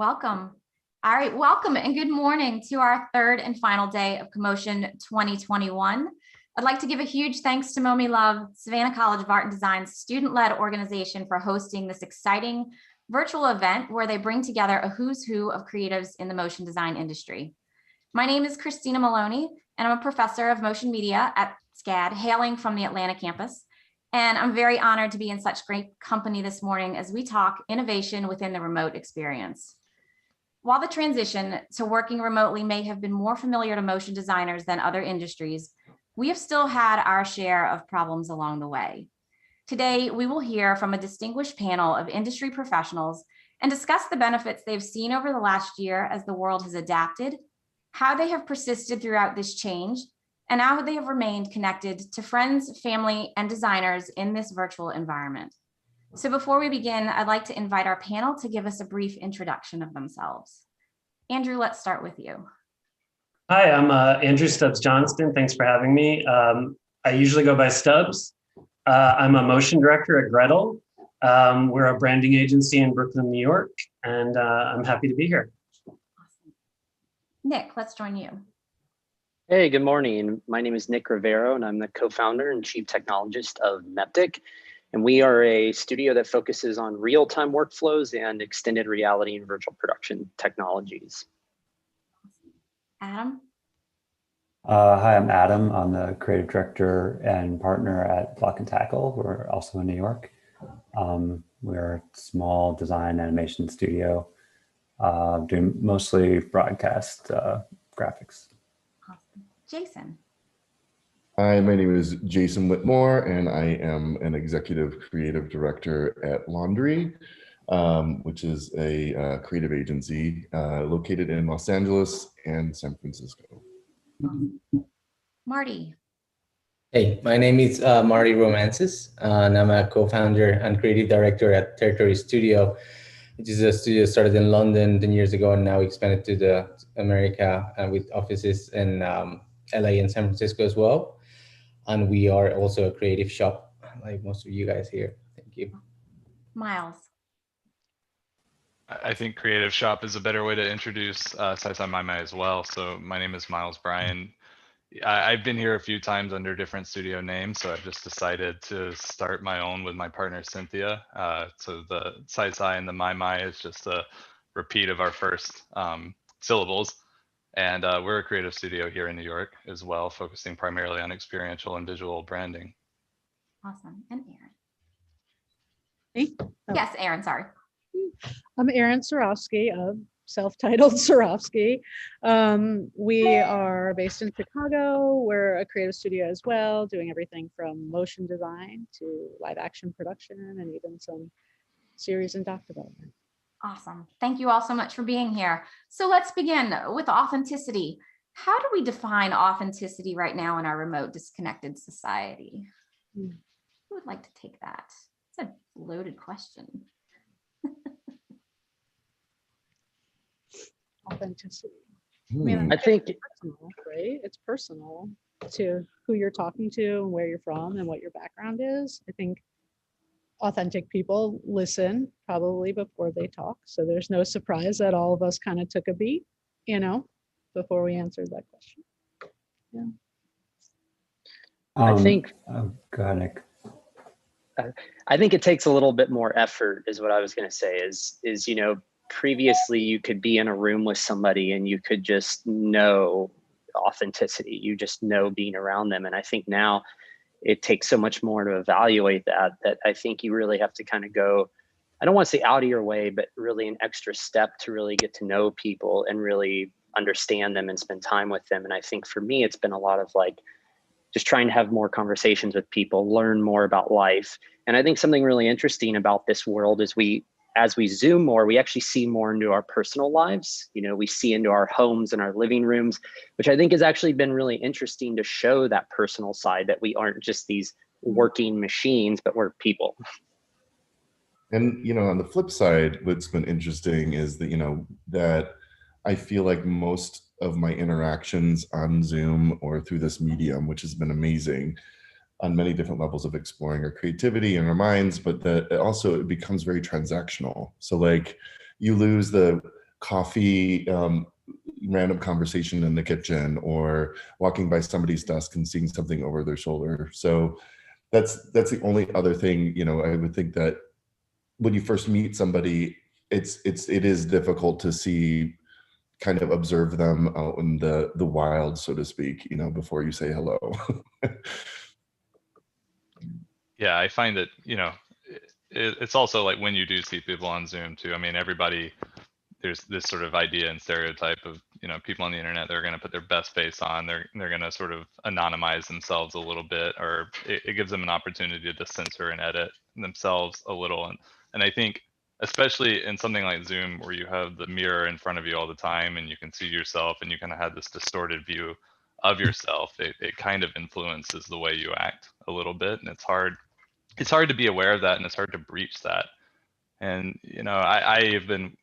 Welcome. All right, welcome and good morning to our third and final day of CoMotion 2021. I'd like to give a huge thanks to Momi Love, Savannah College of Art and Design's student-led organization for hosting this exciting virtual event where they bring together a who's who of creatives in the motion design industry. My name is Christina Maloney, and I'm a professor of motion media at SCAD, hailing from the Atlanta campus. And I'm very honored to be in such great company this morning as we talk innovation within the remote experience. While the transition to working remotely may have been more familiar to motion designers than other industries, we have still had our share of problems along the way. Today, we will hear from a distinguished panel of industry professionals and discuss the benefits they've seen over the last year as the world has adapted, how they have persisted throughout this change, and how they have remained connected to friends, family, and designers in this virtual environment. So before we begin, I'd like to invite our panel to give us a brief introduction of themselves. Andrew, let's start with you. Hi, I'm Andrew Stubbs Johnston. Thanks for having me. I usually go by Stubbs. I'm a motion director at Gretel. We're a branding agency in Brooklyn, New York, and I'm happy to be here. Awesome. Nick, let's join you. Hey, good morning. My name is Nick Rivero, and I'm the co-founder and chief technologist of Meptic. And we are a studio that focuses on real-time workflows and extended reality and virtual production technologies. Adam? Hi, I'm Adam. I'm the creative director and partner at Block and Tackle. We're also in New York. We're a small design animation studio doing mostly broadcast graphics. Awesome. Jason? Hi, my name is Jason Whitmore, and I am an executive creative director at Laundry, which is a creative agency located in Los Angeles and San Francisco. Marty? Hey, my name is Marty Romances, and I'm a co-founder and creative director at Territory Studio, which is a studio started in London 10 years ago, and now expanded to the America with offices in LA and San Francisco as well. And we are also a creative shop, like most of you guys here. Thank you. Miles? I think creative shop is a better way to introduce Saisai Maimai as well. So my name is Miles Bryan. I've been here a few times under different studio names, so I've just decided to start my own with my partner Cynthia. So the Saisai and the Maimai is just a repeat of our first syllables. And we're a creative studio here in New York as well, focusing primarily on experiential and visual branding. Awesome. And Erin? Me? Oh. Yes, Erin, sorry. I'm Erin Sorofsky of Self-Titled Sorofsky. We are based in Chicago. We're a creative studio as well, doing everything from motion design to live action production and even some series and doc development. Awesome. Thank you all so much for being here. So let's begin with authenticity. How do we define authenticity right now in our remote disconnected society? Who would like to take that? It's a loaded question. Authenticity. I think it's personal, right? It's personal to who you're talking to and where you're from and what your background is. I think authentic people listen probably before they talk. So there's no surprise that all of us kind of took a beat, before we answered that question. Yeah. I think, go ahead, Nick. I think it takes a little bit more effort is what I was going to say is, previously you could be in a room with somebody and you could just know authenticity. You just know being around them. And I think now it takes so much more to evaluate that I think you really have to kind of go, I don't want to say out of your way, but really an extra step to really get to know people and really understand them and spend time with them. And I think for me, it's been a lot of like, just trying to have more conversations with people, learn more about life. And I think something really interesting about this world is as we Zoom more, we actually see more into our personal lives. We see into our homes and our living rooms, which I think has actually been really interesting to show that personal side, that we aren't just these working machines, but we're people. And, on the flip side, what's been interesting is that, that I feel like most of my interactions on Zoom or through this medium, which has been amazing on many different levels of exploring our creativity and our minds, but that also it becomes very transactional. So like you lose the coffee, random conversation in the kitchen, or walking by somebody's desk and seeing something over their shoulder. So that's the only other thing, I would think that when you first meet somebody, it is difficult to see, kind of observe them out in the wild, so to speak, before you say hello. Yeah, I find that, it's also like when you do see people on Zoom too. I mean, everybody, there's this sort of idea and stereotype of, people on the internet, they're going to put their best face on, they're going to sort of anonymize themselves a little bit, or it gives them an opportunity to censor and edit themselves a little. And I think, especially in something like Zoom, where you have the mirror in front of you all the time and you can see yourself and you kind of have this distorted view of yourself, it kind of influences the way you act a little bit. And it's hard to be aware of that, and it's hard to breach that. And, I've been,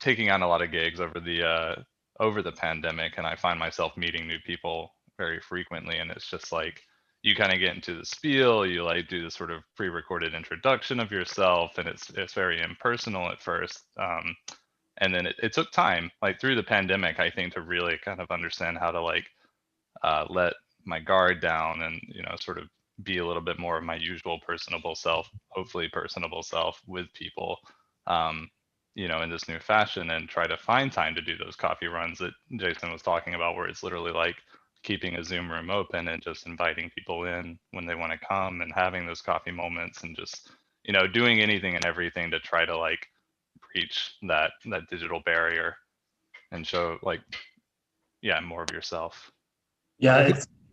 taking on a lot of gigs over the pandemic, and I find myself meeting new people very frequently. And it's just like, you kind of get into the spiel, you like do this sort of pre-recorded introduction of yourself, and it's very impersonal at first. And then it took time, like through the pandemic, I think, to really kind of understand how to let my guard down and, sort of be a little bit more of my usual personable self, hopefully personable self with people, in this new fashion, and try to find time to do those coffee runs that Jason was talking about, where it's literally like keeping a Zoom room open and just inviting people in when they want to come, and having those coffee moments, and just, doing anything and everything to try to breach that digital barrier and show more of yourself. Yeah,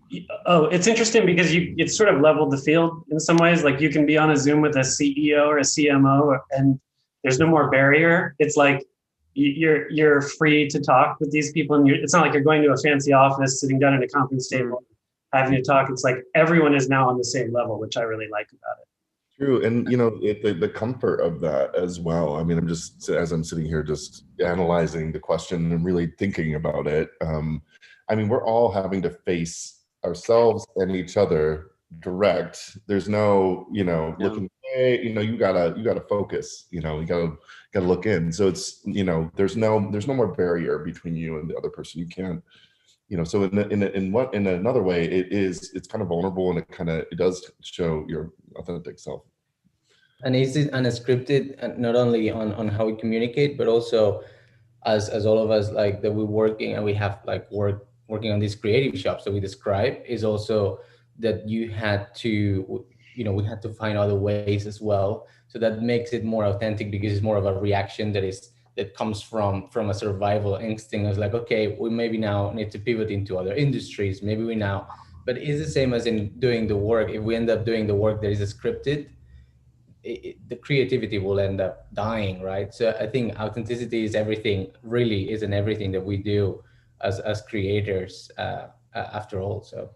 it's interesting because it's sort of leveled the field in some ways. Like, you can be on a Zoom with a CEO or a CMO, and there's no more barrier. It's like you're free to talk with these people, and it's not like you're going to a fancy office, sitting down at a conference table, having to talk. It's like everyone is now on the same level, which I really like about it. True. And, the comfort of that as well. I mean, as I'm sitting here just analyzing the question and really thinking about it. I mean, we're all having to face ourselves and each other direct. There's no, looking away, you gotta focus, you gotta look in. So it's, there's no more barrier between you and the other person. You can't, so in another way, it's kind of vulnerable, and it does show your authentic self. And is it unscripted, not only on how we communicate, but also as all of us, like, that we're working and we have working on these creative shops that we describe, is also that you had to, we had to find other ways as well. So that makes it more authentic, because it's more of a reaction that comes from a survival instinct. It's like, okay, we maybe now need to pivot into other industries. But it's the same as in doing the work. If we end up doing the work that is scripted, the creativity will end up dying, right? So I think authenticity is everything, really is in everything that we do as creators, after all. So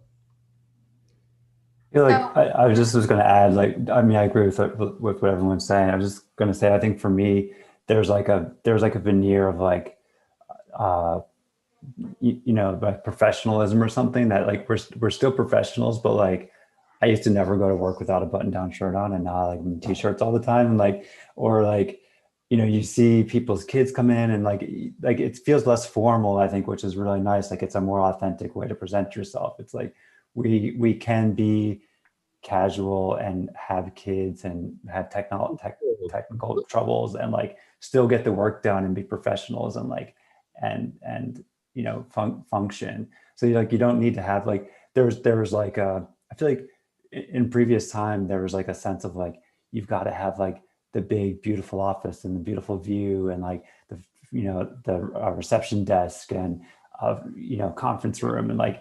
I feel like I was going to add, I mean, I agree with what everyone's saying. I was just going to say, I think for me, there's like a veneer of like professionalism or something, that we're still professionals, but I used to never go to work without a button-down shirt on, and now I'm in t-shirts all the time, and you see people's kids come in, and it feels less formal, I think, which is really nice. It's a more authentic way to present yourself. It's like we can be casual and have kids and have technical troubles, and still get the work done and be professionals, and function. So you don't need to have there was I feel like in previous time there was a sense of you've got to have the big beautiful office and the beautiful view, and the reception desk and conference room, and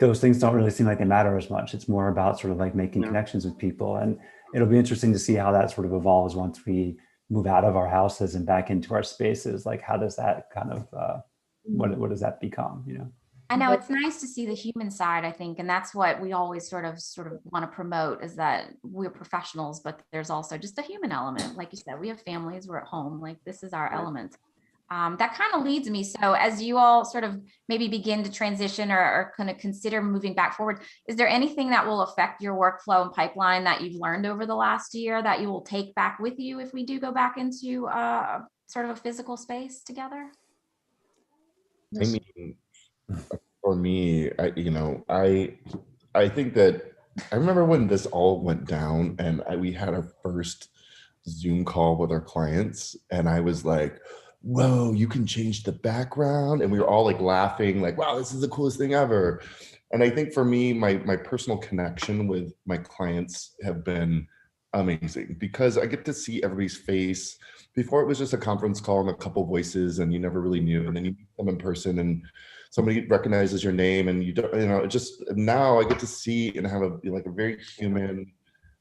those things don't really seem like they matter as much. It's more about sort of making connections with people, and it'll be interesting to see how that sort of evolves once we move out of our houses and back into our spaces. How does that kind of what does that become? I know it's nice to see the human side, I think, and that's what we always sort of want to promote, is that we're professionals, but there's also just a human element. Like you said, we have families, we're at home, this is our element. That kind of leads me. So as you all sort of maybe begin to transition or kind of consider moving back forward, is there anything that will affect your workflow and pipeline that you've learned over the last year that you will take back with you if we do go back into sort of a physical space together? I mean, for me, I think that I remember when this all went down and we had our first Zoom call with our clients, and I was like, whoa, you can change the background. And we were all like laughing, like, wow, this is the coolest thing ever. And I think for me, my personal connection with my clients have been amazing because I get to see everybody's face. Before it was just a conference call and a couple voices and you never really knew. And then you meet them in person and somebody recognizes your name and you don't, it just, now I get to see and have a very human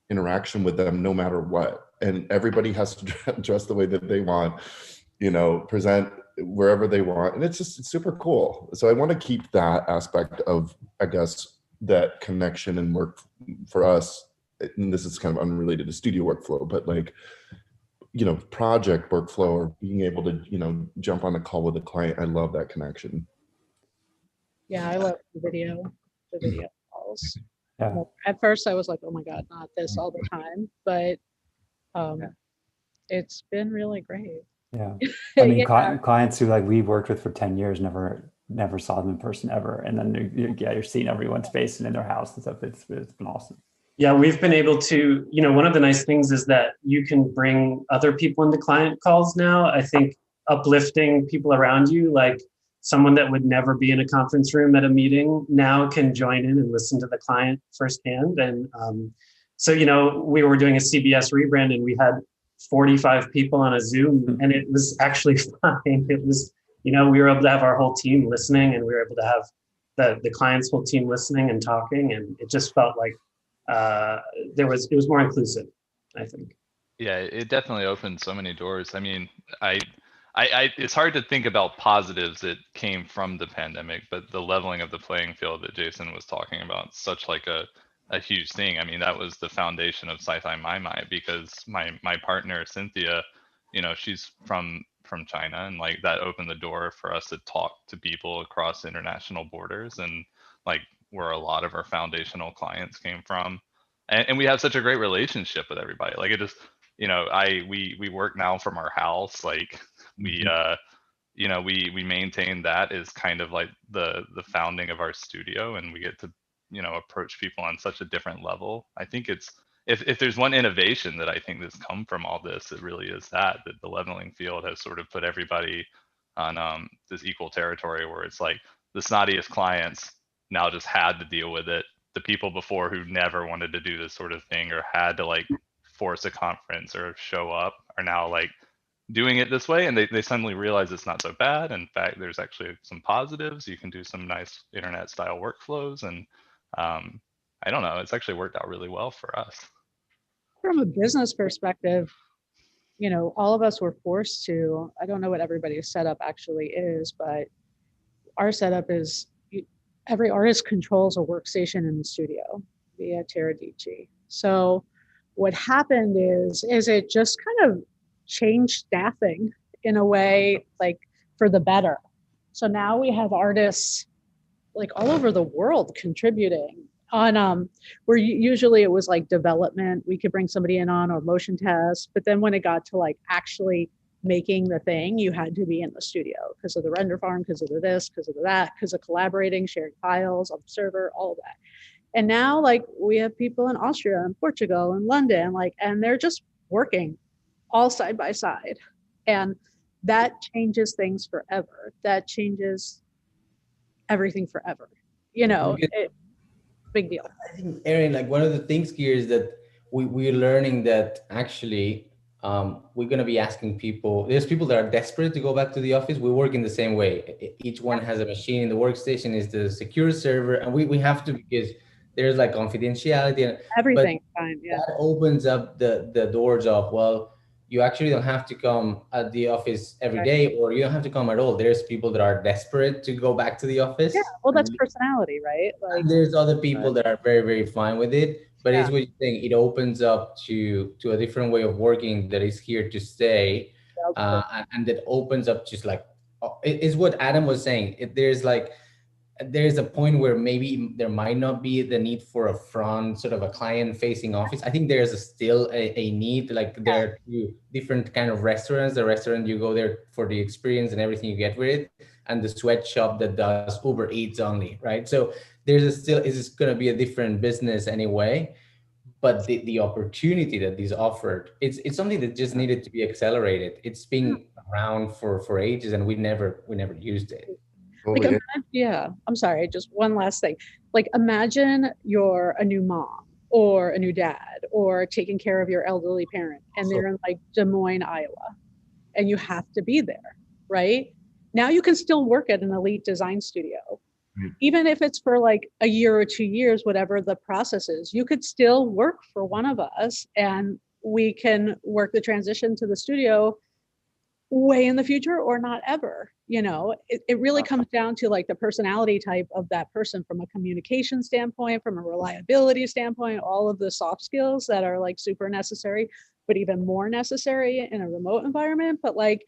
interaction with them no matter what. And everybody has to dress the way that they want, present wherever they want. And it's super cool. So I want to keep that aspect of, I guess, that connection and work for us. And this is kind of unrelated to studio workflow, but project workflow or being able to, jump on a call with a client. I love that connection. Yeah, I love the video calls. Yeah. At first I was like, oh my God, not this all the time, but it's been really great. Yeah. I mean, Yeah. clients who we worked with for 10 years, never saw them in person ever. And then you're seeing everyone's face and in their house and stuff. It's been awesome. Yeah, we've been able to, one of the nice things is that you can bring other people into client calls now. I think uplifting people around you, like someone that would never be in a conference room at a meeting now can join in and listen to the client firsthand. And so, we were doing a CBS rebrand and we had 45 people on a Zoom and it was actually fine. It was, we were able to have our whole team listening and we were able to have the client's whole team listening and talking. And it just felt like it was more inclusive, I think. Yeah, it definitely opened so many doors. I mean, I it's hard to think about positives that came from the pandemic, but the leveling of the playing field that Jason was talking about, such like a huge thing. I mean, that was the foundation of Sci-Fi My, because my partner Cynthia, she's from China, and that opened the door for us to talk to people across international borders, and where a lot of our foundational clients came from. And we have such a great relationship with everybody. It just, we work now from our house. We maintain that as kind of the founding of our studio, and we get to, approach people on such a different level. I think it's, if there's one innovation that I think that's come from all this, it really is that the leveling field has sort of put everybody on this equal territory where it's the snottiest clients now just had to deal with it. The people before who never wanted to do this sort of thing or had to force a conference or show up are now doing it this way, and they suddenly realize it's not so bad. In fact, there's actually some positives. You can do some nice internet style workflows, and I don't know, it's actually worked out really well for us. From a business perspective, all of us were forced to, I don't know what everybody's setup actually is, but our setup is every artist controls a workstation in the studio via Teradici. So what happened is it just kind of changed staffing in a way, for the better. So now we have artists all over the world contributing on where usually it was development, we could bring somebody in on or motion tests, but then when it got to actually making the thing, you had to be in the studio because of the render farm, because of the this, because of the that, because of collaborating, sharing files on the server, all of that. And now we have people in Austria and Portugal and London, and they're just working all side by side. And that changes things forever. That changes everything forever. Big deal. I think, Erin, one of the things here is that we're learning that actually we're going to be asking people, there's people that are desperate to go back to the office. We work in the same way. Each one has a machine. The workstation is the secure server, and we have to, because there's confidentiality and everything. Fine, yeah. That opens up the doors of, well, you actually don't have to come at the office every day, or you don't have to come at all. There's people that are desperate to go back to the office. Yeah, well, that's personality, right? And there's other people that are very, very fine with it. But it's what you're saying. It opens up to a different way of working that is here to stay, and that opens up just it's what Adam was saying. There's there's a point where maybe there might not be the need for a front, sort of a client-facing office. I think there's still a need. Like there are two different kind of restaurants. The restaurant, you go there for the experience and everything you get with it, and the sweatshop that does Uber Eats only, right? So it's going to be a different business anyway. But the opportunity that these offered, it's something that just needed to be accelerated. It's been around for ages, and we never used it. Like, yeah, I'm sorry, just one last thing. Like, imagine you're a new mom or a new dad or taking care of your elderly parent, and they're in like Des Moines, Iowa, and you have to be there, right? Now you can still work at an elite design studio. Even if it's for like a year or 2 years, whatever the process is, you could still work for one of us, and we can work the transition to the studio way in the future or not ever. It really comes down to like the personality type of that person, from a communication standpoint, from a reliability standpoint, all of the soft skills that are like super necessary, but even more necessary in a remote environment. But like,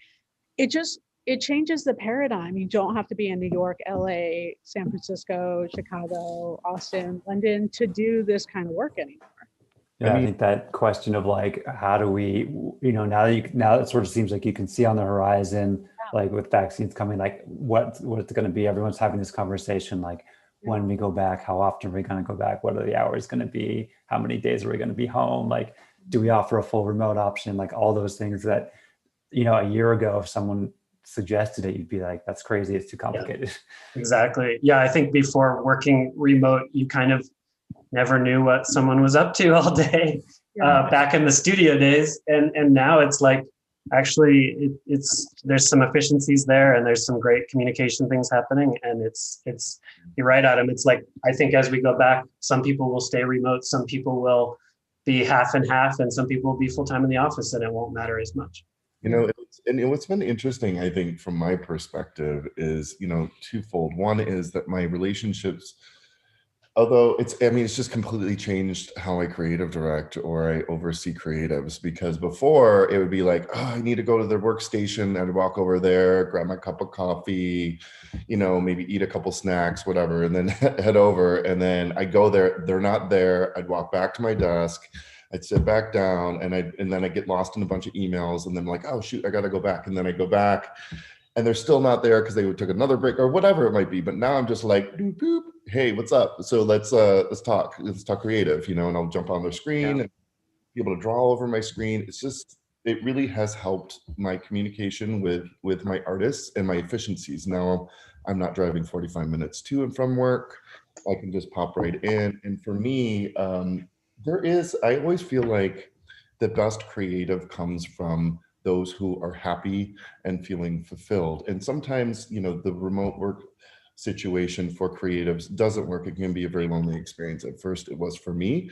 it changes the paradigm. You don't have to be in New York, LA, San Francisco, Chicago, Austin, London to do this kind of work anymore. Yeah, I think that question of like, how do we, now it sort of seems like you can see on the horizon, like with vaccines coming, like what it's going to be. Everyone's having this conversation, like when we go back, how often are we going to go back? What are the hours going to be? How many days are we going to be home? Like, do we offer a full remote option? Like all those things that, a year ago, if someone suggested it, you'd be like, that's crazy, it's too complicated. Yeah, exactly. Yeah, I think before working remote, you kind of never knew what someone was up to all day back in the studio days. And now it's like, actually, there's some efficiencies there, and there's some great communication things happening. And it's you're right, Adam. It's like, I think as we go back, some people will stay remote, some people will be half and half, and some people will be full-time in the office, and it won't matter as much. And what's been interesting, I think, from my perspective is, twofold. One is that my relationships, although it's just completely changed how I creative direct or I oversee creatives, because before it would be like, oh, I need to go to their workstation. I'd walk over there, grab my cup of coffee, maybe eat a couple snacks, whatever, and then head over. And then I go there, they're not there. I'd walk back to my desk. I'd sit back down, and then I get lost in a bunch of emails, and then I'm like, oh shoot, I gotta go back. And then I go back and they're still not there because they took another break or whatever it might be. But now I'm just like, doop, doop, hey, what's up? So let's talk creative, and I'll jump on their screen and be able to draw over my screen. It really has helped my communication with my artists and my efficiencies. Now I'm not driving 45 minutes to and from work. I can just pop right in. And for me, I always feel like the best creative comes from those who are happy and feeling fulfilled. And sometimes, the remote work situation for creatives doesn't work. It can be a very lonely experience. At first it was for me,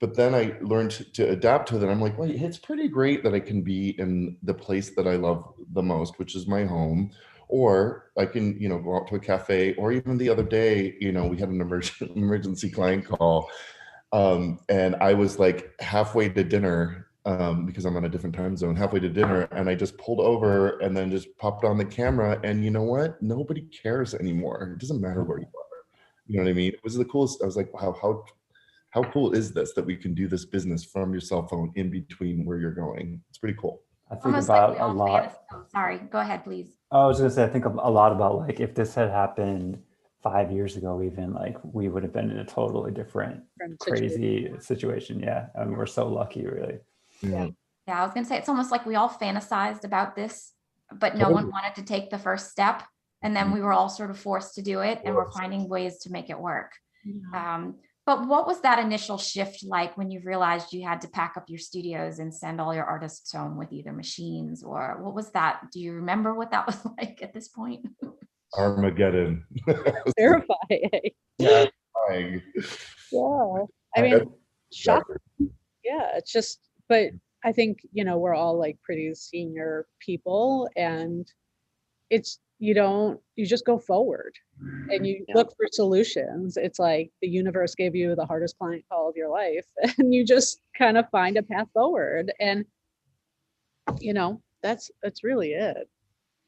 but then I learned to adapt to that. I'm like, wait, it's pretty great that I can be in the place that I love the most, which is my home. Or I can, go out to a cafe, or even the other day, we had an emergency client call. And I was like halfway to dinner, because I'm on a different time zone, halfway to dinner, and I just pulled over and then just popped on the camera. And you know what? Nobody cares anymore. It doesn't matter where you are. You know what I mean? It was the coolest. I was like, wow, how cool is this that we can do this business from your cell phone in between where you're going? It's pretty cool. I think about a lot. Sorry, go ahead, please. I was going to say, I think a lot about like if this had happened 5 years ago, even, like we would have been in a totally different crazy situation. Yeah. I mean, we're so lucky, really. Yeah, I was gonna say, it's almost like we all fantasized about this, but no one wanted to take the first step, and then we were all sort of forced to do it, and we're finding ways to make it work. But what was that initial shift like when you realized you had to pack up your studios and send all your artists home with either machines, or what was that? Do you remember what that was like at this point? Armageddon. Terrifying. Yeah. I mean, shocking. Yeah, it's just, but I think, we're all like pretty senior people, and you just go forward and you look for solutions. It's like the universe gave you the hardest client call of your life, and you just kind of find a path forward. And, that's really it.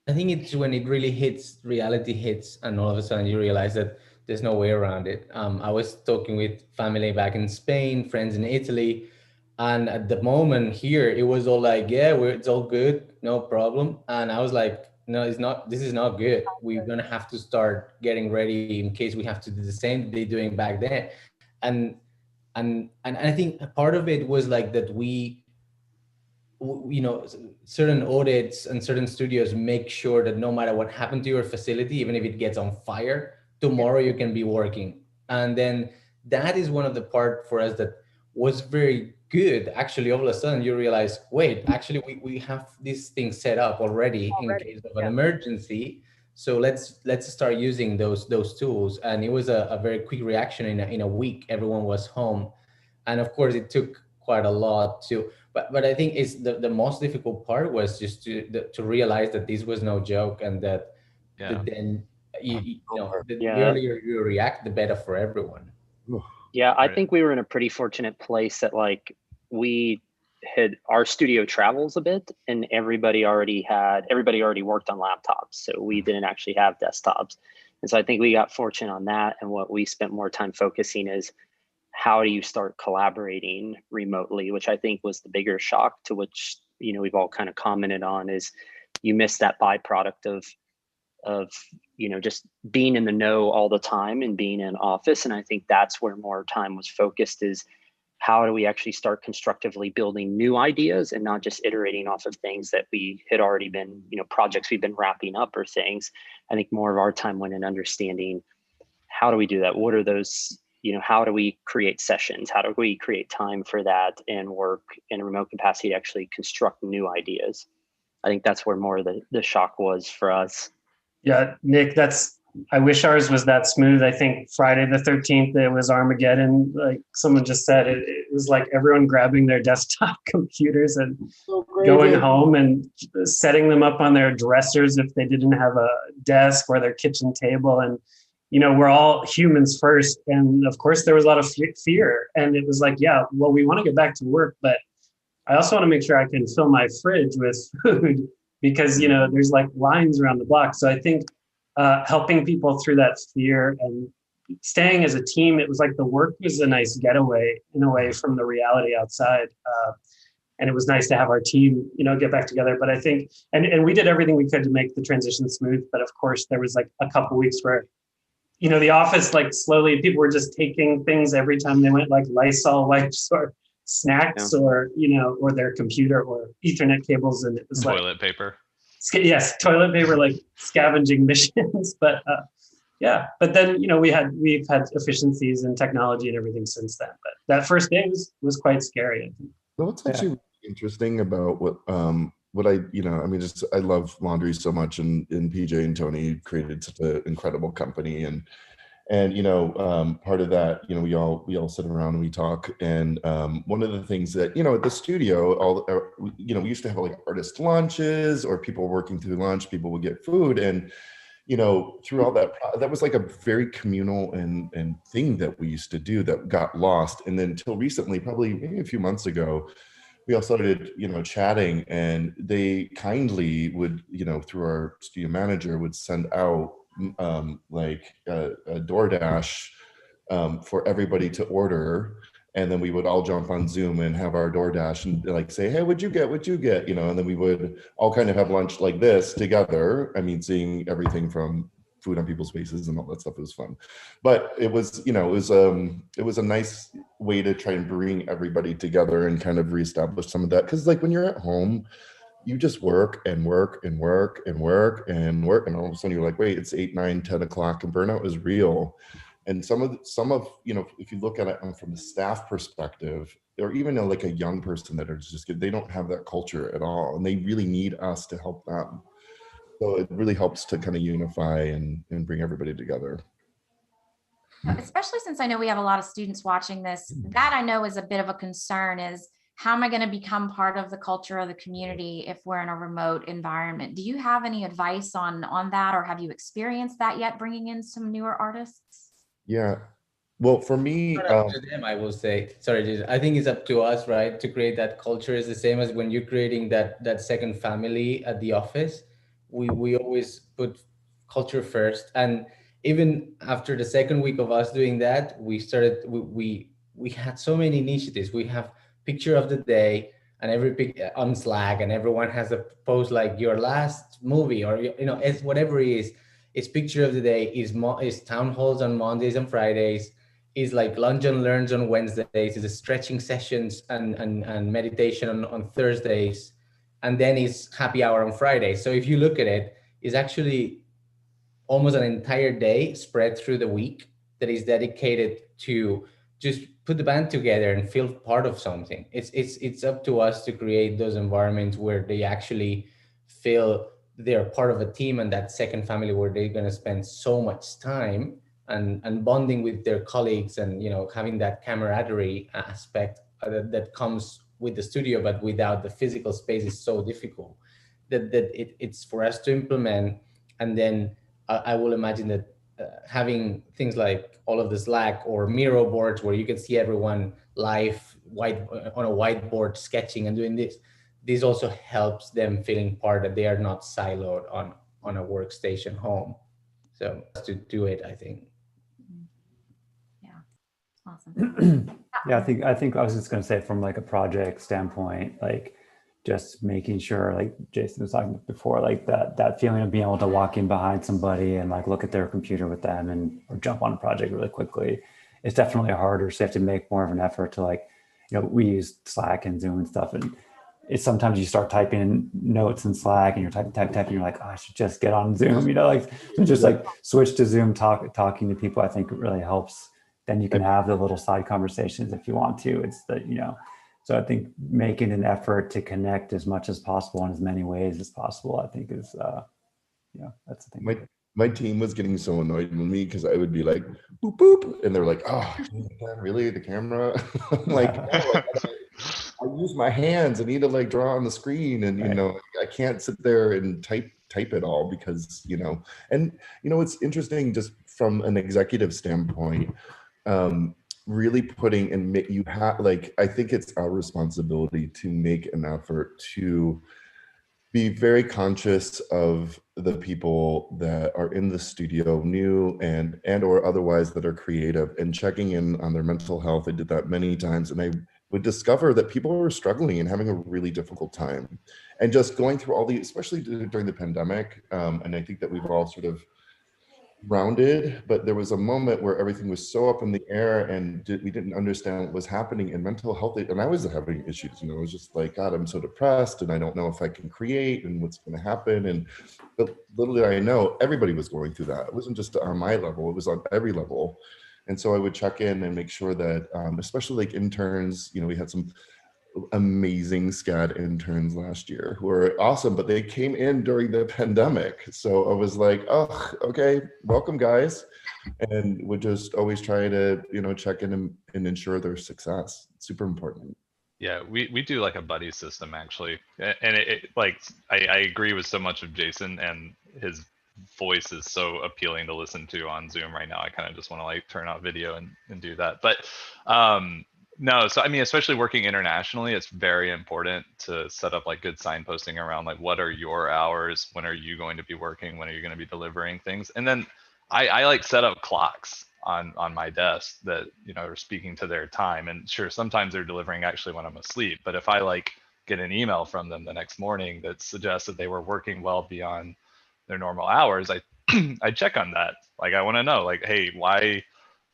I think it's when it really reality hits, and all of a sudden you realize that There's no way around it. I was talking with family back in Spain, friends in Italy, and at the moment here, it was all like, yeah, it's all good, no problem. And I was like, no, it's not. This is not good. We're gonna have to start getting ready in case we have to do the same they're doing back then. And and I think a part of it was like that you know, certain audits and certain studios make sure that no matter what happened to your facility, even if it gets on fire, tomorrow you can be working. And then that is one of the part for us that was very good. Actually, all of a sudden you realize, wait, actually we have this thing set up already in case of an emergency. So let's start using those tools. And it was a very quick reaction. In a week, everyone was home. And of course it took quite a lot to, but I think it's the most difficult part was just to realize that this was no joke, and that, that then you know, the earlier you react, the better for everyone. Yeah, I think we were in a pretty fortunate place that like we had our studio travels a bit, and everybody already worked on laptops, so we didn't actually have desktops. And so I think we got fortunate on that. And what we spent more time focusing is how do you start collaborating remotely, which I think was the bigger shock, to which, you know, we've all kind of commented on, is you miss that byproduct of, you know, just being in the know all the time and being in office. And I think that's where more time was focused, is how do we actually start constructively building new ideas and not just iterating off of things that we had already been, you know, projects we've been wrapping up or things. I think more of our time went in understanding, how do we do that? What are those, you know, how do we create sessions? How do we create time for that and work in a remote capacity to actually construct new ideas? I think that's where more of the shock was for us. Yeah, Nick, I wish ours was that smooth. I think Friday the 13th, it was Armageddon. Like someone just said, it was like everyone grabbing their desktop computers and going home and setting them up on their dressers if they didn't have a desk, or their kitchen table. And, you know, we're all humans first. And of course, there was a lot of fear. And it was like, yeah, well, we want to get back to work, but I also want to make sure I can fill my fridge with food, because, you know, there's like lines around the block. So I think helping people through that fear and staying as a team, it was like the work was a nice getaway in a way from the reality outside. And it was nice to have our team, you know, get back together. But I think, and we did everything we could to make the transition smooth. But of course, there was like a couple weeks where, you know, the office, like slowly people were just taking things every time they went, like Lysol wipes or snacks, or, you know, or their computer or Ethernet cables. And it was like toilet paper. Yes, toilet paper, like scavenging missions. But yeah, but then, you know, we've had efficiencies in technology and everything since then. But that first day was quite scary, I think. Well, what's actually really interesting about what I, you know, I mean, just I love laundry so much, and PJ and Tony created such an incredible company, and you know, part of that, you know, we all sit around and we talk, and one of the things that, you know, at the studio, you know, we used to have like artist lunches, or people working through lunch, people would get food, and you know, through all that was like a very communal and thing that we used to do that got lost. And then until recently, probably maybe a few months ago, we all started, you know, chatting, and they kindly would, you know, through our studio manager, would send out like a DoorDash for everybody to order. And then we would all jump on Zoom and have our DoorDash and like say, hey, what'd you get? You know, and then we would all kind of have lunch like this together. I mean, seeing everything from food on people's faces and all that stuff. It was fun. But it was, you know, it was a nice way to try and bring everybody together and kind of reestablish some of that. Because like when you're at home, you just work and work and work and work and work. And all of a sudden you're like, wait, it's 8, 9, 10 o'clock, and burnout is real. And some of, you know, if you look at it from the staff perspective, or even like a young person that are just, they don't have that culture at all. And they really need us to help them. So it really helps to kind of unify and bring everybody together. Especially since I know we have a lot of students watching this, that I know is a bit of a concern, is how am I going to become part of the culture of the community if we're in a remote environment? Do you have any advice on that, or have you experienced that yet, bringing in some newer artists? Yeah, well, for me, to them, I will say, sorry, I think it's up to us, right, to create that culture. Is the same as when you're creating that second family at the office. We always put culture first, and even after the second week of us doing that, we started, we had so many initiatives. We have picture of the day and every pic on Slack, and everyone has a post like your last movie, or, you know, it's whatever it is. It's picture of the day, is town halls on Mondays and Fridays, is like lunch and learns on Wednesdays, is stretching sessions and meditation on Thursdays, and then is happy hour on Fridays. So if you look at it, it's actually almost an entire day spread through the week that is dedicated to just put the band together and feel part of something. It's up to us to create those environments where they actually feel they're part of a team and that second family, where they're going to spend so much time and bonding with their colleagues, and, you know, having that camaraderie aspect that comes with the studio, but without the physical space is so difficult that it's for us to implement. And then I will imagine that having things like all of the Slack or Miro boards where you can see everyone live on a whiteboard sketching and doing this also helps them feeling part, that they are not siloed on a workstation home. So to do it, I think. Yeah, awesome. Yeah, I think I was just going to say, from like a project standpoint, like just making sure, like Jason was talking before, like that feeling of being able to walk in behind somebody and like look at their computer with them and or jump on a project really quickly. It's definitely harder. So you have to make more of an effort to, like, you know, we use Slack and Zoom and stuff, and it's sometimes you start typing in notes in Slack and you're typing, and you're like, oh, I should just get on Zoom, you know, like, so just like switch to Zoom, talking to people. I think it really helps. Then you can have the little side conversations if you want to. It's the, you know, so I think making an effort to connect as much as possible in as many ways as possible, I think is, you know, that's the thing. My team was getting so annoyed with me because I would be like, boop, boop. And they're like, oh, really, the camera? I'm like, no, I use my hands. I need to like draw on the screen. And, you know, I can't sit there and type it all because, you know, and, you know, it's interesting just from an executive standpoint, really putting and you have, like, I think it's our responsibility to make an effort to be very conscious of the people that are in the studio, new and or otherwise, that are creative, and checking in on their mental health. I did that many times, and I would discover that people were struggling and having a really difficult time, and just going through all the, especially during the pandemic. And I think that we've all sort of rounded, but there was a moment where everything was so up in the air, and we didn't understand what was happening in mental health. And I was having issues, you know, it was just like, God, I'm so depressed and I don't know if I can create and what's going to happen. And but little did I know, everybody was going through that. It wasn't just on my level, it was on every level. And so I would check in and make sure that, especially like interns, you know, we had some amazing SCAD interns last year who were awesome, but they came in during the pandemic. So I was like, oh, okay, welcome guys. And would just always try to, you know, check in and ensure their success. It's super important. Yeah, we do like a buddy system actually. And it like, I agree with so much of Jason, and his voice is so appealing to listen to on Zoom right now. I kind of just want to like turn out video and do that. But no, so I mean, especially working internationally, it's very important to set up like good signposting around like, what are your hours? When are you going to be working? When are you going to be delivering things? And then I like set up clocks on my desk that, you know, are speaking to their time. And sure, sometimes they're delivering actually when I'm asleep. But if I like get an email from them the next morning that suggests that they were working well beyond their normal hours, I check on that. Like, I want to know, like, hey, why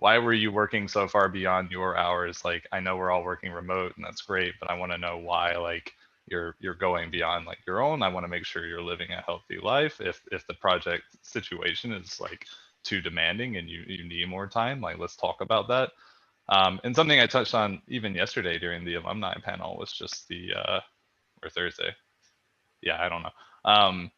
were you working so far beyond your hours? Like, I know we're all working remote and that's great, but I want to know why, like, you're going beyond like your own. I want to make sure you're living a healthy life. If the project situation is like too demanding and you need more time, like, let's talk about that. And something I touched on even yesterday during the alumni panel was just the, or Thursday. Yeah, I don't know.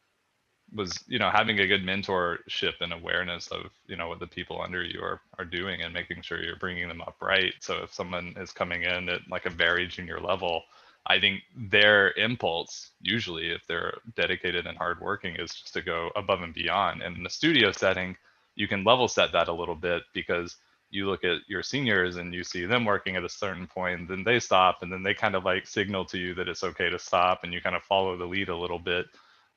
Was, you know, having a good mentorship and awareness of, you know, what the people under you are doing, and making sure you're bringing them up right. So if someone is coming in at like a very junior level, I think their impulse, usually if they're dedicated and hardworking, is just to go above and beyond. And in the studio setting, you can level set that a little bit, because you look at your seniors and you see them working at a certain point, then they stop, and then they kind of like signal to you that it's okay to stop, and you kind of follow the lead a little bit.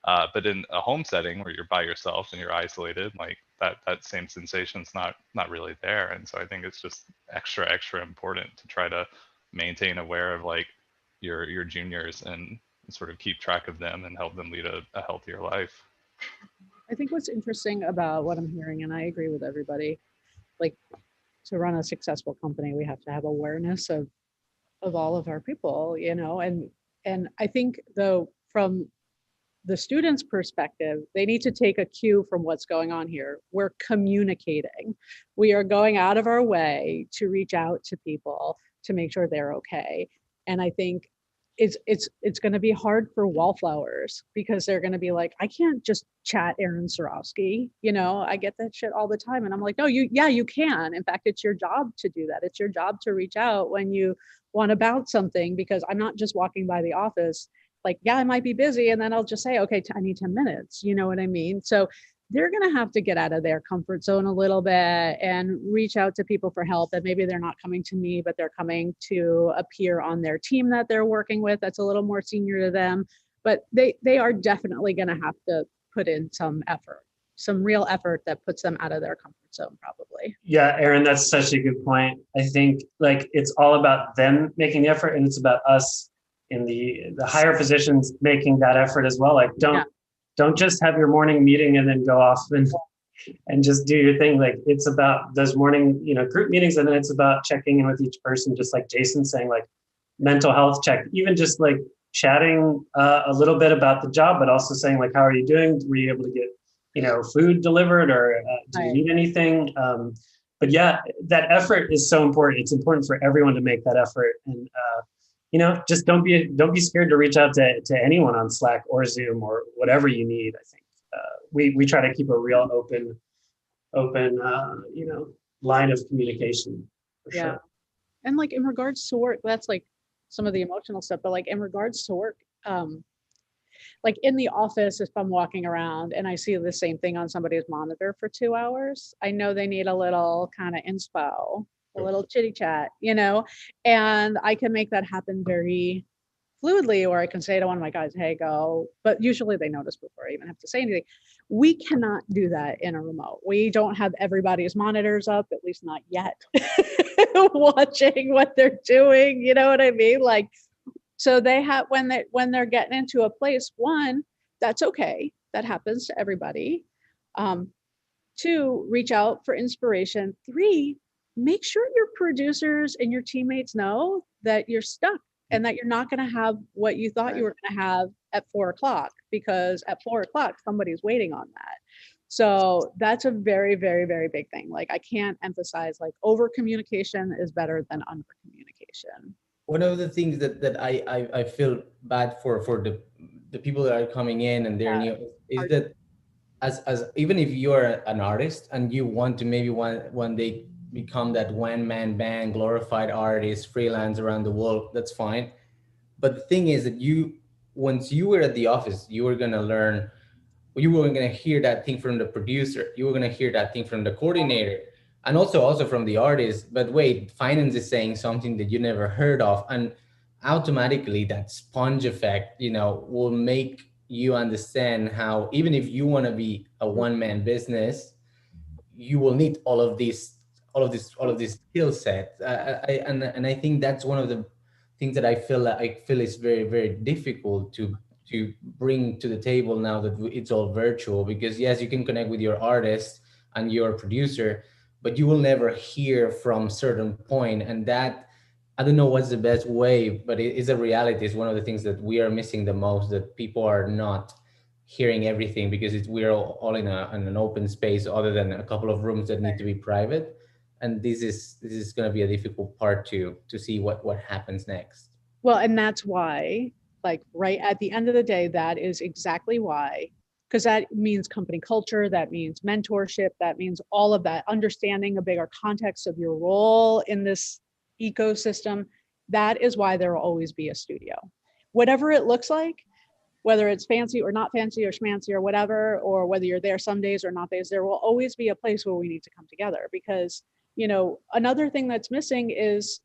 But in a home setting where you're by yourself and you're isolated, like, that same sensation's not really there. And so I think it's just extra important to try to maintain aware of like your juniors and sort of keep track of them and help them lead a healthier life. I think what's interesting about what I'm hearing, and I agree with everybody, like to run a successful company, we have to have awareness of all of our people, you know, and I think though from the students' perspective, they need to take a cue from what's going on here. We're communicating. We are going out of our way to reach out to people to make sure they're okay. And I think it's going to be hard for wallflowers because they're going to be like, I can't just chat Aaron Sorofsky. You know, I get that shit all the time. And I'm like, no, you can. In fact, it's your job to do that. It's your job to reach out when you want to bounce something, because I'm not just walking by the office like, yeah, I might be busy. And then I'll just say, okay, I need 10 minutes. You know what I mean? So they're going to have to get out of their comfort zone a little bit and reach out to people for help. That maybe they're not coming to me, but they're coming to a peer on their team that they're working with that's a little more senior to them. But they are definitely going to have to put in some effort, some real effort that puts them out of their comfort zone, probably. Yeah, Aaron, that's such a good point. I think like it's all about them making the effort, and it's about us in the higher positions making that effort as well. Like don't just have your morning meeting and then go off and just do your thing. Like it's about those morning, you know, group meetings, and then it's about checking in with each person, just like Jason saying, like mental health check, even just like chatting a little bit about the job, but also saying like, how are you doing? Were you able to get, you know, food delivered, or do you need anything? But yeah, that effort is so important. It's important for everyone to make that effort. And you know, just don't be scared to reach out to anyone on Slack or Zoom or whatever you need. I think we try to keep a real open you know, line of communication. For sure. And like in regards to work, that's like some of the emotional stuff. But like in regards to work, like in the office, if I'm walking around and I see the same thing on somebody's monitor for 2 hours, I know they need a little kind of inspo, a little chitty chat, you know, and I can make that happen very fluidly, or I can say to one of my guys, hey, go, but usually they notice before I even have to say anything. We cannot do that in a remote. We don't have everybody's monitors up, at least not yet, watching what they're doing, you know what I mean? Like, so they have, when they're getting into a place, one, that's okay. That happens to everybody. 2, reach out for inspiration. 3, make sure your producers and your teammates know that you're stuck and that you're not going to have what you thought you were going to have at 4 o'clock, because at 4 o'clock, somebody's waiting on that. So that's a very, very, very big thing. Like I can't emphasize, like over communication is better than under communication. One of the things that I feel bad for the people that are coming in and they're new is that as even if you're an artist and you want to maybe one day become that one-man band, glorified artist, freelance around the world, that's fine. But the thing is that once you were at the office, you were gonna learn, you were gonna hear that thing from the producer, you were gonna hear that thing from the coordinator, and also from the artist. But wait, finance is saying something that you never heard of, and automatically that sponge effect, you know, will make you understand how even if you want to be a one-man business, you will need all of this skill set. And I think that's one of the things that I feel is very, very difficult to bring to the table now that it's all virtual. Because yes, you can connect with your artist and your producer, but you will never hear from certain point. And that, I don't know what's the best way, but it is a reality. It's one of the things that we are missing the most, that people are not hearing everything because we're all in an open space other than a couple of rooms that need to be private. And this is going to be a difficult part to see what happens next. Well, and that's why, like right at the end of the day, that is exactly why, because that means company culture, that means mentorship, that means all of that, understanding a bigger context of your role in this ecosystem. That is why there will always be a studio, whatever it looks like, whether it's fancy or not fancy or schmancy or whatever, or whether you're there some days or not days, there will always be a place where we need to come together. Because, you know, another thing that's missing is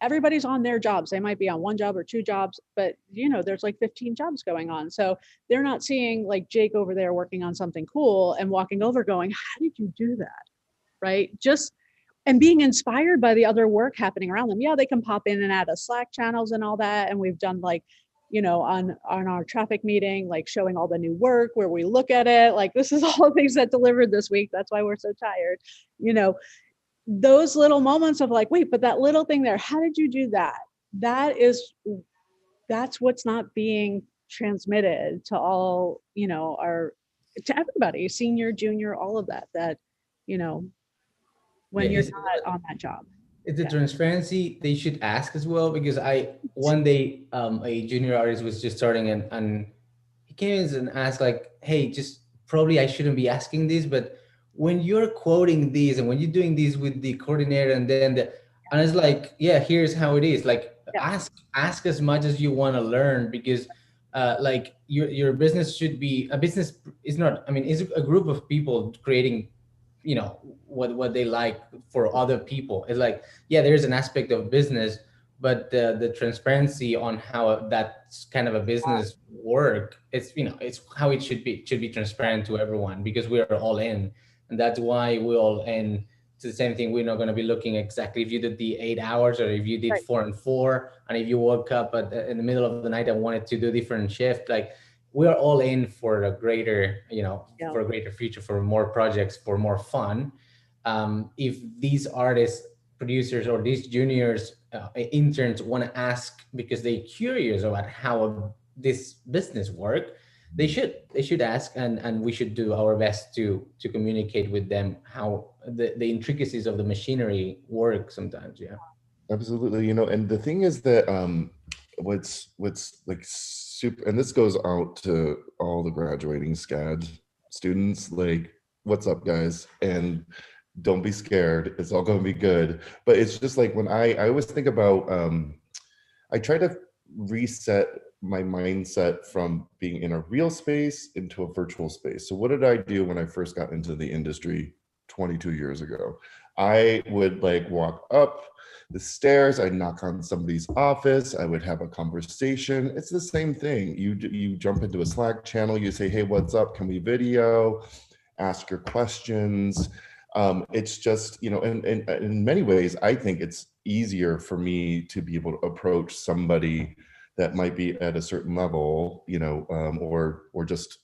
everybody's on their jobs. They might be on one job or two jobs, but there's like 15 jobs going on. So they're not seeing like Jake over there working on something cool and walking over going, how did you do that? Right? And being inspired by the other work happening around them. Yeah, they can pop in and out of Slack channels and all that. And we've done like, on our traffic meeting, like showing all the new work where we look at it, like this is all the things that delivered this week. That's why we're so tired. Those little moments of like, wait, but that little thing there, how did you do that? That's what's not being transmitted to all, to everybody, senior, junior, all of that, when you're not on that job. It's the transparency they should ask as well, because one day a junior artist was just starting and he came in and asked like, hey, just probably I shouldn't be asking this, but when you're quoting these and when you're doing these with the coordinator and then and it's like, yeah, here's how it is. Like ask as much as you want to learn, because like your business should be a business is not, I mean, it's a group of people creating, what they like for other people. It's like, yeah, there's an aspect of business, but the transparency on how that kind of a business work, it's how it should be. It should be transparent to everyone, because we are all in. And that's why we all in to the same thing. We're not going to be looking exactly if you did the 8 hours or if you did 4 and 4, and if you woke up in the middle of the night and wanted to do a different shift. Like, we are all in for a greater, for a greater future, for more projects, for more fun. If these artists, producers, or these juniors, interns want to ask because they're curious about how this business work, they should ask, and we should do our best to communicate with them how the intricacies of the machinery work sometimes. Yeah, absolutely. And the thing is that what's like super, and this goes out to all the graduating SCAD students, like, what's up, guys? And don't be scared, it's all going to be good. But it's just like, when I always think about I try to reset my mindset from being in a real space into a virtual space. So what did I do when I first got into the industry 22 years ago? I would like walk up the stairs, I'd knock on somebody's office, I would have a conversation. It's the same thing. You jump into a Slack channel, you say, hey, what's up? Can we video? Ask your questions. It's just, and in many ways, I think it's easier for me to be able to approach somebody that might be at a certain level, or just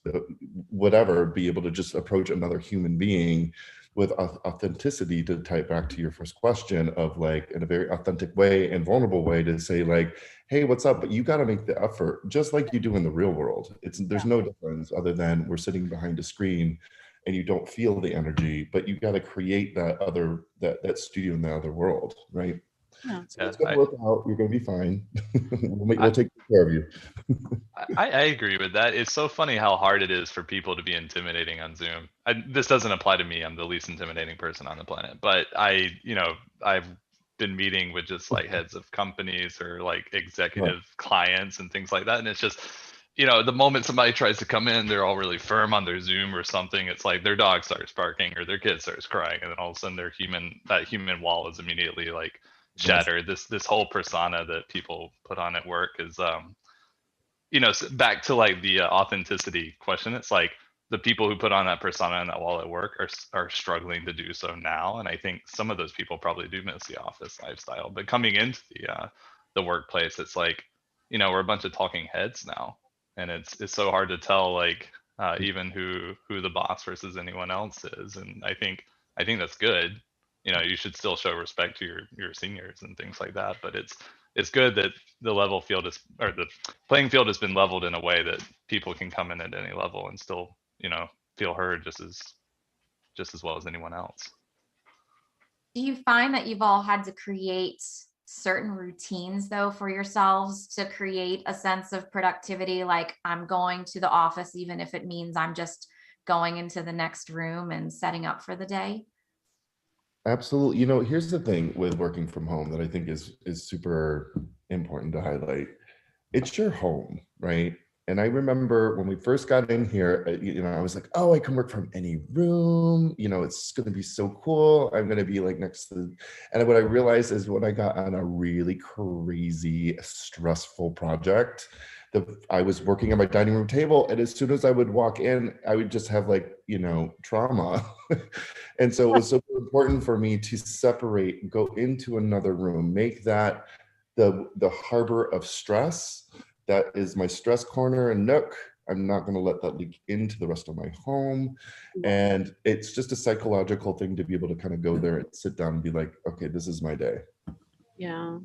whatever, be able to just approach another human being with authenticity, to type back to your first question of like, in a very authentic way and vulnerable way, to say like, hey, what's up? But you got to make the effort, just like you do in the real world. There's no difference other than we're sitting behind a screen and you don't feel the energy, but you got to create that studio in the other world, right? Yeah. So it's going to work out. You're going to be fine. We'll take care of you. I agree with that. It's so funny how hard it is for people to be intimidating on Zoom. This doesn't apply to me. I'm the least intimidating person on the planet. But I've been meeting with just like heads of companies or like executive clients and things like that. And it's just, the moment somebody tries to come in, they're all really firm on their Zoom or something. It's like their dog starts barking or their kid starts crying. And then all of a sudden that human wall is immediately like shattered. This whole persona that people put on at work is back to like the authenticity question. It's like the people who put on that persona and that wall at work are struggling to do so now. And I think some of those people probably do miss the office lifestyle. But coming into the workplace, it's like, we're a bunch of talking heads now, and it's so hard to tell like even who the boss versus anyone else is. And I think that's good. You should still show respect to your seniors and things like that. But it's good that the the playing field has been leveled in a way that people can come in at any level and still, feel heard just as well as anyone else. Do you find that you've all had to create certain routines though for yourselves to create a sense of productivity? Like, I'm going to the office, even if it means I'm just going into the next room and setting up for the day? Absolutely. Here's the thing with working from home that I think is super important to highlight. It's your home, right? And I remember when we first got in here, I was like, oh, I can work from any room. It's going to be so cool. I'm going to be like next to, and what I realized is when I got on a really crazy, stressful project, I was working at my dining room table, and as soon as I would walk in, I would just have trauma. And so it was so important for me to separate, go into another room, make that the harbor of stress. That is my stress corner and nook. I'm not going to let that leak into the rest of my home. And it's just a psychological thing to be able to kind of go there and sit down and be like, okay, this is my day. Yeah.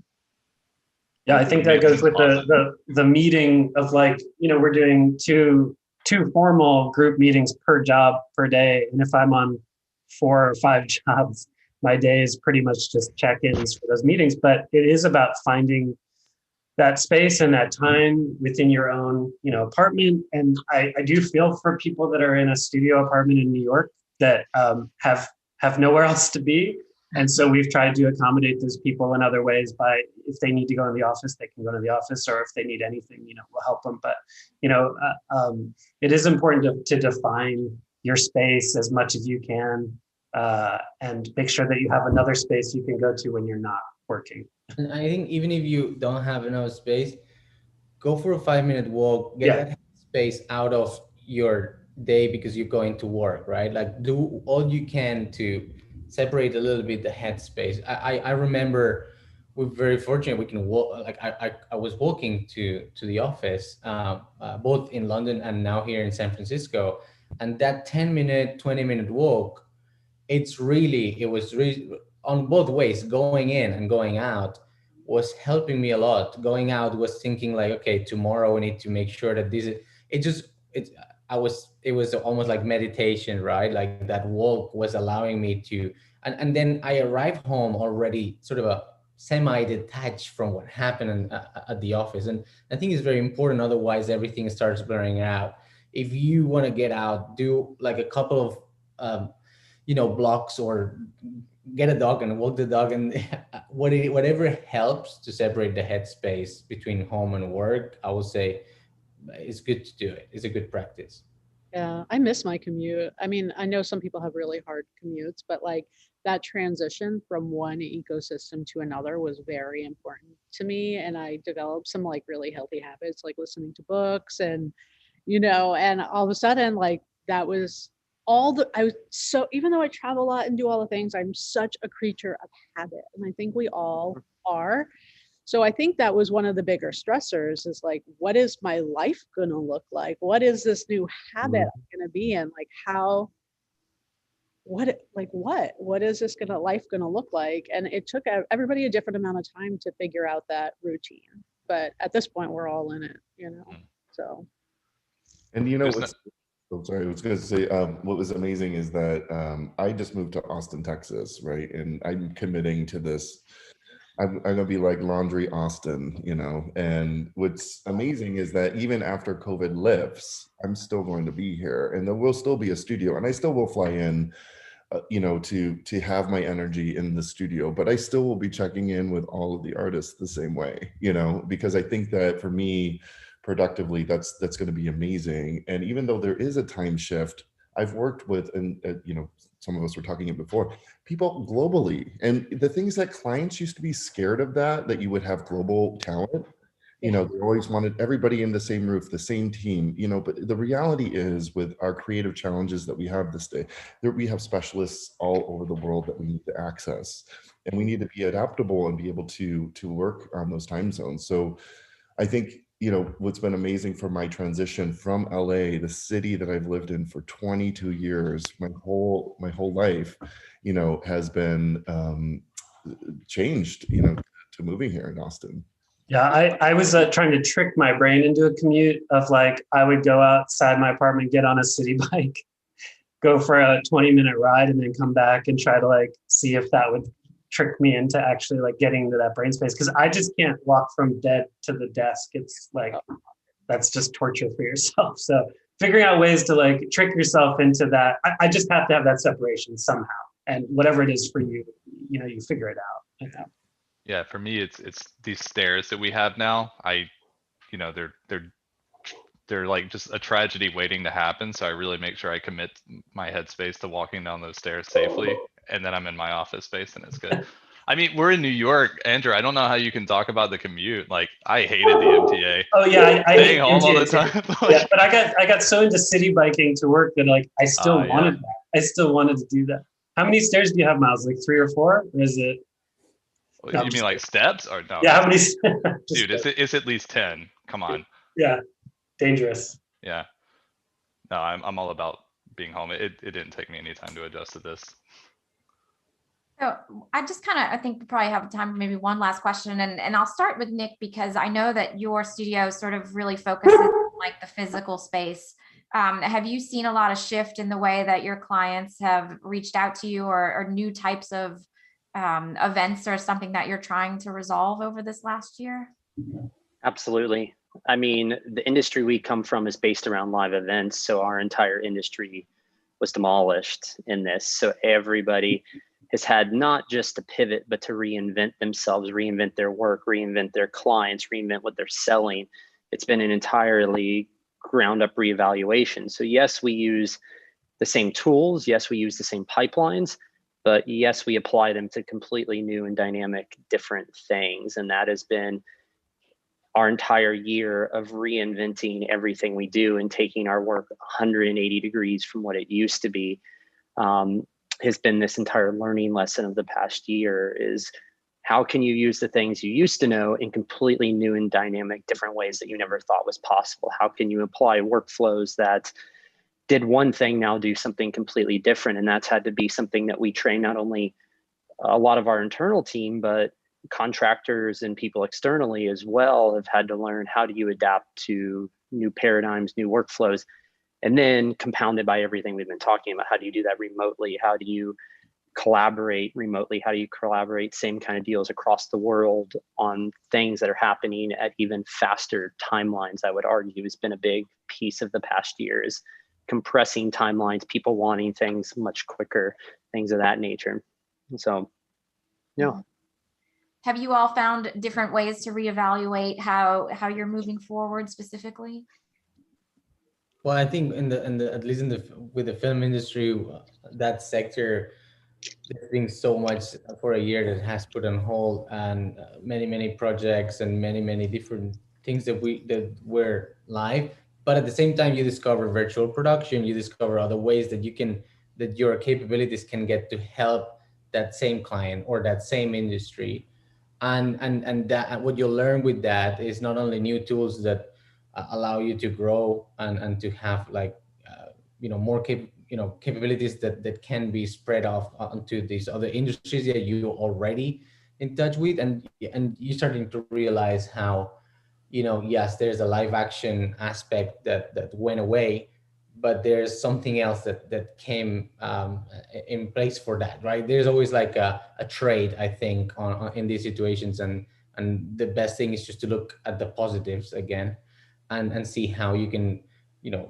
Yeah, I think that goes with the meeting of we're doing two formal group meetings per job per day. And if I'm on 4 or 5 jobs, my day is pretty much just check-ins for those meetings. But it is about finding that space and that time within your own, apartment. And I do feel for people that are in a studio apartment in New York that have nowhere else to be. And so we've tried to accommodate those people in other ways by, if they need to go to the office, they can go to the office, or if they need anything, we'll help them. But, it is important to define your space as much as you can, and make sure that you have another space you can go to when you're not working. And I think even if you don't have enough space, go for a 5-minute walk, get that space out of your day because you're going to work, right? Like do all you can to separate a little bit the headspace. I remember we're very fortunate we can walk. Like I was walking to the office, both in London and now here in San Francisco, and that 10-minute, 20-minute walk, it was really on both ways, going in and going out, was helping me a lot. Going out was thinking like, okay, tomorrow we need to make sure that it was almost like meditation, right? Like that walk was allowing me to, and then I arrived home already sort of a semi-detached from what happened at the office. And I think it's very important, otherwise everything starts blurring out. If you want to get out, do like a couple of blocks, or get a dog and walk the dog, and whatever helps to separate the headspace between home and work, I would say it's good to do it. It's a good practice. Yeah, I miss my commute. I mean, I know some people have really hard commutes, but like that transition from one ecosystem to another was very important to me. And I developed some like really healthy habits, like listening to books and, and all of a sudden, like that was even though I travel a lot and do all the things, I'm such a creature of habit. And I think we all are. So I think that was one of the bigger stressors, is like, what is my life going to look like? What is this new habit I'm going to be in? Like what is this life going to look like? And it took everybody a different amount of time to figure out that routine. But at this point, we're all in it, so. And sorry, I was going to say, what was amazing is that I just moved to Austin, Texas, right? And I'm committing to this. I'm going to be like Laundry Austin, and what's amazing is that even after COVID lifts, I'm still going to be here, and there will still be a studio, and I still will fly in, to have my energy in the studio, but I still will be checking in with all of the artists the same way, because I think that for me, productively, that's going to be amazing. And even though there is a time shift, I've worked with, and some of us were talking it before, people globally, and the things that clients used to be scared of, that you would have global talent. They always wanted everybody in the same roof, the same team, but the reality is, with our creative challenges that we have this day, that we have specialists all over the world that we need to access, and we need to be adaptable and be able to work on those time zones. So I think, what's been amazing for my transition from LA, the city that I've lived in for 22 years, my whole life, has been changed, to moving here in Austin. Yeah, I was trying to trick my brain into a commute of like, I would go outside my apartment, get on a city bike, go for a 20-minute ride, and then come back and try to like see if that would trick me into actually like getting into that brain space. Because I just can't walk from bed to the desk. It's like, that's just torture for yourself. So figuring out ways to like trick yourself into that, I just have to have that separation somehow. And whatever it is for you, you figure it out. Yeah, for me, it's these stairs that we have now. They're they're like just a tragedy waiting to happen. So I really make sure I commit my headspace to walking down those stairs safely, and then I'm in my office space and it's good. I mean, we're in New York, Andrew. I don't know how you can talk about the commute. Like, I hated the MTA. Oh yeah, I Staying hate home all the MTA time. too. Like, Yeah, but I got so into city biking to work that like I still yeah. wanted that. I still wanted to do that. How many stairs do you have, Miles? Like 3 or 4? Or is it? You No, I'm mean just like steps or no? Yeah, how many? Dude, it's at least 10. Come on. Yeah, dangerous. Yeah. No, I'm all about being home. It didn't take me any time to adjust to this. So I just kind of, I think we probably have time for maybe one last question, and I'll start with Nick, because I know that your studio sort of really focuses on like the physical space. Have you seen a lot of shift in the way that your clients have reached out to you, or new types of events or something that you're trying to resolve over this last year? Absolutely. I mean, the industry we come from is based around live events. So our entire industry was demolished in this. So everybody has had not just to pivot, but to reinvent themselves, reinvent their work, reinvent their clients, reinvent what they're selling. It's been an entirely ground up reevaluation. So yes, we use the same tools. Yes, we use the same pipelines, but yes, we apply them to completely new and dynamic different things. And that has been our entire year of reinventing everything we do and taking our work 180 degrees from what it used to be. Has been this entire learning lesson of the past year is how can you use the things you used to know in completely new and dynamic different ways that you never thought was possible? How can you apply workflows that did one thing now do something completely different? And that's had to be something that we train not only a lot of our internal team, but contractors and people externally as well have had to learn how do you adapt to new paradigms, new workflows, and then compounded by everything we've been talking about. How do you do that remotely? How do you collaborate remotely? How do you collaborate same kind of deals across the world on things that are happening at even faster timelines? I would argue has been a big piece of the past year is compressing timelines, people wanting things much quicker, things of that nature. So, yeah. Have you all found different ways to reevaluate how you're moving forward specifically? Well, I think at least with the film industry, that sector, there's been so much for a year that has put on hold, and many projects and many different things that were live. But at the same time, you discover virtual production, you discover other ways that that your capabilities can get to help that same client or that same industry. And that what you'll learn with that is not only new tools that allow you to grow and to have like more capabilities that can be spread off onto these other industries that you already in touch with, and you're starting to realize how yes, there's a live action aspect that went away, but there's something else that came in place for that, right? There's always like a trade, I think, on in these situations, and the best thing is just to look at the positives again, and see how you can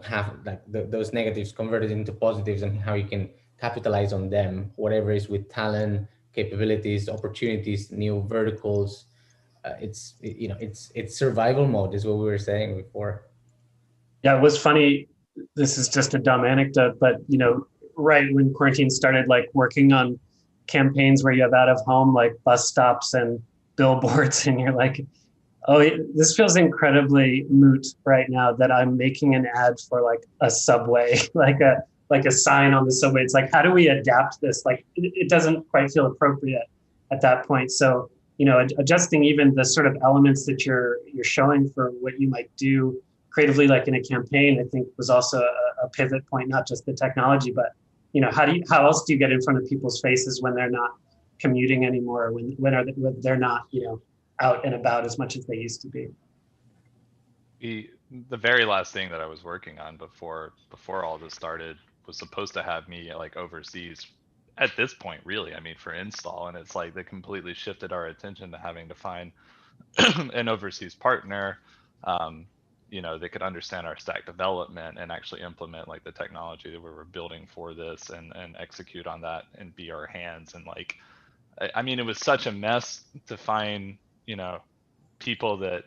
have like those negatives converted into positives, and how you can capitalize on them, whatever is with talent, capabilities, opportunities, new verticals. It's survival mode is what we were saying before. Yeah, it was funny. This is just a dumb anecdote, but right when quarantine started, like working on campaigns where you have out of home like bus stops and billboards, and you're like, oh, this feels incredibly moot right now that I'm making an ad for like a subway, like a sign on the subway. It's like, how do we adapt this? Like, it doesn't quite feel appropriate at that point. So, adjusting even the sort of elements that you're showing for what you might do creatively, like in a campaign, I think was also a pivot point, not just the technology, but how else do you get in front of people's faces when they're not commuting anymore, when they're not, out and about as much as they used to be. The very last thing that I was working on before all this started was supposed to have me like overseas at this point, really, I mean, for install, and it's like they completely shifted our attention to having to find an overseas partner, that could understand our stack development and actually implement like the technology that we were building for this, and execute on that and be our hands. And like, I mean, it was such a mess to find, people that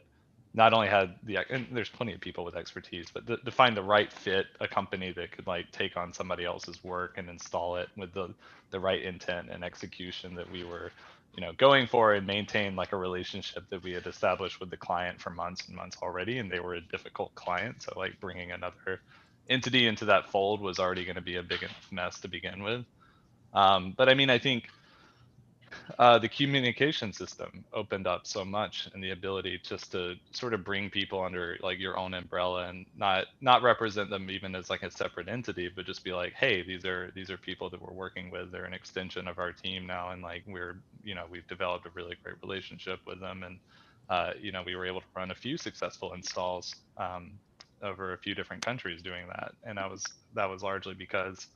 not only had and there's plenty of people with expertise, but to find the right fit, a company that could like take on somebody else's work and install it with the right intent and execution that we were, going for, and maintain like a relationship that we had established with the client for months and months already. And they were a difficult client. So like bringing another entity into that fold was already going to be a big enough mess to begin with. But I mean, I think the communication system opened up so much, and the ability just to sort of bring people under like your own umbrella and not represent them even as like a separate entity, but just be like, hey, these are people that we're working with. They're an extension of our team now, and like we've developed a really great relationship with them, and we were able to run a few successful installs over a few different countries doing that, and that was largely because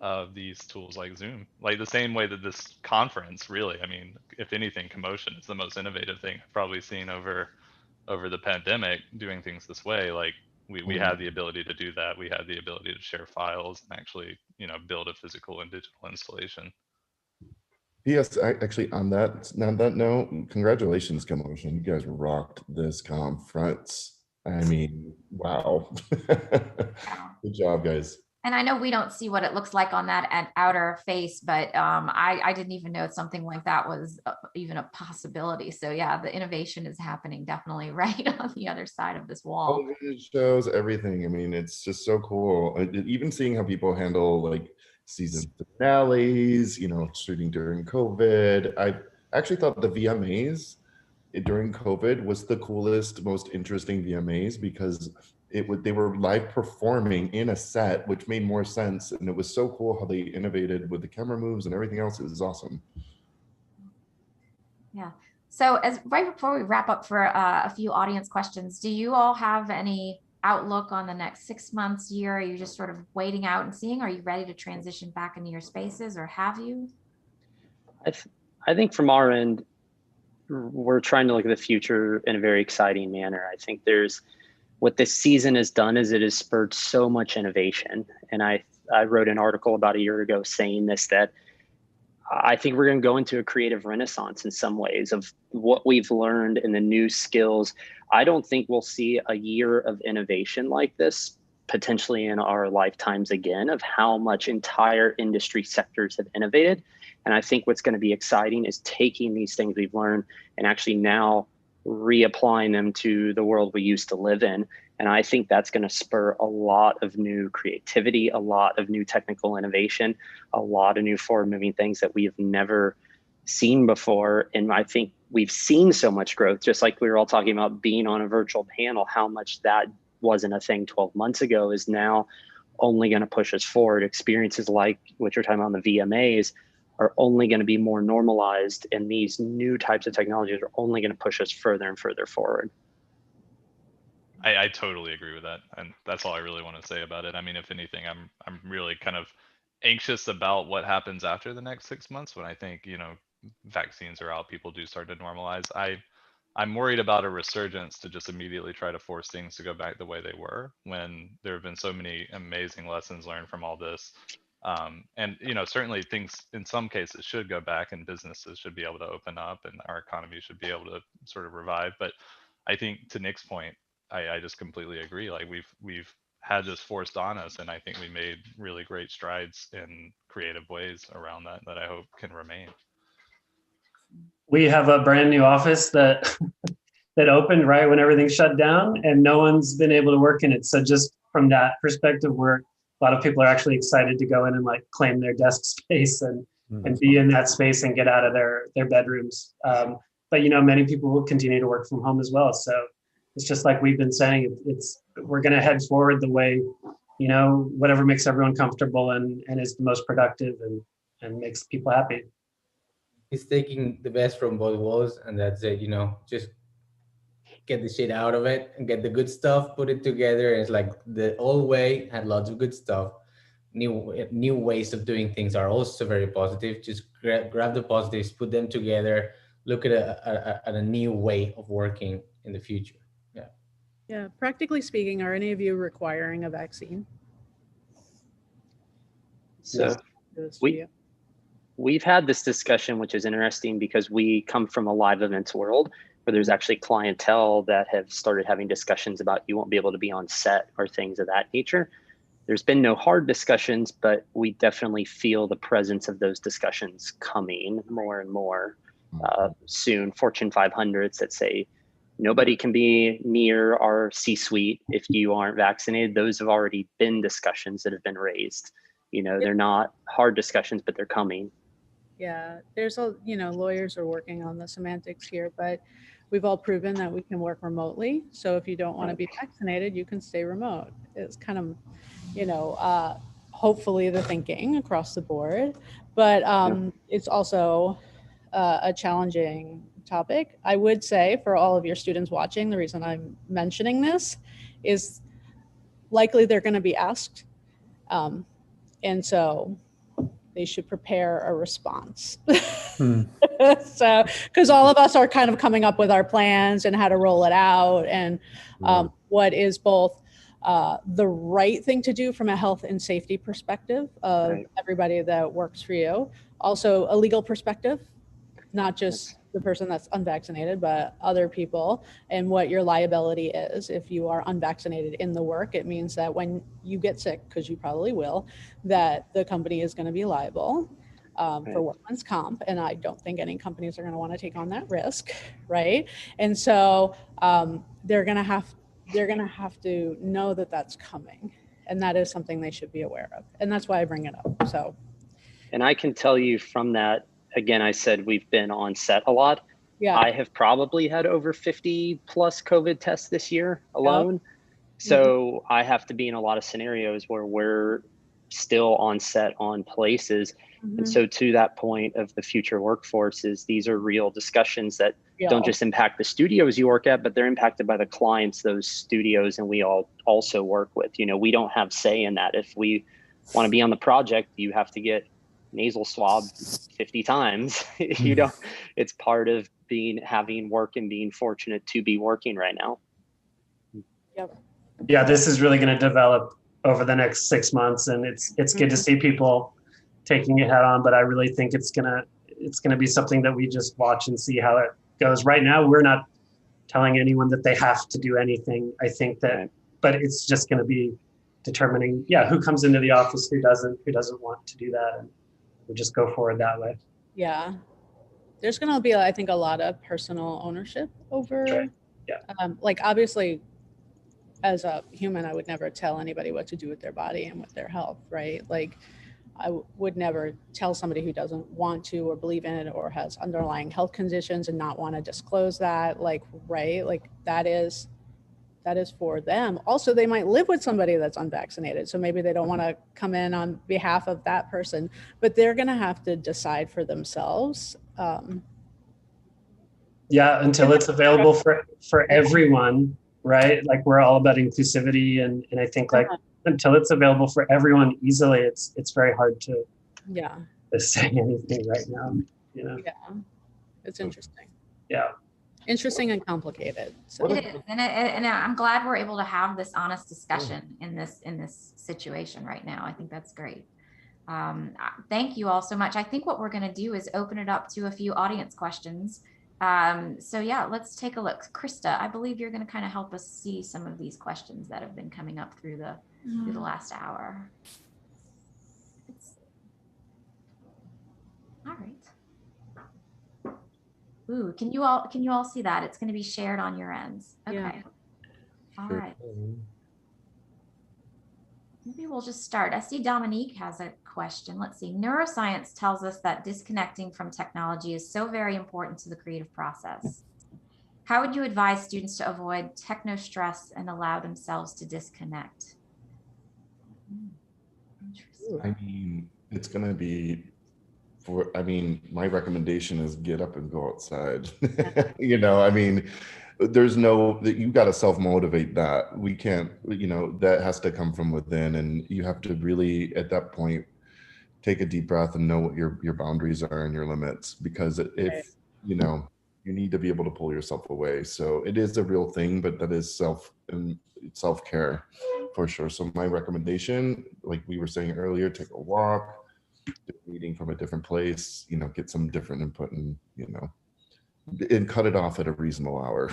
of these tools like Zoom. Like the same way that this conference, really, I mean, if anything, CoMotion is the most innovative thing I've probably seen over the pandemic, doing things this way. Like we had the ability to do that. We had the ability to share files and actually, build a physical and digital installation. Yes, actually, on that note, congratulations, CoMotion. You guys rocked this conference. I mean, wow. Good job, guys. And I know we don't see what it looks like on that outer face, but I didn't even know something like that was even a possibility. So yeah, the innovation is happening definitely right on the other side of this wall. Oh, it shows everything. I mean, it's just so cool. Even seeing how people handle like season finales, shooting during COVID. I actually thought the VMAs during COVID was the coolest, most interesting VMAs, because they were live performing in a set, which made more sense, and it was so cool how they innovated with the camera moves and everything else. It was awesome. Yeah. So as right before we wrap up for a few audience questions, do you all have any outlook on the next 6 months, year? Are you just sort of waiting out and seeing? Are you ready to transition back into your spaces, or have you? I think from our end, we're trying to look at the future in a very exciting manner. I think what this season has done is it has spurred so much innovation. And I wrote an article about a year ago saying this, that I think we're going to go into a creative renaissance in some ways of what we've learned and the new skills. I don't think we'll see a year of innovation like this potentially in our lifetimes again, of how much entire industry sectors have innovated. And I think what's going to be exciting is taking these things we've learned and actually now reapplying them to the world we used to live in. And I think that's going to spur a lot of new creativity, a lot of new technical innovation, a lot of new forward-moving things that we have never seen before. And I think we've seen so much growth, just like we were all talking about being on a virtual panel, how much that wasn't a thing 12 months ago is now only going to push us forward. Experiences like what you're talking about on the VMAs are only going to be more normalized, and these new types of technologies are only going to push us further and further forward. I totally agree with that, and that's all I really want to say about it. I mean, if anything, I'm really kind of anxious about what happens after the next 6 months, when I think vaccines are out, people do start to normalize. I'm worried about a resurgence to just immediately try to force things to go back the way they were, when there have been so many amazing lessons learned from all this. And certainly things in some cases should go back, and businesses should be able to open up, and our economy should be able to sort of revive. But I think to Nick's point, I just completely agree. Like we've had this forced on us, and I think we made really great strides in creative ways around that I hope can remain. We have a brand new office that that opened right when everything shut down, and no one's been able to work in it. So just from that perspective, a lot of people are actually excited to go in and like claim their desk space and be in that space and get out of their bedrooms. But many people will continue to work from home as well. So it's just like we've been saying, we're going to head forward the way, whatever makes everyone comfortable and is the most productive and makes people happy. It's taking the best from both worlds, and that's it. Just get the shit out of it and get the good stuff, put it together. And it's like the old way had lots of good stuff. New ways of doing things are also very positive. Just grab the positives, put them together, look at a new way of working in the future. Yeah, practically speaking, are any of you requiring a vaccine? So we've had this discussion, which is interesting because we come from a live events world, where there's actually clientele that have started having discussions about you won't be able to be on set or things of that nature. There's been no hard discussions, but we definitely feel the presence of those discussions coming more and more soon. Fortune 500s that say nobody can be near our C-suite if you aren't vaccinated. Those have already been discussions that have been raised. You know, they're not hard discussions, but they're coming. Yeah, there's lawyers are working on the semantics here, but we've all proven that we can work remotely. So if you don't want to be vaccinated, you can stay remote. It's kind of, hopefully the thinking across the board, but it's also a challenging topic. I would say for all of your students watching, the reason I'm mentioning this is likely they're going to be asked. And so they should prepare a response. So, because all of us are kind of coming up with our plans and how to roll it out and what is both the right thing to do from a health and safety perspective of everybody that works for you. Also a legal perspective, not just the person that's unvaccinated, but other people, and what your liability is. If you are unvaccinated in the work, it means that when you get sick, because you probably will, that the company is going to be liable for workman's comp. And I don't think any companies are going to want to take on that risk, right? And so they're going to have to know that that's coming, and that is something they should be aware of. And that's why I bring it up. So, and I can tell you from that, again, I said we've been on set a lot. Yeah. I have probably had over 50 plus COVID tests this year alone. So I have to be in a lot of scenarios where we're still on set on places. And so to that point of the future workforces, these are real discussions that don't just impact the studios you work at, but they're impacted by the clients those studios and we all also work with. You know, we don't have say in that. If we want to be on the project, you have to get nasal swab 50 times. You know, it's part of having work and being fortunate to be working right now. Yeah, this is really going to develop over the next 6 months, and it's good to see people taking it head on, but I really think it's gonna be something that we just watch and see how it goes. Right now, we're not telling anyone that they have to do anything. I think that, but it's just going to be determining, who comes into the office, who doesn't want to do that, and we just go forward that way. Yeah, there's going to be, I think, a lot of personal ownership over. Like obviously, as a human, I would never tell anybody what to do with their body and with their health, right? Like I would never tell somebody who doesn't want to or believe in it or has underlying health conditions and not want to disclose that, like, right? Like that is for them. Also, they might live with somebody that's unvaccinated. So maybe they don't want to come in on behalf of that person, but they're going to have to decide for themselves. Until it's available for everyone, right? Like we're all about inclusivity, and I think like until it's available for everyone easily, it's very hard to say anything right now. You know? Yeah, it's interesting. Yeah, interesting and complicated. So. It is, and I'm glad we're able to have this honest discussion in this situation right now. I think that's great. Thank you all so much. I think what we're going to do is open it up to a few audience questions. So let's take a look. Krista, I believe you're going to kind of help us see some of these questions that have been coming up through the last hour. All right. Ooh, can you all see that? It's going to be shared on your ends. Okay. Yeah. All right. Maybe we'll just start. I see Dominique has a question. Let's see. Neuroscience tells us that disconnecting from technology is so very important to the creative process. How would you advise students to avoid techno stress and allow themselves to disconnect? I mean, it's going to be my recommendation is get up and go outside. You know, I mean, you got to self-motivate that. We can't, that has to come from within, and you have to really at that point take a deep breath and know what your boundaries are and your limits, because if you need to be able to pull yourself away. So it is a real thing, but that is self-care for sure. So my recommendation, like we were saying earlier, take a walk, do a meeting from a different place, get some different input, and and cut it off at a reasonable hour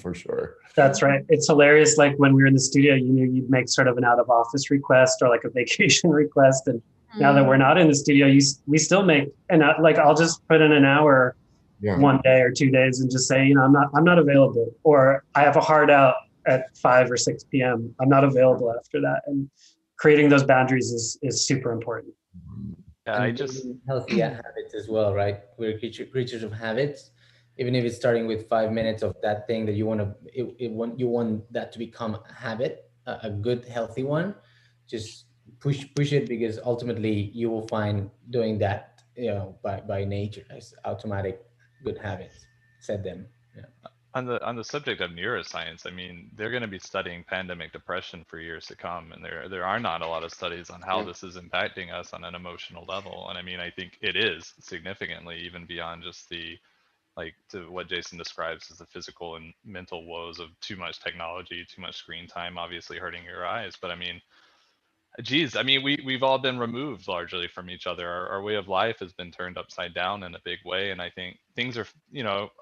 for sure. That's right. It's hilarious. Like when we were in the studio, you'd make sort of an out of office request or like a vacation request. And now that we're not in the studio, we still make, and like, I'll just put in an hour one day or 2 days and just say, I'm not available, or I have a hard out at 5 or 6 p.m. I'm not available after that. And creating those boundaries is super important. Yeah, I just healthy habits as well, right? We're creatures of habits. Even if it's starting with 5 minutes of that thing that you want that to become a habit, a good, healthy one, just push it, because ultimately you will find doing that, by nature as automatic good habits. Set them. Yeah. on the subject of neuroscience, I mean, they're going to be studying pandemic depression for years to come, and there are not a lot of studies on how this is impacting us on an emotional level. And I mean, I think it is significantly, even beyond just the, like, to what Jason describes as the physical and mental woes of too much technology, too much screen time, obviously hurting your eyes. But I mean, geez, I mean, we've all been removed largely from each other. Our way of life has been turned upside down in a big way. And I think things are,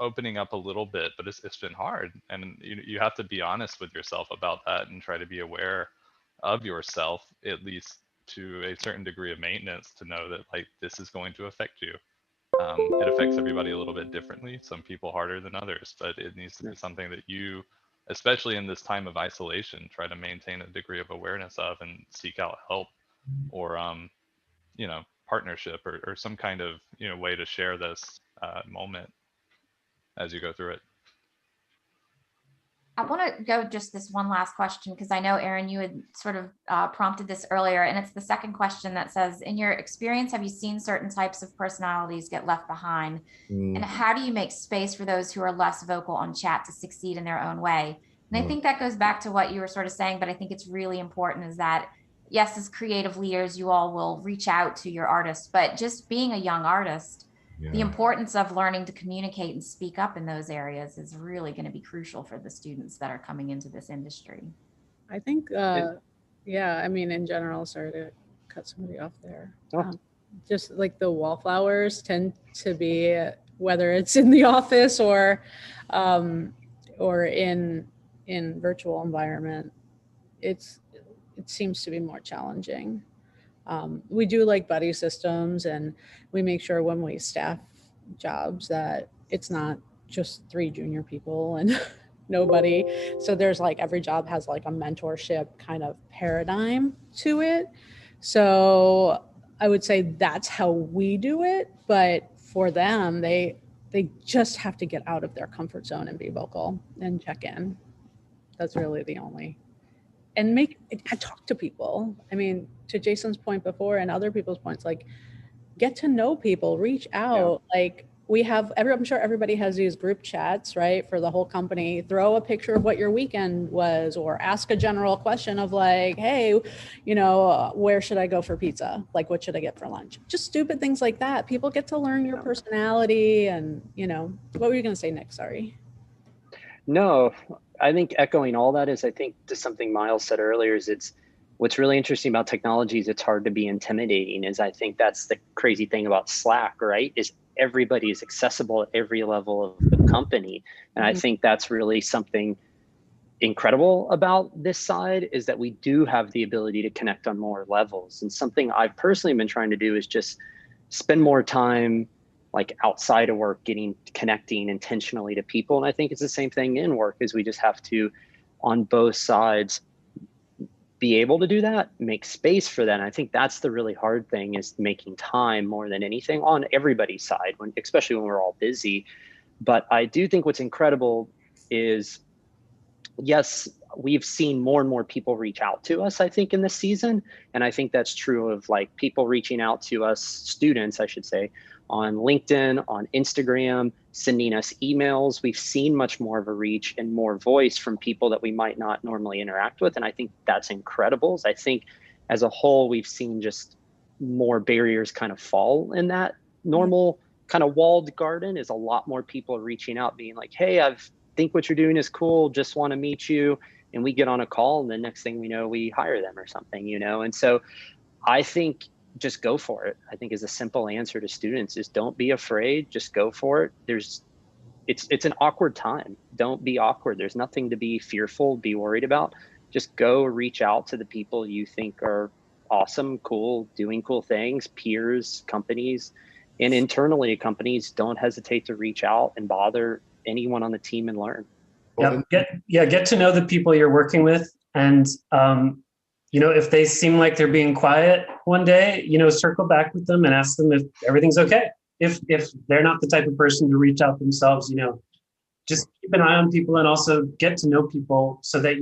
opening up a little bit, but it's been hard. And you have to be honest with yourself about that and try to be aware of yourself, at least to a certain degree of maintenance, to know that, like, this is going to affect you. It affects everybody a little bit differently, some people harder than others, but it needs to be something that you, especially in this time of isolation, try to maintain a degree of awareness of and seek out help, or partnership, or some kind of way to share this moment as you go through it. I want to go just this one last question, because I know, Aaron, you had sort of prompted this earlier, and it's the second question that says, in your experience, have you seen certain types of personalities get left behind? And how do you make space for those who are less vocal on chat to succeed in their own way? And I think that goes back to what you were sort of saying, but I think it's really important is that, yes, as creative leaders, you all will reach out to your artists, but just being a young artist, the importance of learning to communicate and speak up in those areas is really going to be crucial for the students that are coming into this industry. I think, I mean, in general, sorry to cut somebody off there. Just like the wallflowers tend to be, whether it's in the office or in virtual environment, it seems to be more challenging. We do like buddy systems, and we make sure when we staff jobs that it's not just 3 junior people and nobody. So there's like, every job has like a mentorship kind of paradigm to it. So I would say that's how we do it. But for them, they just have to get out of their comfort zone and be vocal and check in. That's really the only. And talk to people. I mean, to Jason's point before and other people's points, like, get to know people, reach out. Like, we have, I'm sure everybody has these group chats, right, for the whole company. Throw a picture of what your weekend was, or ask a general question of like, hey, where should I go for pizza? Like, what should I get for lunch? Just stupid things like that. People get to learn your personality. And, what were you going to say, Nick? Sorry. No, I think echoing all that is, I think, to something Miles said earlier, is what's really interesting about technology is it's hard to be intimidating. I think that's the crazy thing about Slack, right? Is everybody is accessible at every level of the company. And I think that's really something incredible about this side, is that we do have the ability to connect on more levels. And something I've personally been trying to do is just spend more time like outside of work, connecting intentionally to people. And I think it's the same thing in work, is we just have to, on both sides, be able to do that, make space for that. And I think that's the really hard thing, is making time more than anything on everybody's side, especially when we're all busy. But I do think what's incredible is, yes, we've seen more and more people reach out to us, I think, in this season. And I think that's true of like people reaching out to us, students, I should say, on LinkedIn, on Instagram, sending us emails. We've seen much more of a reach and more voice from people that we might not normally interact with. And I think that's incredible. I think as a whole, we've seen just more barriers kind of fall in that normal kind of walled garden. Is a lot more people reaching out, being like, hey, I think what you're doing is cool, just want to meet you. And we get on a call, and the next thing we know, we hire them or something, And so I think just go for it, I think, is a simple answer to students, is don't be afraid, just go for it. There's it's an awkward time. Don't be awkward. There's nothing to be fearful, be worried about. Just go reach out to the people you think are awesome, cool, doing cool things, peers, companies, and internally companies. Don't hesitate to reach out and bother anyone on the team and learn. Get to know the people you're working with. And, if they seem like they're being quiet one day, circle back with them and ask them if everything's okay. If they're not the type of person to reach out themselves, just keep an eye on people and also get to know people so that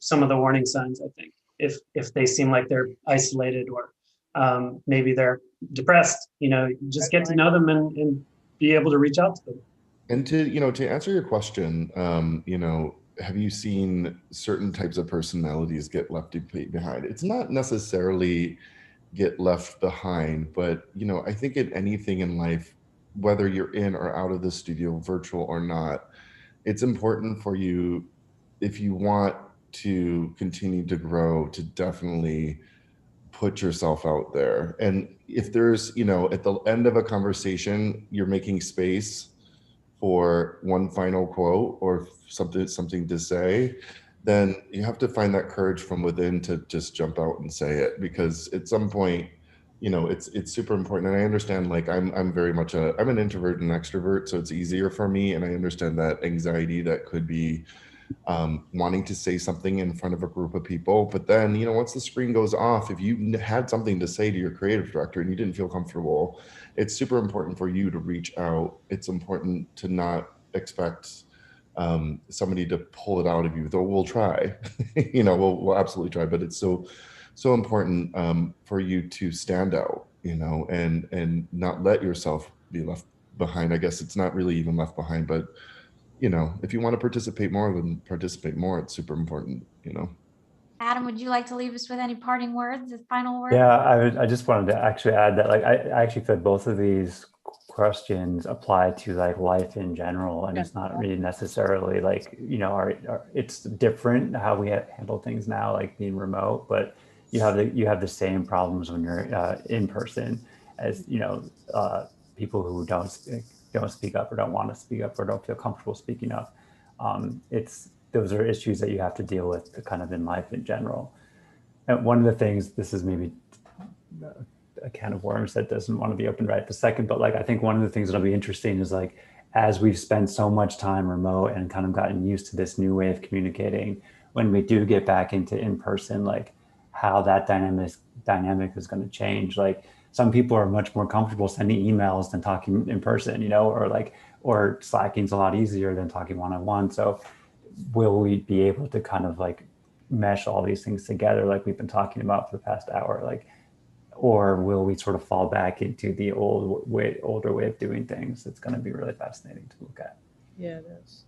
some of the warning signs, I think, if they seem like they're isolated or maybe they're depressed, just get to know them and be able to reach out to them. And to answer your question, have you seen certain types of personalities get left behind? It's not necessarily get left behind, but I think in anything in life, whether you're in or out of the studio, virtual or not, it's important for you, if you want to continue to grow, to definitely put yourself out there. And if there's, at the end of a conversation, you're making space for one final quote or something to say, then you have to find that courage from within to just jump out and say it, because at some point, it's super important. And I understand, like, I'm very much I'm an introvert and extrovert, so it's easier for me. And I understand that anxiety that could be wanting to say something in front of a group of people. But then, once the screen goes off, if you had something to say to your creative director and you didn't feel comfortable, it's super important for you to reach out. It's important to not expect somebody to pull it out of you, though we'll try. We'll absolutely try. But it's so important for you to stand out, and not let yourself be left behind. I guess it's not really even left behind, but if you want to participate more, then participate more. It's super important, Adam, would you like to leave us with any parting words, as final words? Yeah, I just wanted to actually add that, like, I actually feel both of these questions apply to like life in general, and it's not really necessarily like, it's different how we handle things now, like being remote, but you have the same problems when you're in person as people who don't speak up or don't want to speak up or don't feel comfortable speaking up. Those are issues that you have to deal with kind of in life in general. And one of the things, this is maybe a can of worms that doesn't want to be opened right this second, but like, I think one of the things that'll be interesting is, like, as we've spent so much time remote and kind of gotten used to this new way of communicating, when we do get back into in-person, like how that dynamic is going to change. Like, some people are much more comfortable sending emails than talking in person, or Slacking's a lot easier than talking one-on-one. So will we be able to kind of like mesh all these things together like we've been talking about for the past hour, or will we sort of fall back into the older way of doing things? It's going to be really fascinating to look at. Yeah, it is.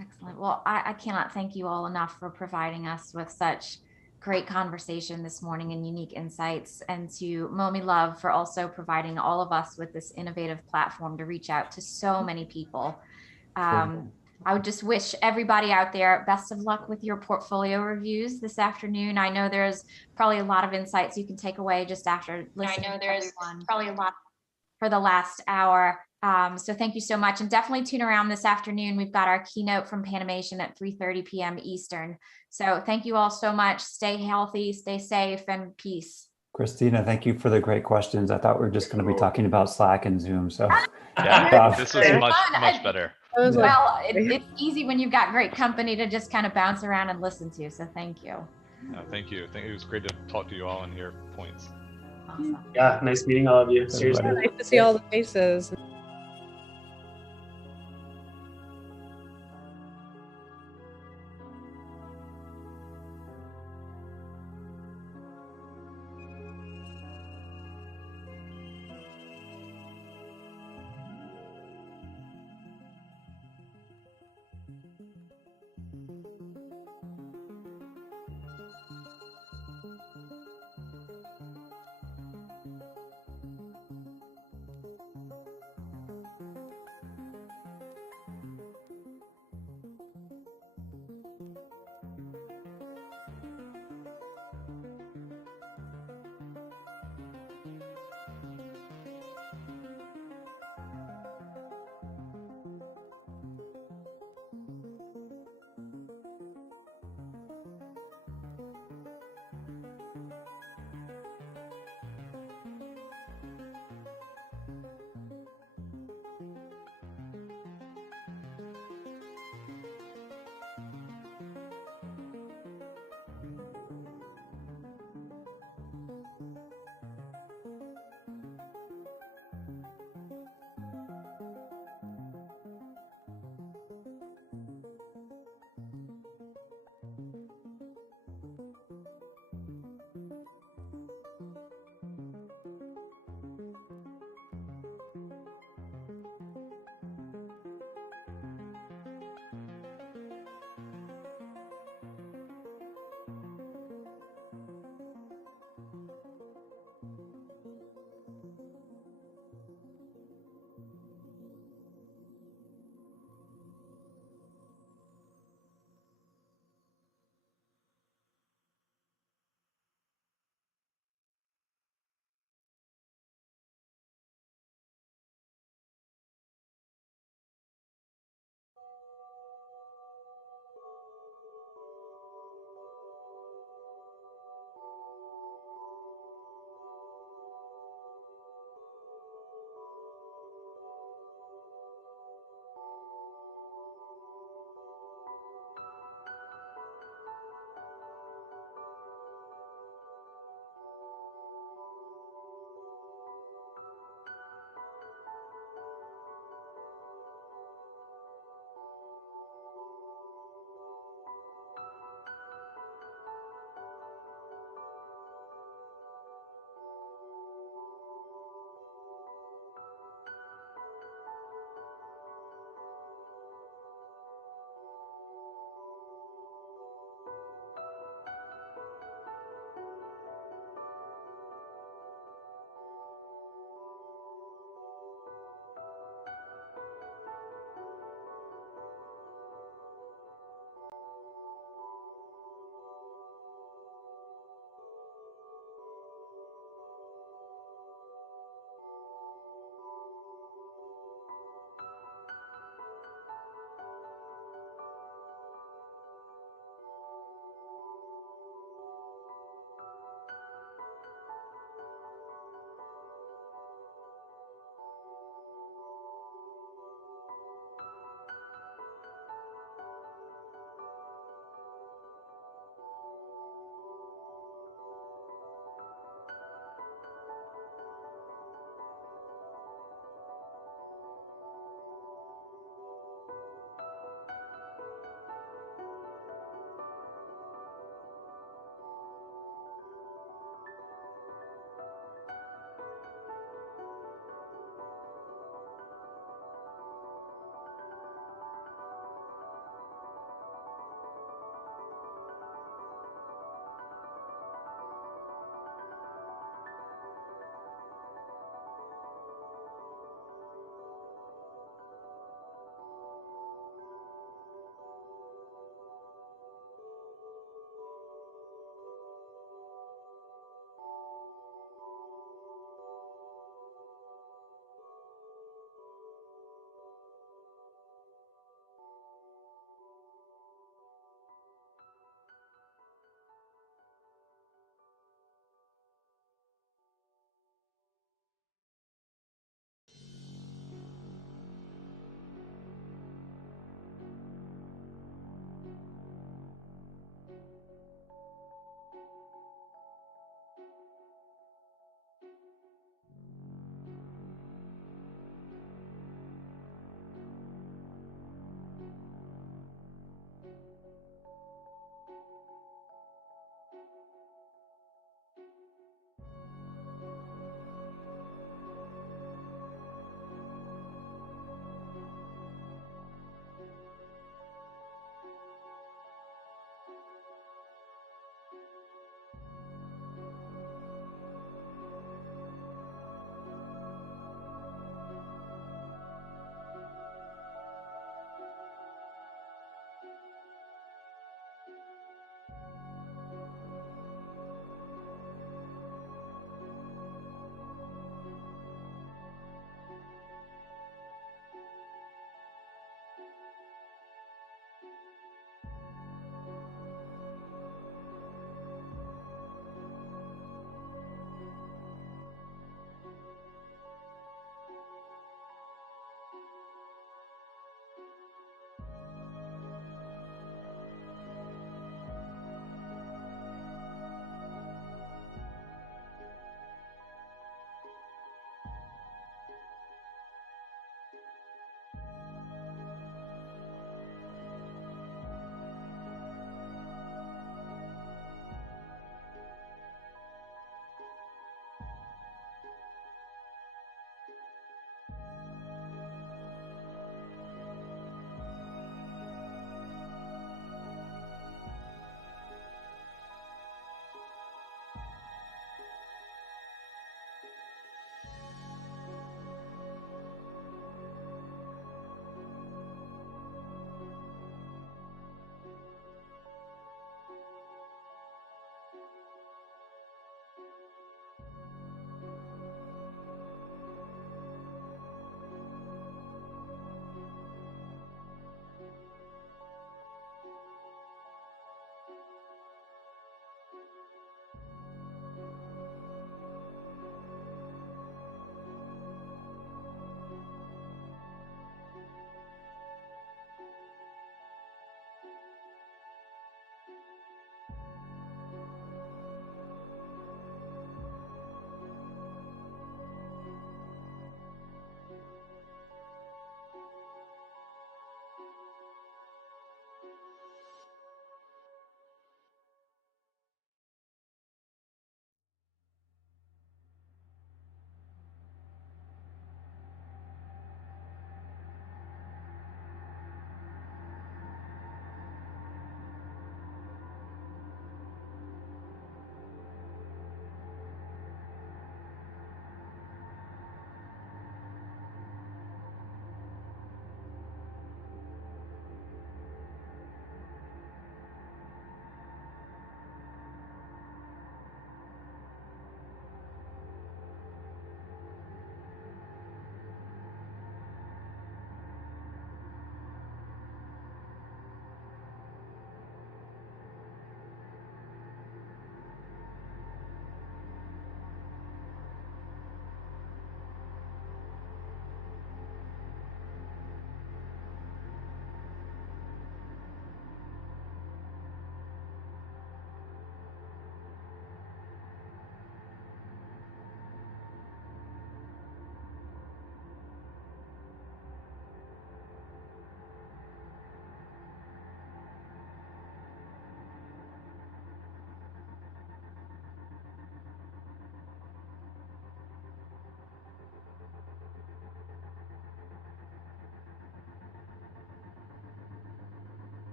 Excellent. Well, I cannot thank you all enough for providing us with such great conversation this morning and unique insights, and to Momi Love for also providing all of us with this innovative platform to reach out to so many people. I would just wish everybody out there best of luck with your portfolio reviews this afternoon. I know there's probably a lot of insights you can take away just after listening to everyone probably a lot for the last hour. So thank you so much. And definitely tune around this afternoon. We've got our keynote from Panimation at 3:30 p.m. Eastern. So thank you all so much. Stay healthy, stay safe, and peace. Christina, thank you for the great questions. I thought we were just going to be talking about Slack and Zoom. So yeah, this was much better. Well, it's easy when you've got great company to just kind of bounce around and listen to. So thank you. Thank you. It was great to talk to you all and hear points. Awesome. Yeah, nice meeting all of you. Seriously. Nice to see all the faces.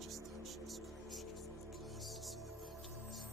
Just thought she was crazy. Glad to see the mountains.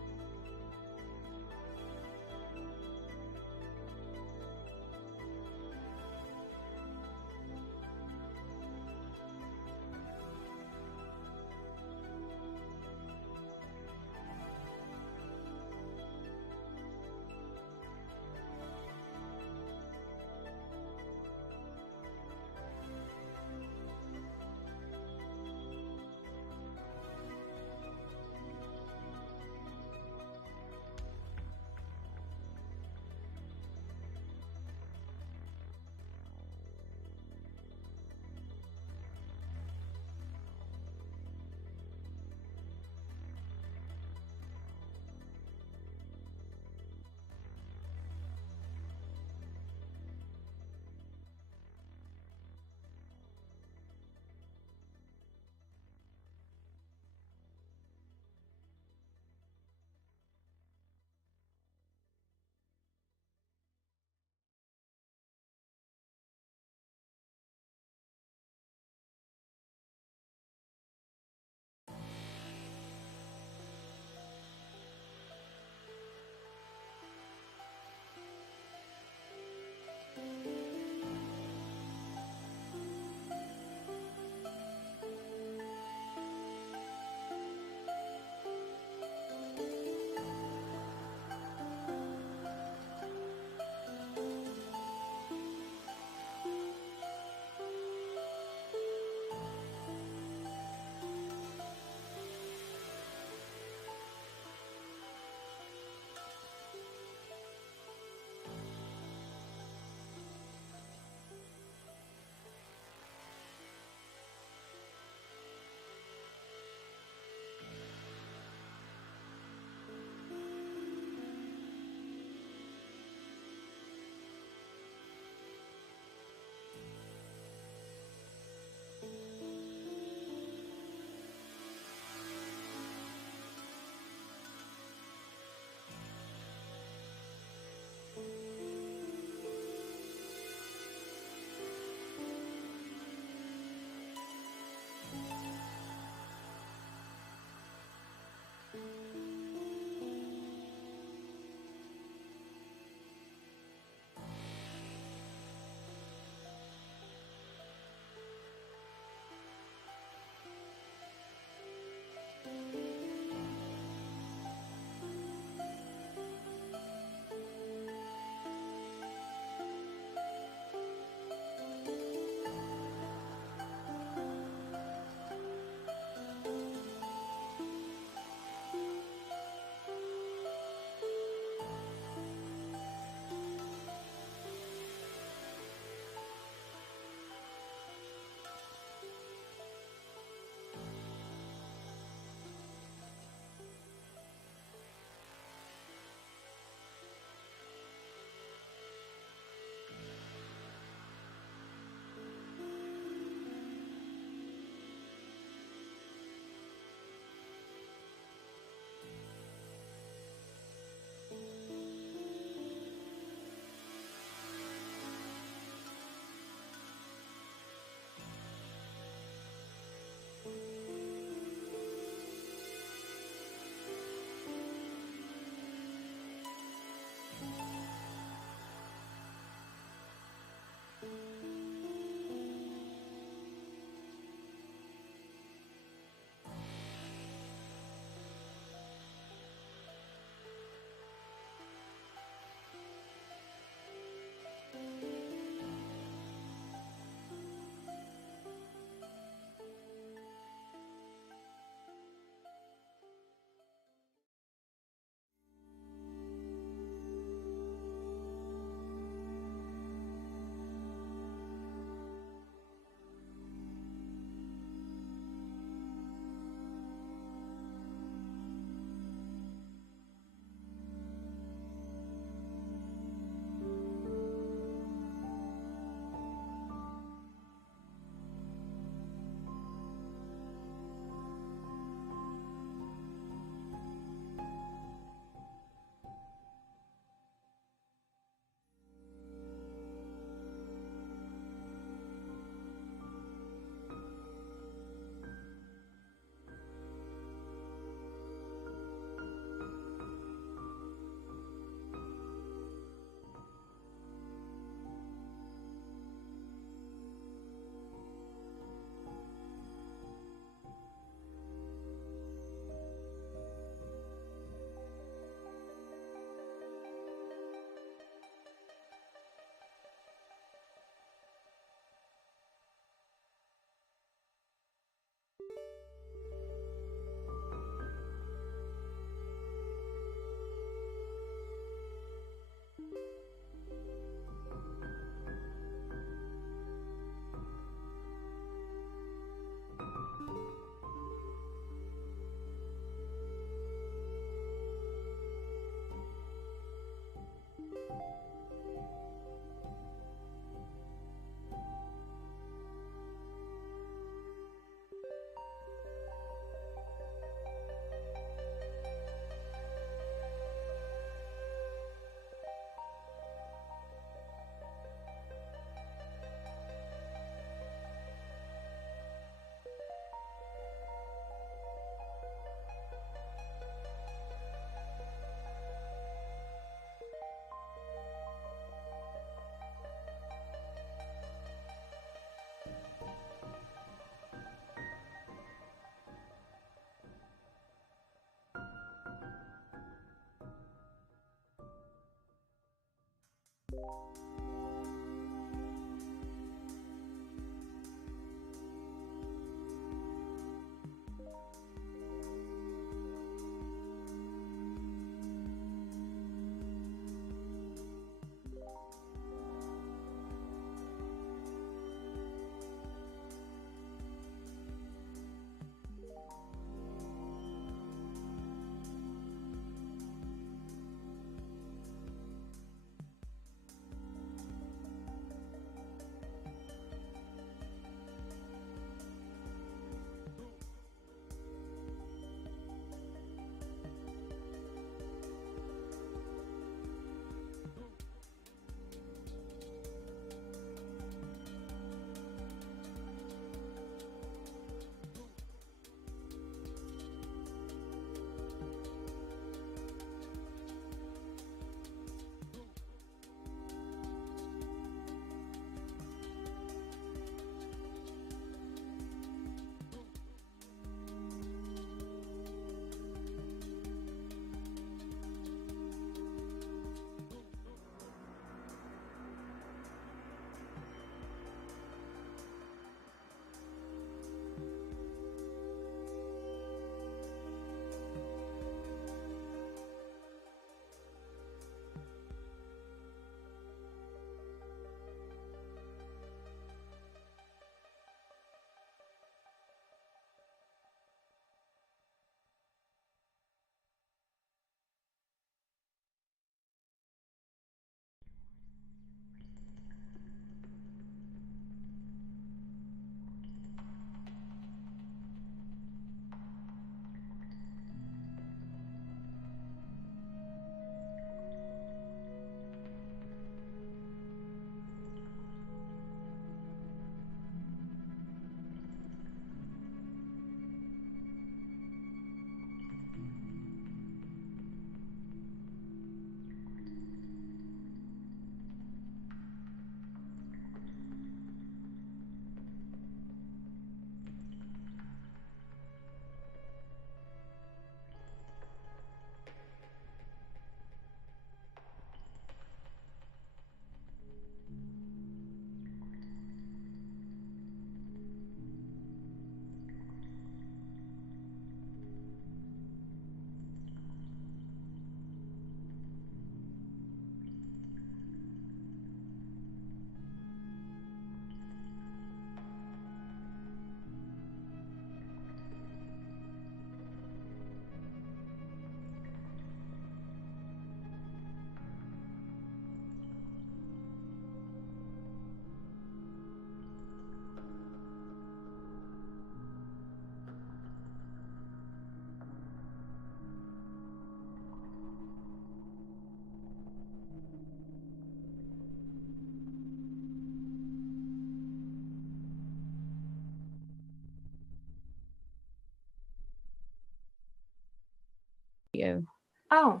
You. Oh.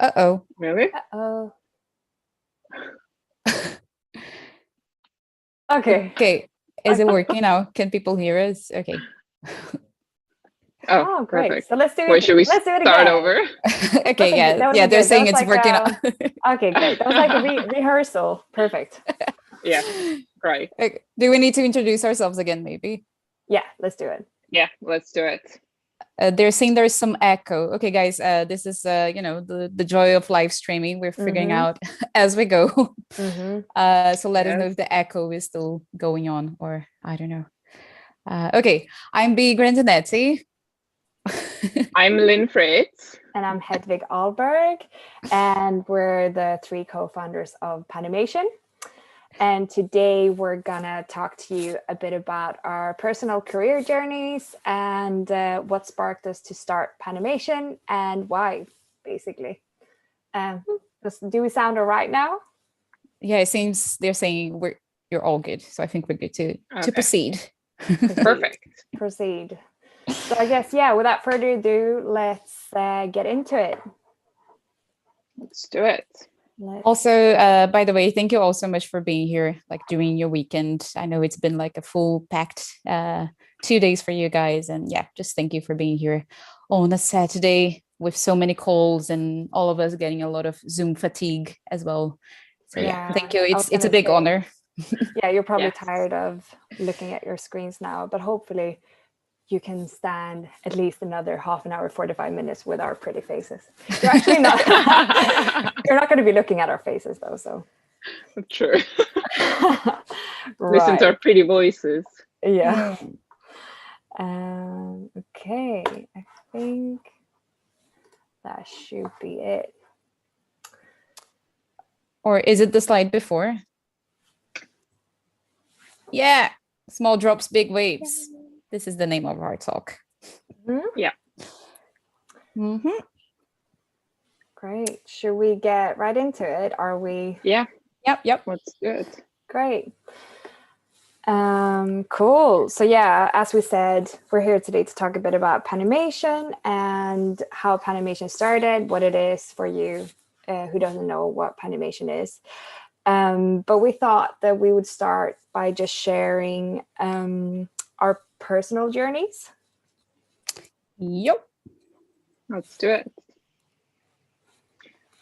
Uh-oh. Really? Uh-oh. Okay. Okay. Is it working now? Can people hear us? Okay. Oh, great. perfect. So let's do it. Wait, should we Let's do it start again. over? Okay, That was yeah, good. they're That saying was it's like working out. Okay, great. That was like a rehearsal. Perfect. Yeah, great. Okay. Do we need to introduce ourselves again, maybe? Yeah, let's do it. Yeah, let's do it. They're saying there's some echo. Okay, guys, this is the joy of live streaming. We're figuring out as we go. So let us know if the echo is still going on, or I don't know. Okay, I'm B. Grandinetti. I'm Lynn Fritz. And I'm Hedvig Ahlberg. And we're the 3 co-founders of Panimation. And today we're gonna talk to you a bit about our personal career journeys and what sparked us to start Panimation and why, basically. Do we sound all right now? Yeah, it seems they're saying you're all good. So I think we're good to proceed. Perfect. Proceed. So I guess, yeah, without further ado, let's get into it. Let's do it. Also, by the way, thank you all so much for being here, like during your weekend. I know it's been like a full packed 2 days for you guys. And yeah, just thank you for being here on a Saturday with so many calls and all of us getting a lot of Zoom fatigue as well. So yeah, Yeah, thank you. I was It's a gonna big say, honor. yeah, you're probably Yes. tired of looking at your screens now, but hopefully you can stand at least another half an hour, 45 minutes with our pretty faces. You're actually not, you're not going to be looking at our faces though, so. True. Listen to our Right, pretty voices. yeah. Mm. Okay, I think that should be it. Or is it the slide before? Yeah, small drops, big waves. This is the name of our talk. Yeah. Mm-hmm. Great. Should we get right into it? Are we? Yeah. Yep. Let's do it. Great. Cool. So yeah, as we said, we're here today to talk a bit about Panimation and how Panimation started, what it is for you who doesn't know what Panimation is. But we thought that we would start by just sharing our personal journeys. Yep. Let's do it.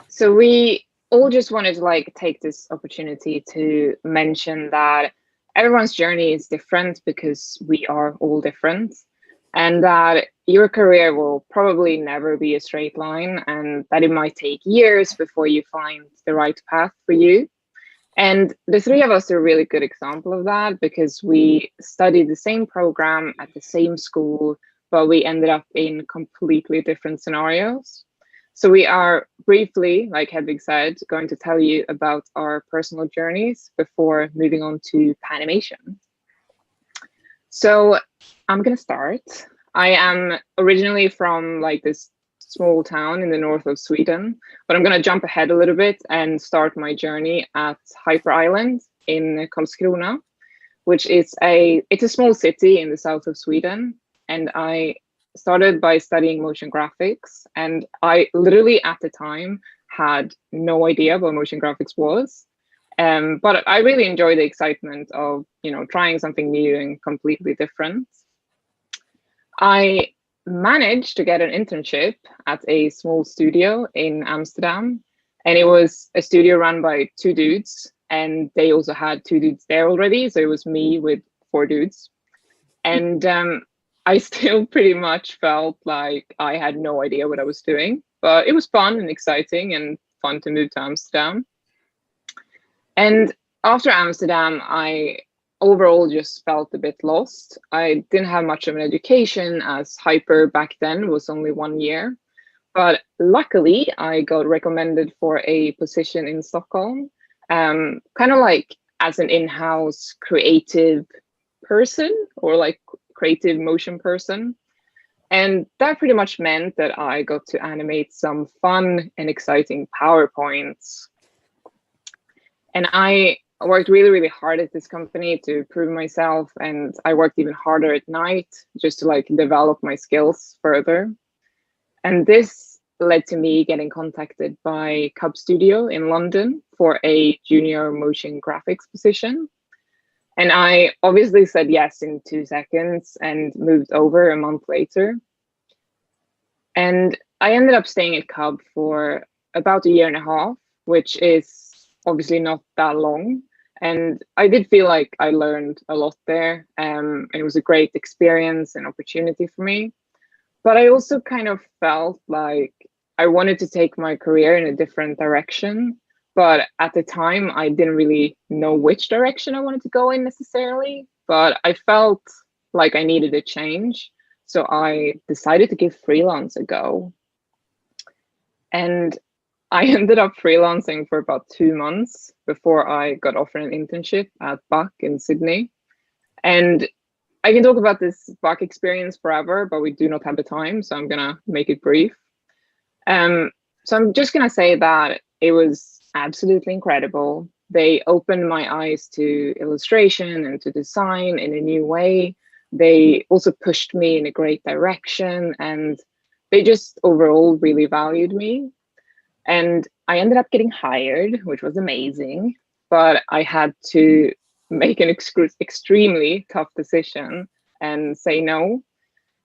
So we all just wanted to like take this opportunity to mention that everyone's journey is different because we are all different, and that your career will probably never be a straight line, and that it might take years before you find the right path for you. And the three of us are a really good example of that because we studied the same program at the same school, but we ended up in completely different scenarios. So we are briefly, like Hedvig said, going to tell you about our personal journeys before moving on to Panimation. So I'm going to start. I am originally from like this small town in the north of Sweden, but I'm going to jump ahead a little bit and start my journey at Hyper Island in Karlskrona, which is it's a small city in the south of Sweden. And I started by studying motion graphics, and I literally at the time had no idea what motion graphics was. But I really enjoyed the excitement of, trying something new and completely different. I managed to get an internship at a small studio in Amsterdam, and it was a studio run by two dudes, and they also had two dudes there already, so it was me with four dudes. And I still pretty much felt like I had no idea what I was doing, but it was fun and exciting and fun to move to Amsterdam. And after Amsterdam, I overall just felt a bit lost. I didn't have much of an education, as Hyper back then was only 1 year. But luckily, I got recommended for a position in Stockholm, kind of like as an in-house creative person, or like creative motion person. And that pretty much meant that I got to animate some fun and exciting PowerPoints. And I worked really, really hard at this company to prove myself. And I worked even harder at night just to like develop my skills further. And this led to me getting contacted by Cub Studio in London for a junior motion graphics position. And I obviously said yes in 2 seconds and moved over a month later. And I ended up staying at Cub for about 1.5 years, which is obviously not that long. And I did feel like I learned a lot there. And it was a great experience and opportunity for me. But I also kind of felt like I wanted to take my career in a different direction. But at the time, I didn't really know which direction I wanted to go in necessarily. But I felt like I needed a change. So I decided to give freelance a go. And I ended up freelancing for about 2 months before I got offered an internship at Buck in Sydney. And I can talk about this Buck experience forever, but we do not have the time, so I'm gonna make it brief. So I'm just gonna say that it was absolutely incredible. They opened my eyes to illustration and to design in a new way. They also pushed me in a great direction, and they just overall really valued me. And I ended up getting hired, which was amazing, but I had to make an extremely tough decision and say no,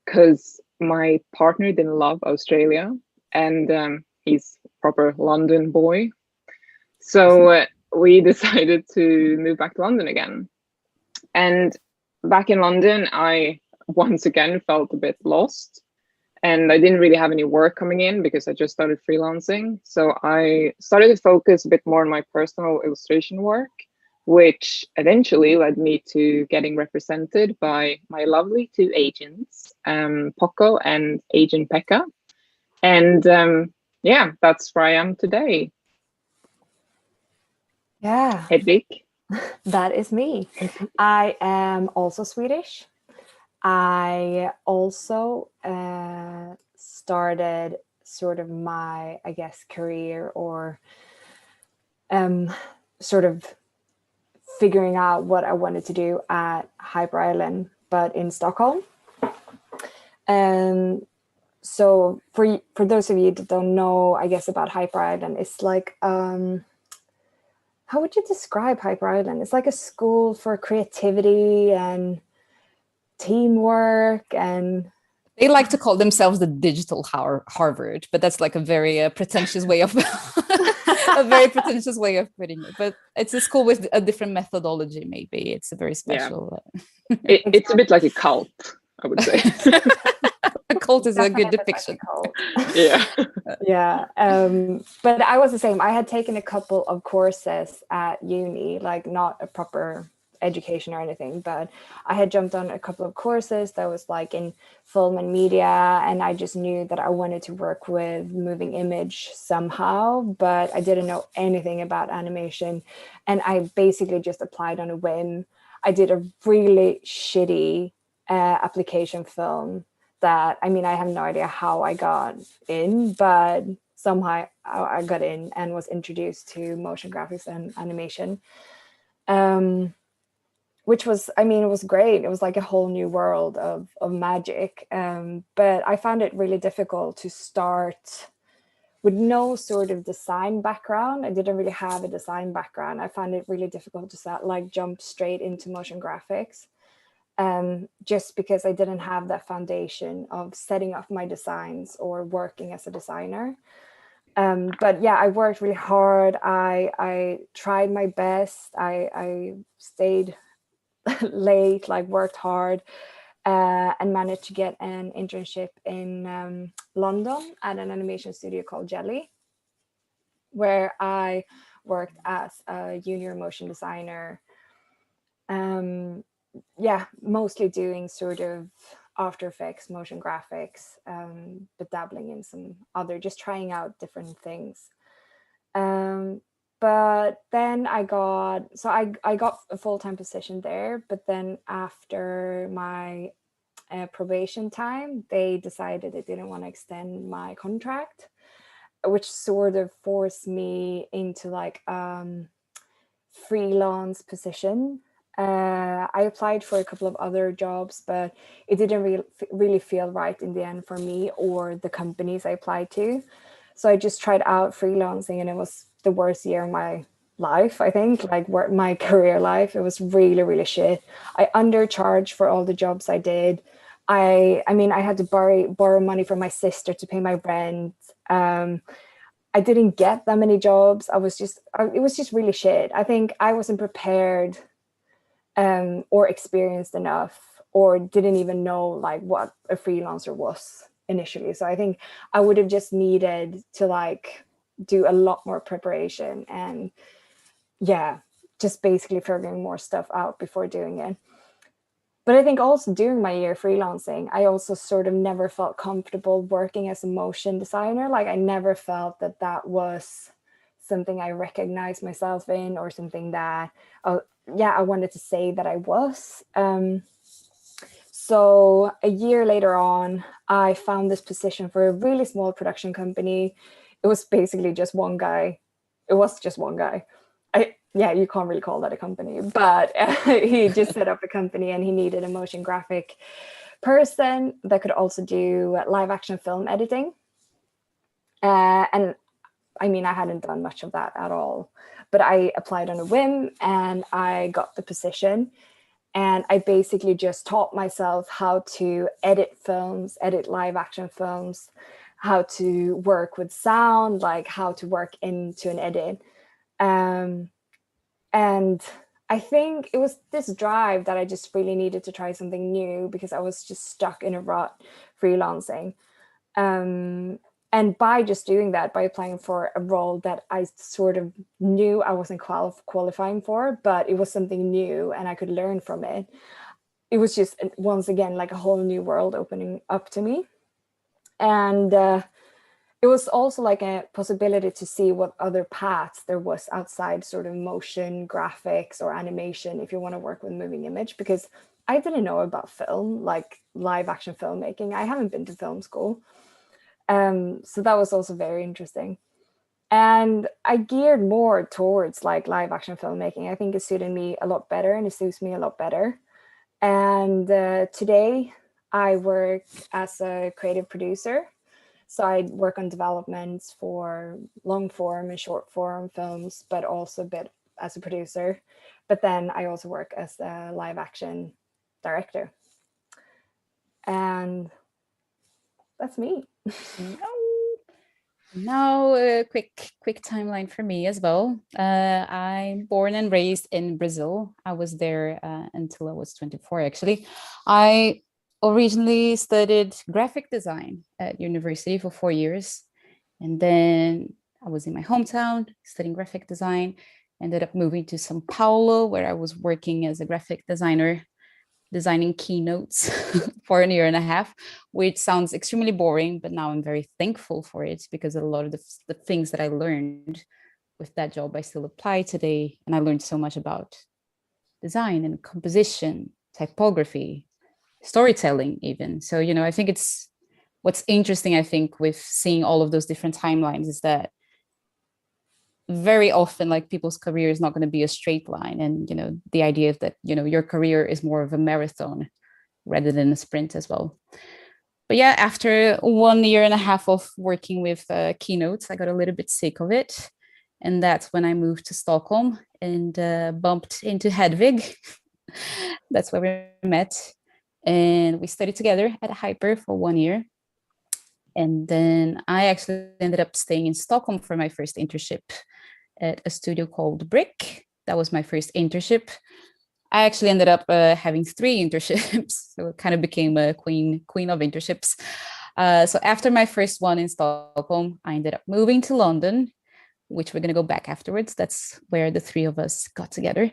because my partner didn't love Australia, and he's a proper London boy. So we decided to move back to London again. And back in London, I once again felt a bit lost. And I didn't really have any work coming in because I just started freelancing. So I started to focus a bit more on my personal illustration work, which eventually led me to getting represented by my lovely two agents, Poco and Agent Pekka. And yeah, that's where I am today. Yeah. Hedvig. That is me. I am also Swedish. I also started sort of my, I guess, career or sort of figuring out what I wanted to do at Hyper Island, but in Stockholm. So for those of you that don't know, I guess, about Hyper Island, it's like, how would you describe Hyper Island? It's like a school for creativity and teamwork, and they like to call themselves the digital Harvard, but that's like a very pretentious way of putting it. But it's a school with a different methodology. Maybe it's a very special. Yeah. It's a bit like a cult, I would say. A cult is a good depiction. Yeah. Yeah. But I was the same. I had taken a couple of courses at uni, like not a proper education or anything, but I had jumped on a couple of courses that was like in film and media, and I just knew that I wanted to work with moving image somehow, but I didn't know anything about animation, and I basically just applied on a whim. I did a really shitty application film that, I mean, I have no idea how I got in, but somehow I got in and was introduced to motion graphics and animation. Which was, I mean, it was great. It was like a whole new world of magic. But I found it really difficult to start with no sort of design background. I didn't really have a design background. I found it really difficult to jump straight into motion graphics, just because I didn't have that foundation of setting up my designs or working as a designer. But yeah, I worked really hard. I tried my best. I stayed late, worked hard, and managed to get an internship in London at an animation studio called Jelly, where I worked as a junior motion designer. Yeah, mostly doing sort of After Effects, motion graphics, but dabbling in some other, just trying out different things. But then I got a full-time position there, but then after my probation time, they decided they didn't want to extend my contract, which sort of forced me into freelance position. I applied for a couple of other jobs, but it didn't really feel right in the end for me or the companies I applied to. So I just tried out freelancing, and it was the worst year of my life, I think, my career life. It was really, really shit. I undercharged for all the jobs I did. I mean, I had to borrow money from my sister to pay my rent. I didn't get that many jobs. It was just really shit. I think I wasn't prepared or experienced enough, or didn't even know what a freelancer was initially. So I think I would have just needed to do a lot more preparation, and yeah, just basically figuring more stuff out before doing it. But I think also during my year freelancing, I also sort of never felt comfortable working as a motion designer. I never felt that was something I recognized myself in, or something that I wanted to say that I was. So a year later on, I found this position for a really small production company. It was basically just one guy. It was just one guy. You can't really call that a company, but he just set up a company, and he needed a motion graphic person that could also do live action film editing. And I mean, I hadn't done much of that at all, but I applied on a whim, and I got the position. And I basically just taught myself how to edit films, edit live action films, how to work with sound, how to work into an edit. And I think it was this drive that I just really needed to try something new because I was just stuck in a rut freelancing. And by just doing that, by applying for a role that I sort of knew I wasn't qualifying for, but it was something new and I could learn from it. It was just, once again, like a whole new world opening up to me. And it was also like a possibility to see what other paths there was outside sort of motion, graphics, or animation if you want to work with moving image, because I didn't know about film, like live action filmmaking. I haven't been to film school. So that was also very interesting. And I geared more towards like live action filmmaking. I think it suited me a lot better and it suits me a lot better. And today I work as a creative producer. So I work on developments for long form and short form films, but also a bit as a producer. But then I also work as a live action director. And that's me. Now, a quick timeline for me as well. I'm born and raised in Brazil. I was there until I was 24, actually. I originally studied graphic design at university for 4 years. And then I was in my hometown studying graphic design, ended up moving to São Paulo, where I was working as a graphic designer, designing keynotes for a year and a half, which sounds extremely boring, but now I'm very thankful for it because a lot of the things that I learned with that job I still apply today. And I learned so much about design and composition, typography, storytelling even. So, you know, I think it's what's interesting, I think, with seeing all of those different timelines is that very often like people's career is not going to be a straight line. And, you know, the idea that, you know, your career is more of a marathon rather than a sprint as well. But yeah, after 1 year and a half of working with keynotes, I got a little bit sick of it. And that's when I moved to Stockholm and bumped into Hedvig. That's where we met. And we studied together at Hyper for 1 year. And then I actually ended up staying in Stockholm for my first internship at a studio called Brick. That was my first internship. I actually ended up having 3 internships. So it kind of became a queen of internships. So after my first one in Stockholm, I ended up moving to London, which we're going to go back afterwards. That's where the 3 of us got together.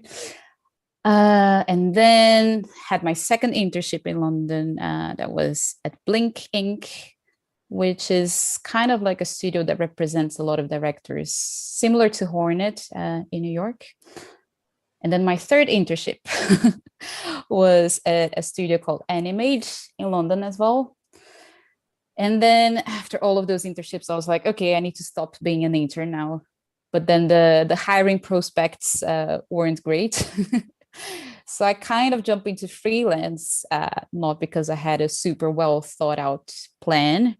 And then had my second internship in London. That was at Blink Inc., which is kind of like a studio that represents a lot of directors, similar to Hornet in New York. And then my third internship was at a studio called Animage in London as well. And then after all of those internships, I was like, okay, I need to stop being an intern now. But then the hiring prospects weren't great. So I kind of jumped into freelance, not because I had a super well thought out plan,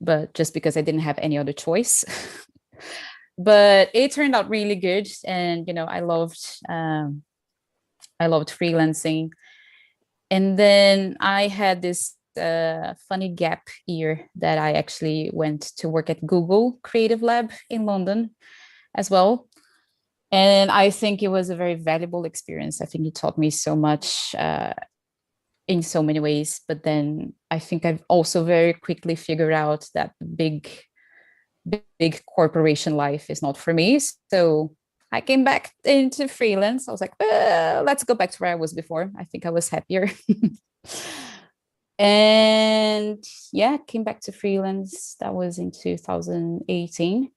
but just because I didn't have any other choice. But it turned out really good. And, you know, I loved freelancing. And then I had this funny gap year that I actually went to work at Google Creative Lab in London as well. And I think it was a very valuable experience. I think it taught me so much in so many ways. But then I think I've also very quickly figured out that big corporation life is not for me. So I came back into freelance. I was like, let's go back to where I was before. I think I was happier. And yeah, came back to freelance. That was in 2018.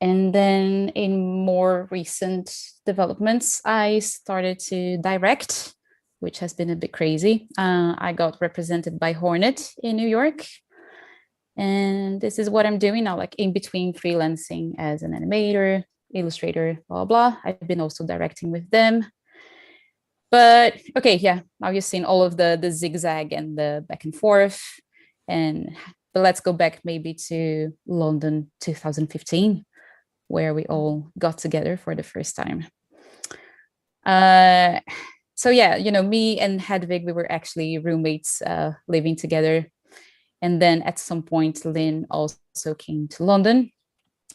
And then in more recent developments, I started to direct, which has been a bit crazy. I got represented by Hornet in New York. And this is what I'm doing now, like in between freelancing as an animator, illustrator, blah, blah. I've been also directing with them. But okay, yeah, now you've seen all of the zigzag and the back and forth. But let's go back maybe to London 2015, where we all got together for the first time. So yeah, you know, me and Hedvig, we were actually roommates living together. And then at some point, Lynn also came to London.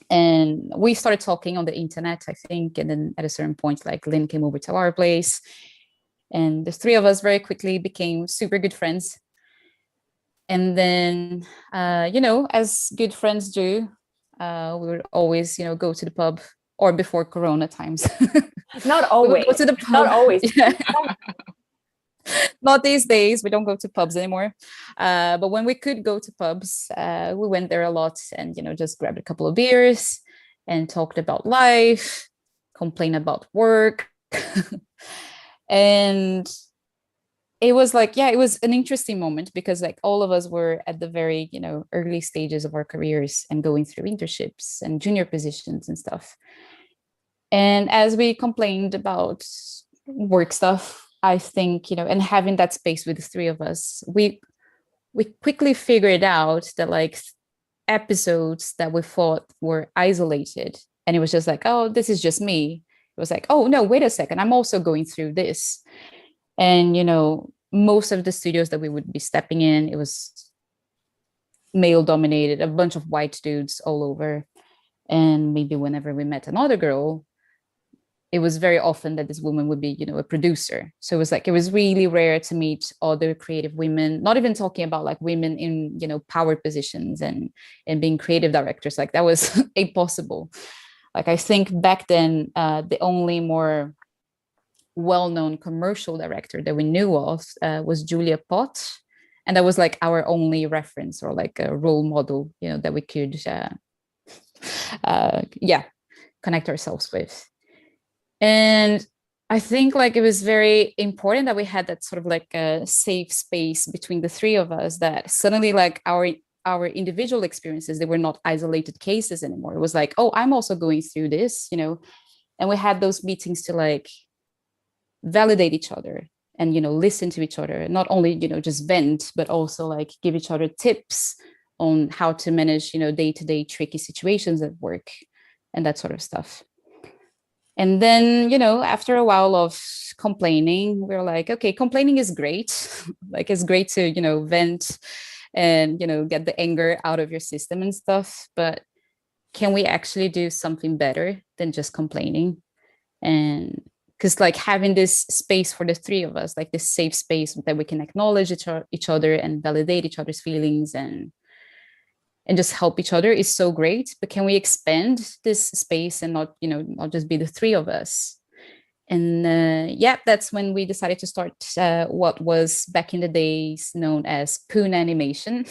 And we started talking on the internet, I think. And then at a certain point, like Lynn came over to our place. And the three of us very quickly became super good friends. And then, as good friends do, we would always, go to the pub, or before Corona times. Not always. Go to the pub. Not always. Yeah. Not these days. We don't go to pubs anymore. But when we could go to pubs, we went there a lot and, just grabbed a couple of beers and talked about life, complained about work. And it was like, it was an interesting moment because like all of us were at the very, early stages of our careers and going through internships and junior positions and stuff. And as we complained about work stuff, I think, and having that space with the three of us, we quickly figured out that like episodes that we thought were isolated, and it was just like, oh, this is just me. It was like, oh, no, wait a second, I'm also going through this. And, most of the studios that we would be stepping in, it was male dominated, a bunch of white dudes all over. And maybe whenever we met another girl, it was very often that this woman would be, a producer. So it was really rare to meet other creative women, not even talking about like women in, power positions and being creative directors. Like that was impossible. Like I think back then, the only more well-known commercial director that we knew of was Julia Pott. And that was like our only reference or like a role model, that we could, connect ourselves with. And I think like it was very important that we had that sort of like a safe space between the three of us, that suddenly like our individual experiences, they were not isolated cases anymore. It was like, oh, I'm also going through this, and we had those meetings to like validate each other and, listen to each other, not only, just vent, but also like give each other tips on how to manage, day-to-day tricky situations at work and that sort of stuff. And then, after a while of complaining, we're like, okay, complaining is great. Like it's great to, vent and, get the anger out of your system and stuff. But can we actually do something better than just complaining? And because like having this space for the three of us, like this safe space that we can acknowledge each other and validate each other's feelings and just help each other is so great. But can we expand this space and not just be the three of us? And that's when we decided to start what was back in the days known as Poon Animation,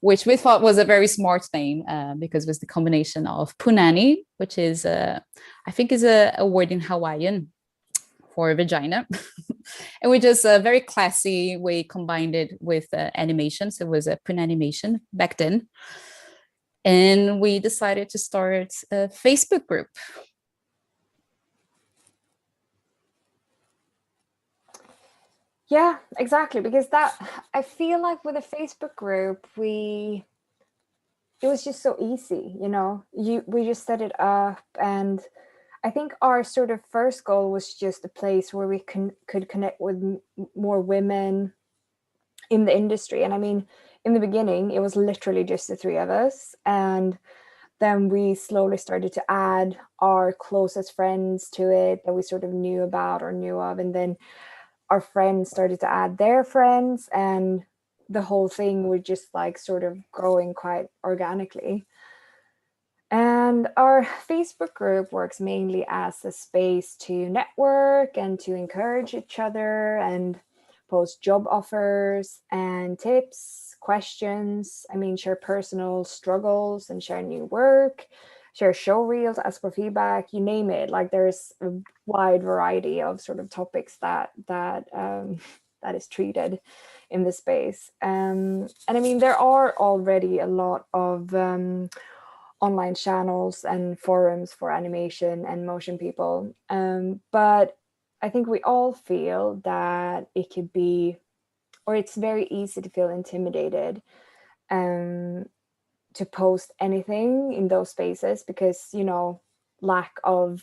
which we thought was a very smart name because it was the combination of punani, which is, I think is a word in Hawaiian for vagina. And we just a very classy way combined it with animation. So it was a Poon Animation back then. And we decided to start a Facebook group. Yeah, exactly. Because I feel like with a Facebook group, it was just so easy, we just set it up. And I think our sort of first goal was just a place where we could connect with more women in the industry. And I mean, in the beginning, it was literally just the three of us. And then we slowly started to add our closest friends to it that we sort of knew about or knew of. And then our friends started to add their friends, and the whole thing was just like sort of growing quite organically. And our Facebook group works mainly as a space to network and to encourage each other and post job offers and tips, questions. I mean, share personal struggles and share new work, share show reels, ask for feedback, you name it. Like there's a wide variety of sort of topics that is treated in the space. And I mean, there are already a lot of online channels and forums for animation and motion people. But I think we all feel that it could be, or it's very easy to feel intimidated to post anything in those spaces because, lack of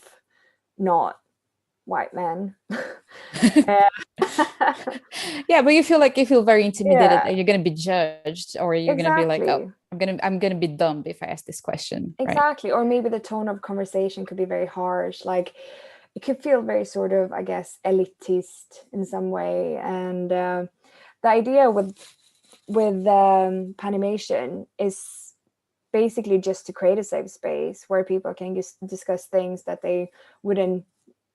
not white men. Yeah, but you feel very intimidated Yeah. that you're going to be judged, or you're going to be like, oh, Exactly. I'm going to be dumb if I ask this question. Right? Exactly. Or maybe the tone of conversation could be very harsh. Like it could feel very sort of, I guess, elitist in some way. And the idea with Panimation is basically just to create a safe space where people can just discuss things that they wouldn't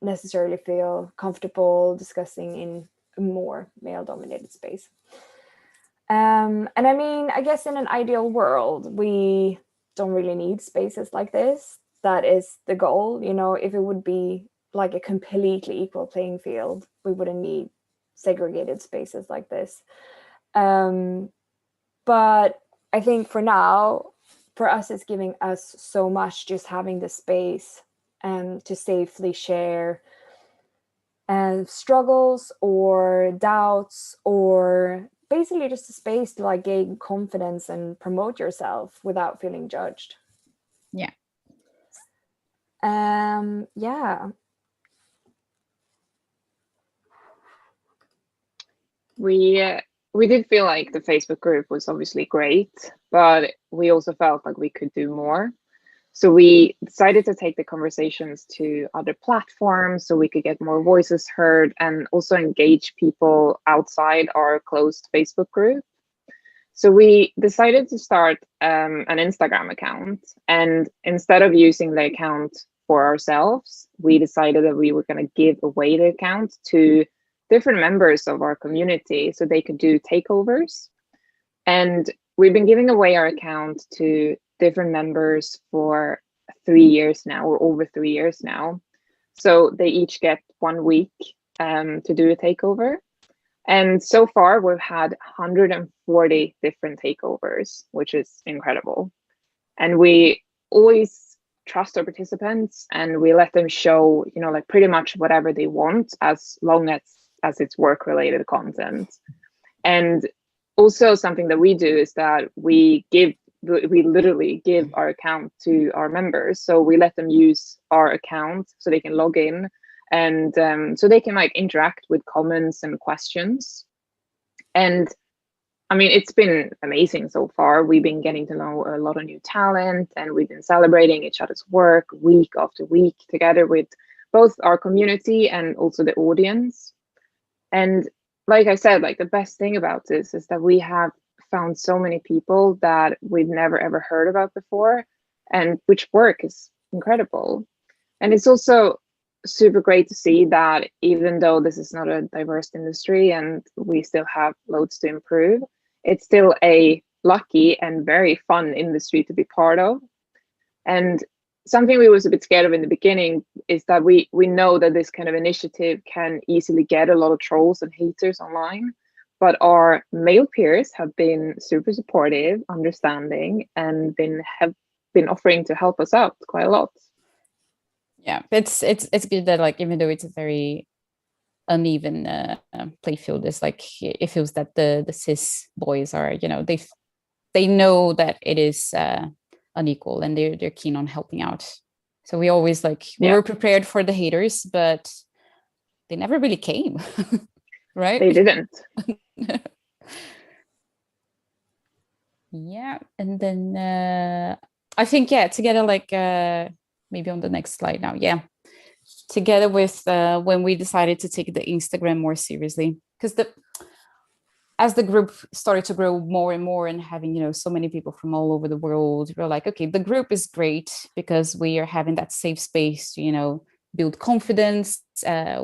necessarily feel comfortable discussing in a more male-dominated space. And I mean, I guess in an ideal world, we don't really need spaces like this. That is the goal. You know, if it would be like a completely equal playing field, we wouldn't need segregated spaces like this. But I think for now, for us, it's giving us so much just having the space and to safely share struggles or doubts, or basically just a space to like gain confidence and promote yourself without feeling judged. Yeah. Yeah. We did feel like the Facebook group was obviously great, but we also felt like we could do more. So we decided to take the conversations to other platforms so we could get more voices heard and also engage people outside our closed Facebook group. So we decided to start an Instagram account, and instead of using the account for ourselves, we decided that we were going to give away the account to different members of our community so they could do takeovers. And we've been giving away our account to different members for 3 years now, or over 3 years now. So they each get 1 week to do a takeover. And so far we've had 140 different takeovers, which is incredible. And we always trust our participants and we let them show, you know, like pretty much whatever they want, as long as it's work related content. And also something that we do is that we literally give our account to our members. So we let them use our account so they can log in, and so they can like interact with comments and questions. And I mean, it's been amazing so far. We've been getting to know a lot of new talent, and we've been celebrating each other's work week after week together with both our community and also the audience. And like I said, like the best thing about this is that we have found so many people that we've never ever heard about before, and which work is incredible. And it's also super great to see that even though this is not a diverse industry and we still have loads to improve, it's still a lucky and very fun industry to be part of. And something we was a bit scared of in the beginning is that we know that this kind of initiative can easily get a lot of trolls and haters online, but our male peers have been super supportive, understanding, and have been offering to help us out quite a lot. Yeah, it's good that like even though it's a very uneven play field, it's like it feels that the cis boys are, you know, they know that it is unequal, and they're keen on helping out. So we always we were prepared for the haters, but they never really came. Right? They didn't. Yeah, and then I think together maybe on the next slide now. Yeah, together with when we decided to take the Instagram more seriously, because as the group started to grow more and more and having, you know, so many people from all over the world, we're like, okay, the group is great because we are having that safe space to, you know, build confidence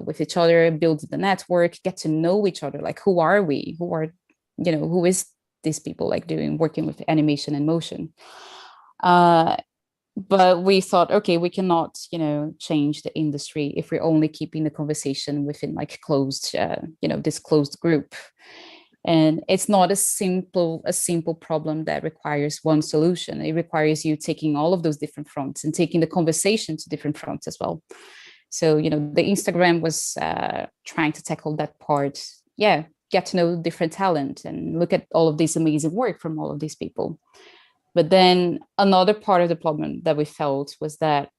with each other, build the network, get to know each other. Like, who are we? Who is these people like working with animation and motion? But we thought, okay, we cannot, you know, change the industry if we're only keeping the conversation within like closed, this closed group. And it's not a simple problem that requires one solution. It requires you taking all of those different fronts and taking the conversation to different fronts as well. So, you know, the Instagram was trying to tackle that part. Yeah, get to know different talent and look at all of this amazing work from all of these people. But then another part of the problem that we felt was that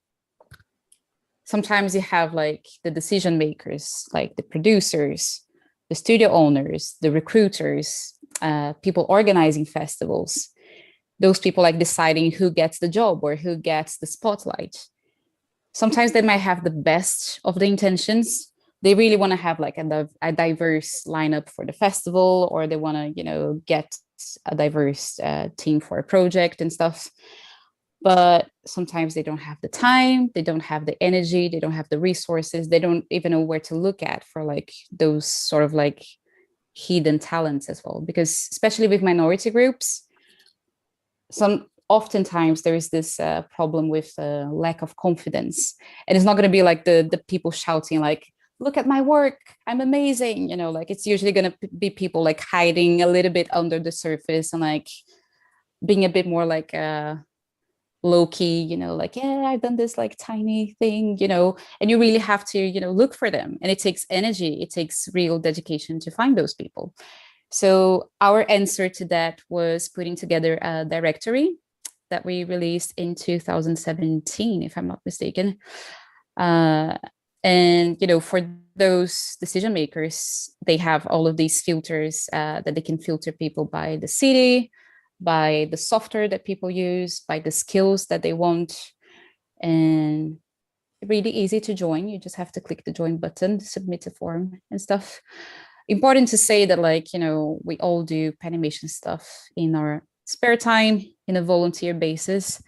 sometimes you have like the decision makers, like the producers, the studio owners, the recruiters, people organizing festivals, those people like deciding who gets the job or who gets the spotlight. Sometimes they might have the best of the intentions. They really want to have like a diverse lineup for the festival, or they want to, you know, get a diverse team for a project and stuff. But sometimes they don't have the time, they don't have the energy, they don't have the resources, they don't even know where to look at for like those sort of like hidden talents as well. Because especially with minority groups, oftentimes there is this problem with lack of confidence. And it's not going to be like the people shouting like, look at my work, I'm amazing. You know, like it's usually going to be people like hiding a little bit under the surface and like being a bit more like low key, you know, like, yeah, I've done this like tiny thing, you know, and you really have to, you know, look for them. And it takes energy, it takes real dedication to find those people. So our answer to that was putting together a directory that we released in 2017, if I'm not mistaken. And, you know, for those decision makers, they have all of these filters that they can filter people by the city, by the software that people use, by the skills that they want. And really easy to join. You just have to click the join button, submit a form and stuff. Important to say that, like, you know, we all do animation stuff in our spare time in a volunteer basis.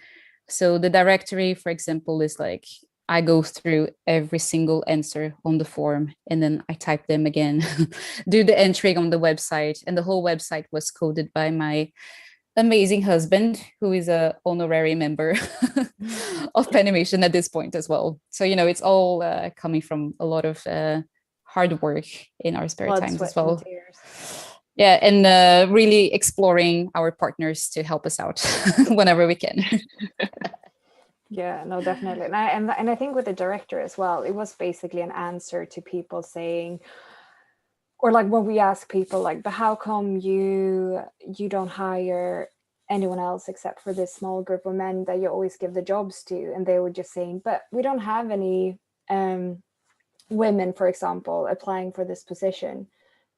So the directory, for example, is like, I go through every single answer on the form and then I type them again, do the entry on the website. And the whole website was coded by my amazing husband, who is a honorary member of Penimation at this point as well. So, you know, it's all coming from a lot of hard work in our spare times as well. Yeah, and really exploring our partners to help us out whenever we can. Yeah, no, definitely. And I think with the director as well, it was basically an answer to people saying, or like when we ask people like, but how come you don't hire anyone else except for this small group of men that you always give the jobs to? And they were just saying, but we don't have any women, for example, applying for this position.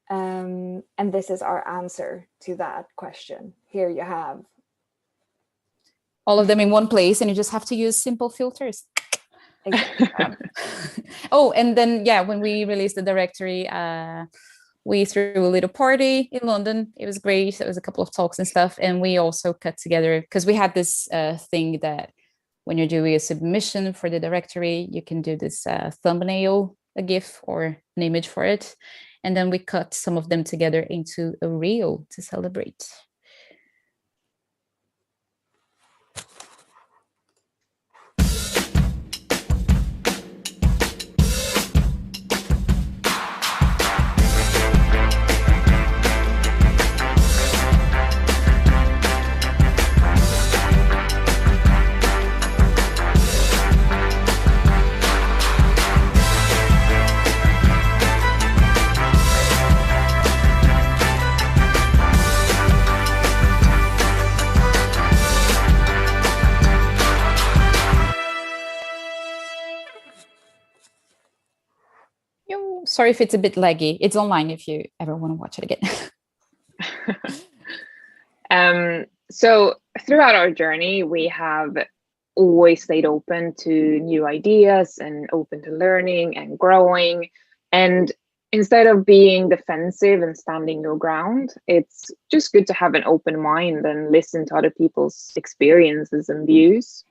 And this is our answer to that question. Here you have all of them in one place, and you just have to use simple filters. Exactly. Oh, and then, yeah, when we released the directory, we threw a little party in London. It was great. It was a couple of talks and stuff. And we also cut together, because we had this thing that when you're doing a submission for the directory, you can do this thumbnail, a GIF or an image for it. And then we cut some of them together into a reel to celebrate. Sorry if it's a bit laggy. It's online if you ever want to watch it again. So throughout our journey, we have always stayed open to new ideas and open to learning and growing. And instead of being defensive and standing your ground, it's just good to have an open mind and listen to other people's experiences and views.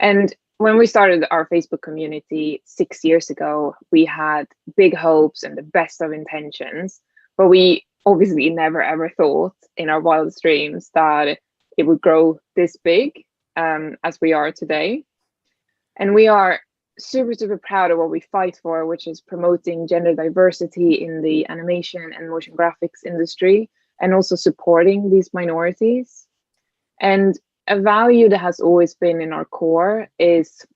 And when we started our Facebook community 6 years ago, we had big hopes and the best of intentions, but we obviously never ever thought in our wildest dreams that it would grow this big as we are today. And we are super, super proud of what we fight for, which is promoting gender diversity in the animation and motion graphics industry, and also supporting these minorities. And a value that has always been in our core is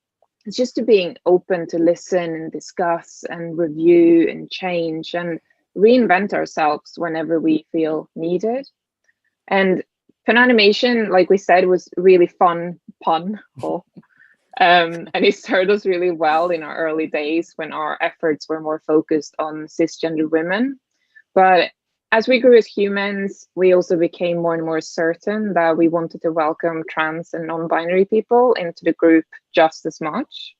just to being open to listen and discuss and review and change and reinvent ourselves whenever we feel needed. And Penimation, like we said, was really fun And it served us really well in our early days when our efforts were more focused on cisgender women. But as we grew as humans, we also became more and more certain that we wanted to welcome trans and non-binary people into the group just as much.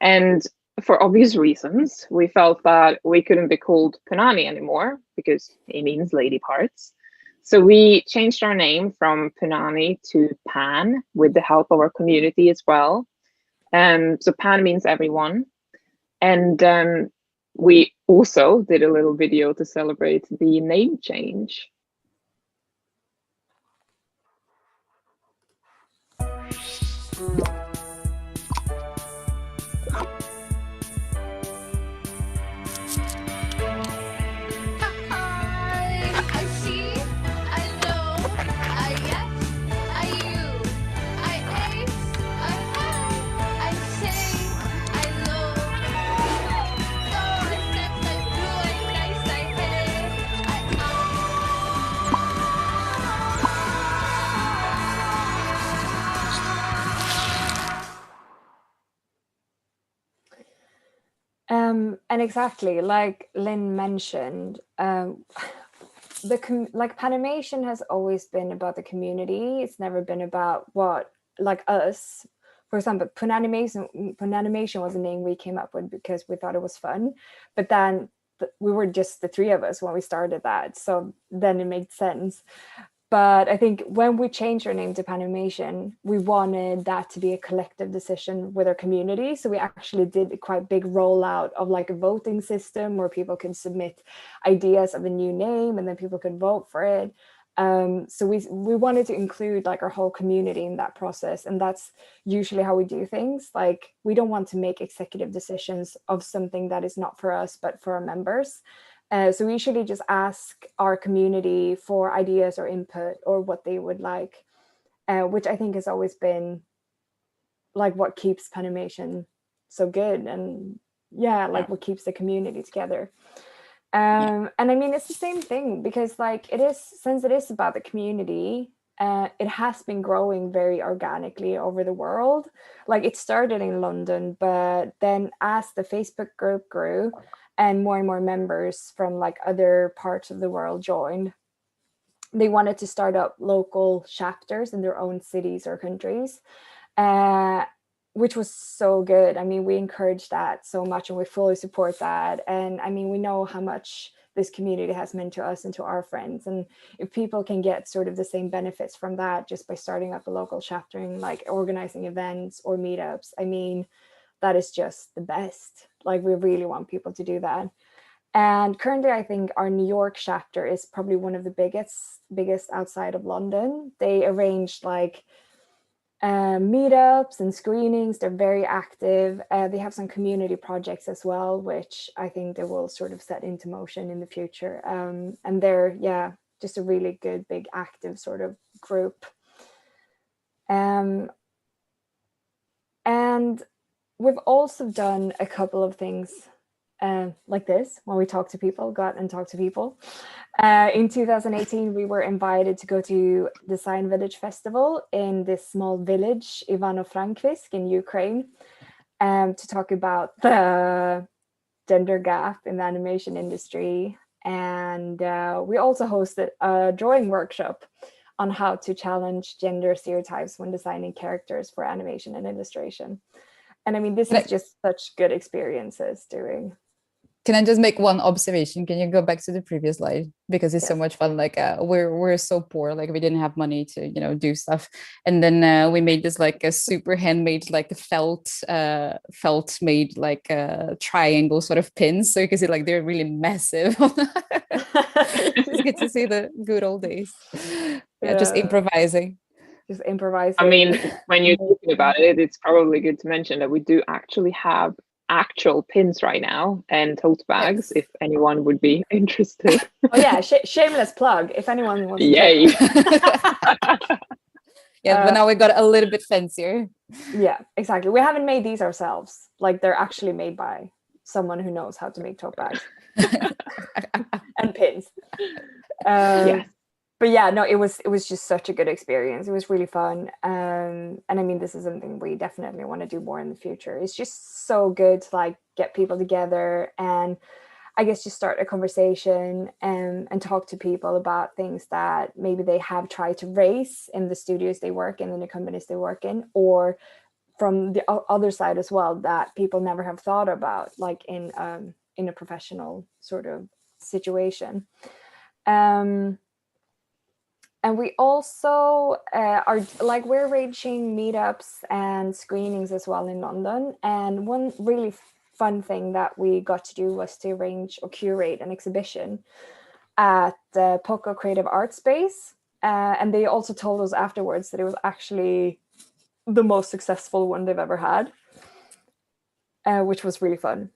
And for obvious reasons, we felt that we couldn't be called Punani anymore because it means lady parts. So we changed our name from Punani to Pan with the help of our community as well. So Pan means everyone. And we also did a little video to celebrate the name change. And exactly like Lynn mentioned, like Panimation has always been about the community. It's never been about what, like us. For example, Punanimation was a name we came up with because we thought it was fun. But then we were just the three of us when we started that. So then it made sense. But I think when we changed our name to Panimation, we wanted that to be a collective decision with our community. So we actually did a quite big rollout of like a voting system where people can submit ideas of a new name and then people could vote for it. So we wanted to include like our whole community in that process. And that's usually how we do things. Like we don't want to make executive decisions of something that is not for us, but for our members. So we usually just ask our community for ideas or input or what they would like, which I think has always been like what keeps Panimation so good and like what keeps the community together. And I mean, it's the same thing because like since it is about the community, it has been growing very organically over the world. Like it started in London, but then as the Facebook group grew, and more members from like other parts of the world joined, they wanted to start up local chapters in their own cities or countries, which was so good. I mean, we encourage that so much and we fully support that. And I mean, we know how much this community has meant to us and to our friends. And if people can get sort of the same benefits from that just by starting up a local chapter and like organizing events or meetups, I mean, that is just the best. Like we really want people to do that. And currently, I think our New York chapter is probably one of the biggest outside of London. They arranged like meetups and screenings. They're very active. They have some community projects as well, which I think they will sort of set into motion in the future. And they're, just a really good, big, active sort of group. And we've also done a couple of things like this when we talk to people, go out and talk to people. In 2018, we were invited to go to Design Village Festival in this small village, Ivano-Frankivsk in Ukraine, to talk about the gender gap in the animation industry. And we also hosted a drawing workshop on how to challenge gender stereotypes when designing characters for animation and illustration. And I mean, this is just such good experiences doing. Can I just make one observation? Can you go back to the previous slide? Because it's so much fun. Like we're so poor, like we didn't have money to, do stuff. And then we made this like a super handmade, like felt made like triangle sort of pins. So you can see like they're really massive. Just get to see the good old days. Just improvising. Just improvising. I mean, when you're talking about it, it's probably good to mention that we do actually have actual pins right now and tote bags, if anyone would be interested. Oh yeah, shameless plug if anyone wants. Yay. But now we got a little bit fancier. Yeah, exactly. We haven't made these ourselves. Like they're actually made by someone who knows how to make tote bags and pins. Yes. but yeah, no, it was just such a good experience. It was really fun. And I mean, this is something we definitely want to do more in the future. It's just so good to like get people together and I guess just start a conversation and talk to people about things that maybe they have tried to raise in the studios they work in the companies they work in, or from the other side as well, that people never have thought about, like in a professional sort of situation. And we also are like, we're arranging meetups and screenings as well in London. And one really fun thing that we got to do was to arrange or curate an exhibition at the Poco Creative Art Space. And they also told us afterwards that it was actually the most successful one they've ever had, which was really fun.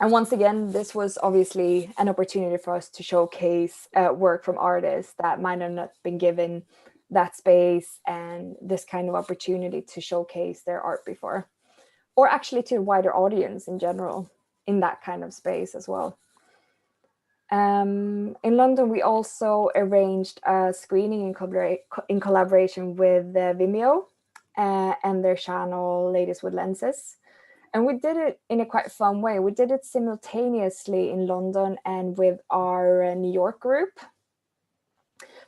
And once again, this was obviously an opportunity for us to showcase work from artists that might have not been given that space and this kind of opportunity to showcase their art before, or actually to a wider audience in general in that kind of space as well. In London, we also arranged a screening in collaboration with Vimeo and their channel Ladies with Lenses. And we did it in a quite fun way. We did it simultaneously in London and with our New York group.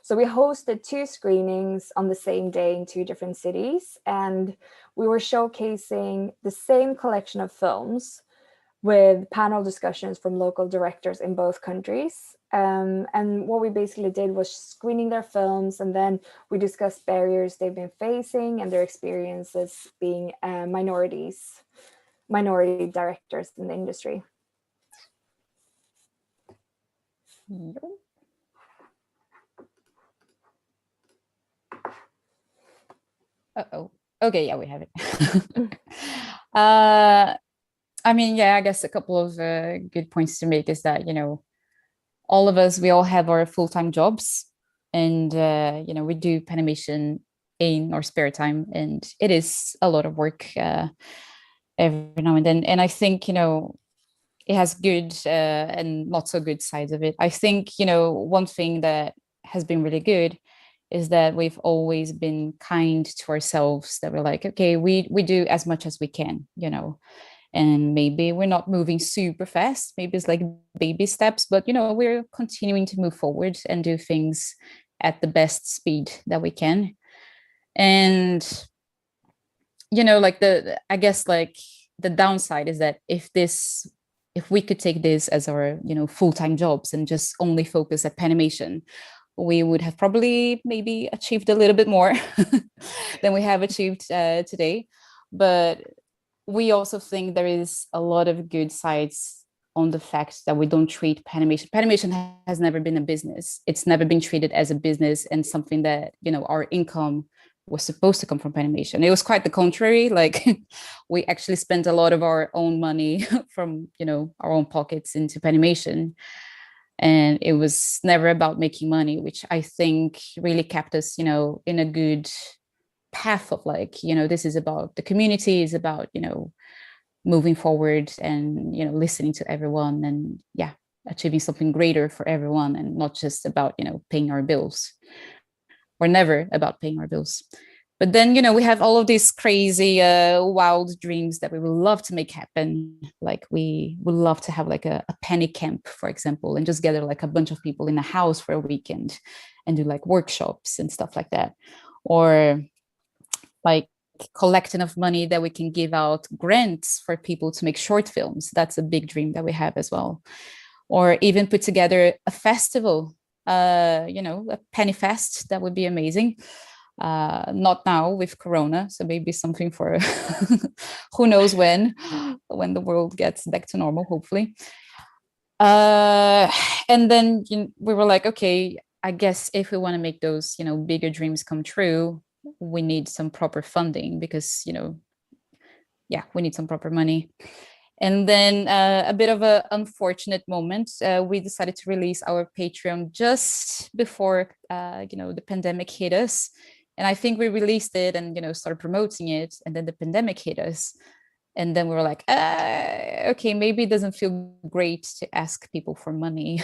So we hosted 2 screenings on the same day in 2 different cities. And we were showcasing the same collection of films with panel discussions from local directors in both countries. And what we basically did was screening their films, and then we discussed barriers they've been facing and their experiences being minority directors in the industry. Uh-oh. Okay, yeah, we have it. I mean, yeah, I guess a couple of good points to make is that, you know, all of us, we all have our full-time jobs, and, you know, we do Panimation in our spare time, and it is a lot of work every now and then. And I think, you know, it has good and not so good sides of it. I think, you know, one thing that has been really good is that we've always been kind to ourselves, that we're like, okay, we do as much as we can, you know, and maybe we're not moving super fast. Maybe it's like baby steps, but, you know, we're continuing to move forward and do things at the best speed that we can. And, you know, like I guess like the downside is that if we could take this as our, you know, full-time jobs and just only focus at Panimation, we would have probably maybe achieved a little bit more than we have achieved today. But we also think there is a lot of good sides on the fact that we don't treat Panimation. Panimation has never been a business. It's never been treated as a business and something that, you know, our income was supposed to come from Panimation. It was quite the contrary. Like, we actually spent a lot of our own money from, you know, our own pockets into Panimation. And it was never about making money, which I think really kept us, you know, in a good path of like, you know, this is about the community, is about, you know, moving forward and, you know, listening to everyone and, yeah, achieving something greater for everyone, and not just about, you know, paying our bills. We're never about paying our bills. But then, you know, we have all of these crazy, wild dreams that we would love to make happen. Like, we would love to have like a penny camp, for example, and just gather like a bunch of people in a house for a weekend and do like workshops and stuff like that. Or like collect enough money that we can give out grants for people to make short films. That's a big dream that we have as well. Or even put together a festival, you know, a penny fest. That would be amazing. Not now with Corona, so maybe something for who knows when the world gets back to normal, hopefully. And then we were like, okay, I guess if we want to make those, you know, bigger dreams come true, we need some proper funding, because, you know, yeah, we need some proper money. And then a bit of an unfortunate moment, we decided to release our Patreon just before, you know, the pandemic hit us. And I think we released it and, you know, started promoting it, and then the pandemic hit us. And then we were like, okay, maybe it doesn't feel great to ask people for money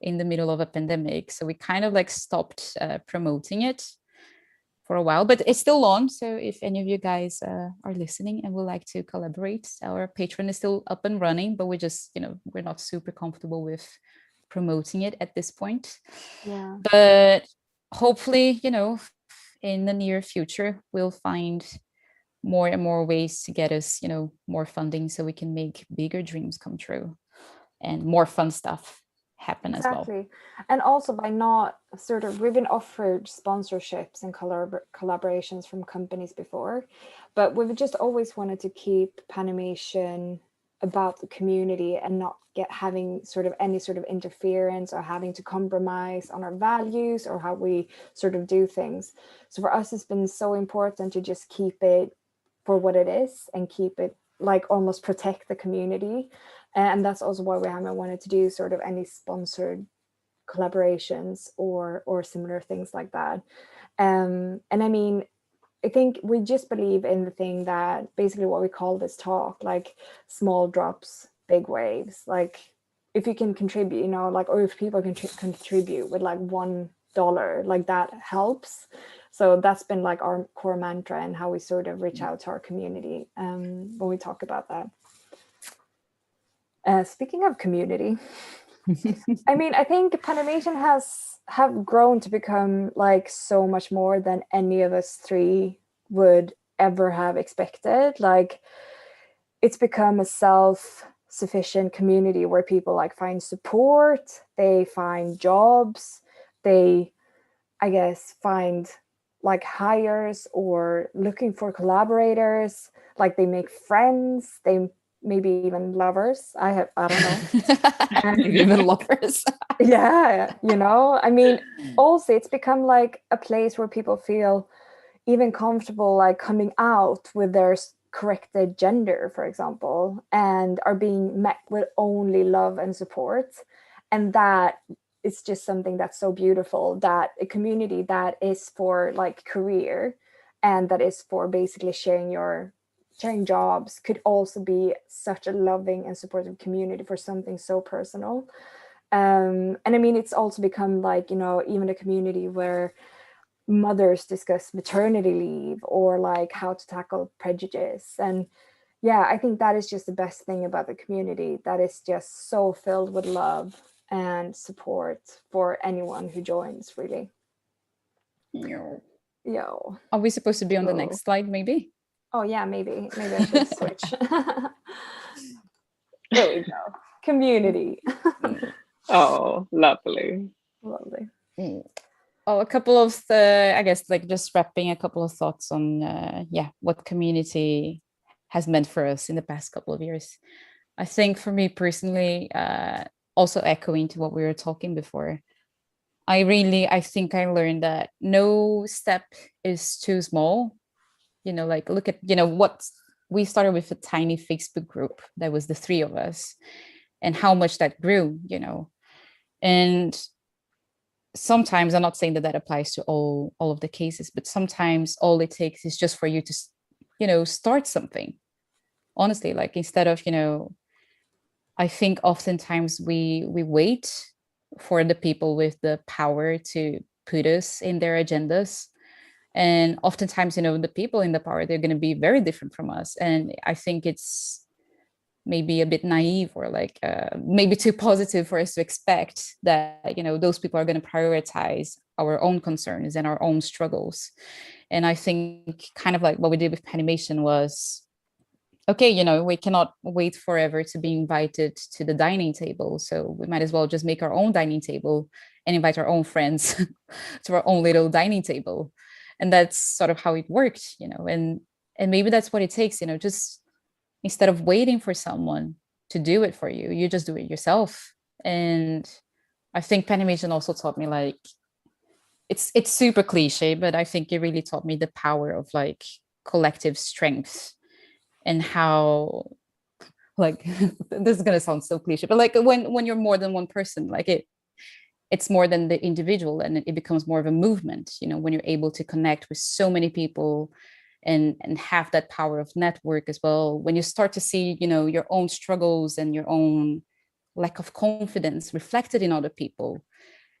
in the middle of a pandemic. So we kind of like stopped promoting it for a while, but it's still on. So if any of you guys are listening and would like to collaborate, our Patreon is still up and running, but we're just, we're not super comfortable with promoting it at this point. Yeah. But hopefully, in the near future, we'll find more and more ways to get us, more funding so we can make bigger dreams come true and more fun stuff happen as well. Exactly. And also by not we've been offered sponsorships and collaborations from companies before, but we've just always wanted to keep Panimation about the community and not having any sort of interference or having to compromise on our values or how we do things. So for us, it's been so important to just keep it for what it is and keep it almost protect the community. And that's also why we haven't wanted to do any sponsored collaborations or similar things like that. And I mean, I think we just believe in the thing that basically what we call this talk, small drops, big waves. If you can contribute, or if people can contribute with $1, that helps. So that's been our core mantra and how we reach out to our community when we talk about that. Speaking of community, I mean, I think Panimation have grown to become so much more than any of us three would ever have expected. It's become a self-sufficient community where people find support, they find jobs, they, I guess, find hires or looking for collaborators, they make friends, they maybe even lovers. I don't know. Maybe even lovers. Yeah, I mean, also it's become a place where people feel even comfortable coming out with their corrected gender, for example, and are being met with only love and support. And that is just something that's so beautiful, that a community that is for career and that is for basically sharing jobs could also be such a loving and supportive community for something so personal. And I mean, it's also become even a community where mothers discuss maternity leave or how to tackle prejudice. And yeah, I think that is just the best thing about the community, that is just so filled with love and support for anyone who joins, really. Yo. Are we supposed to be on the next slide, maybe? Oh yeah, maybe I should switch. There we go. Community. Oh, lovely. Lovely. Oh, a couple of I guess just wrapping a couple of thoughts on what community has meant for us in the past couple of years. I think for me personally, also echoing to what we were talking before, I think I learned that no step is too small. Look at, what we started with, a tiny Facebook group that was the three of us, and how much that grew, and sometimes, I'm not saying that applies to all of the cases, but sometimes all it takes is just for you to, start something. Honestly, instead of, I think oftentimes we wait for the people with the power to put us in their agendas. And oftentimes, the people in the power, they're going to be very different from us. And I think it's maybe a bit naive or maybe too positive for us to expect that, those people are going to prioritize our own concerns and our own struggles. And I think kind of what we did with Panimation was, okay, we cannot wait forever to be invited to the dining table. So we might as well just make our own dining table and invite our own friends to our own little dining table. And that's sort of how it worked, and maybe that's what it takes, just instead of waiting for someone to do it for you, you just do it yourself. And I think Panimation also taught me it's super cliche, but I think it really taught me the power of collective strength, and how this is gonna sound so cliche, but when you're more than one person, it's more than the individual, and it becomes more of a movement, when you're able to connect with so many people and have that power of network as well. When you start to see, your own struggles and your own lack of confidence reflected in other people.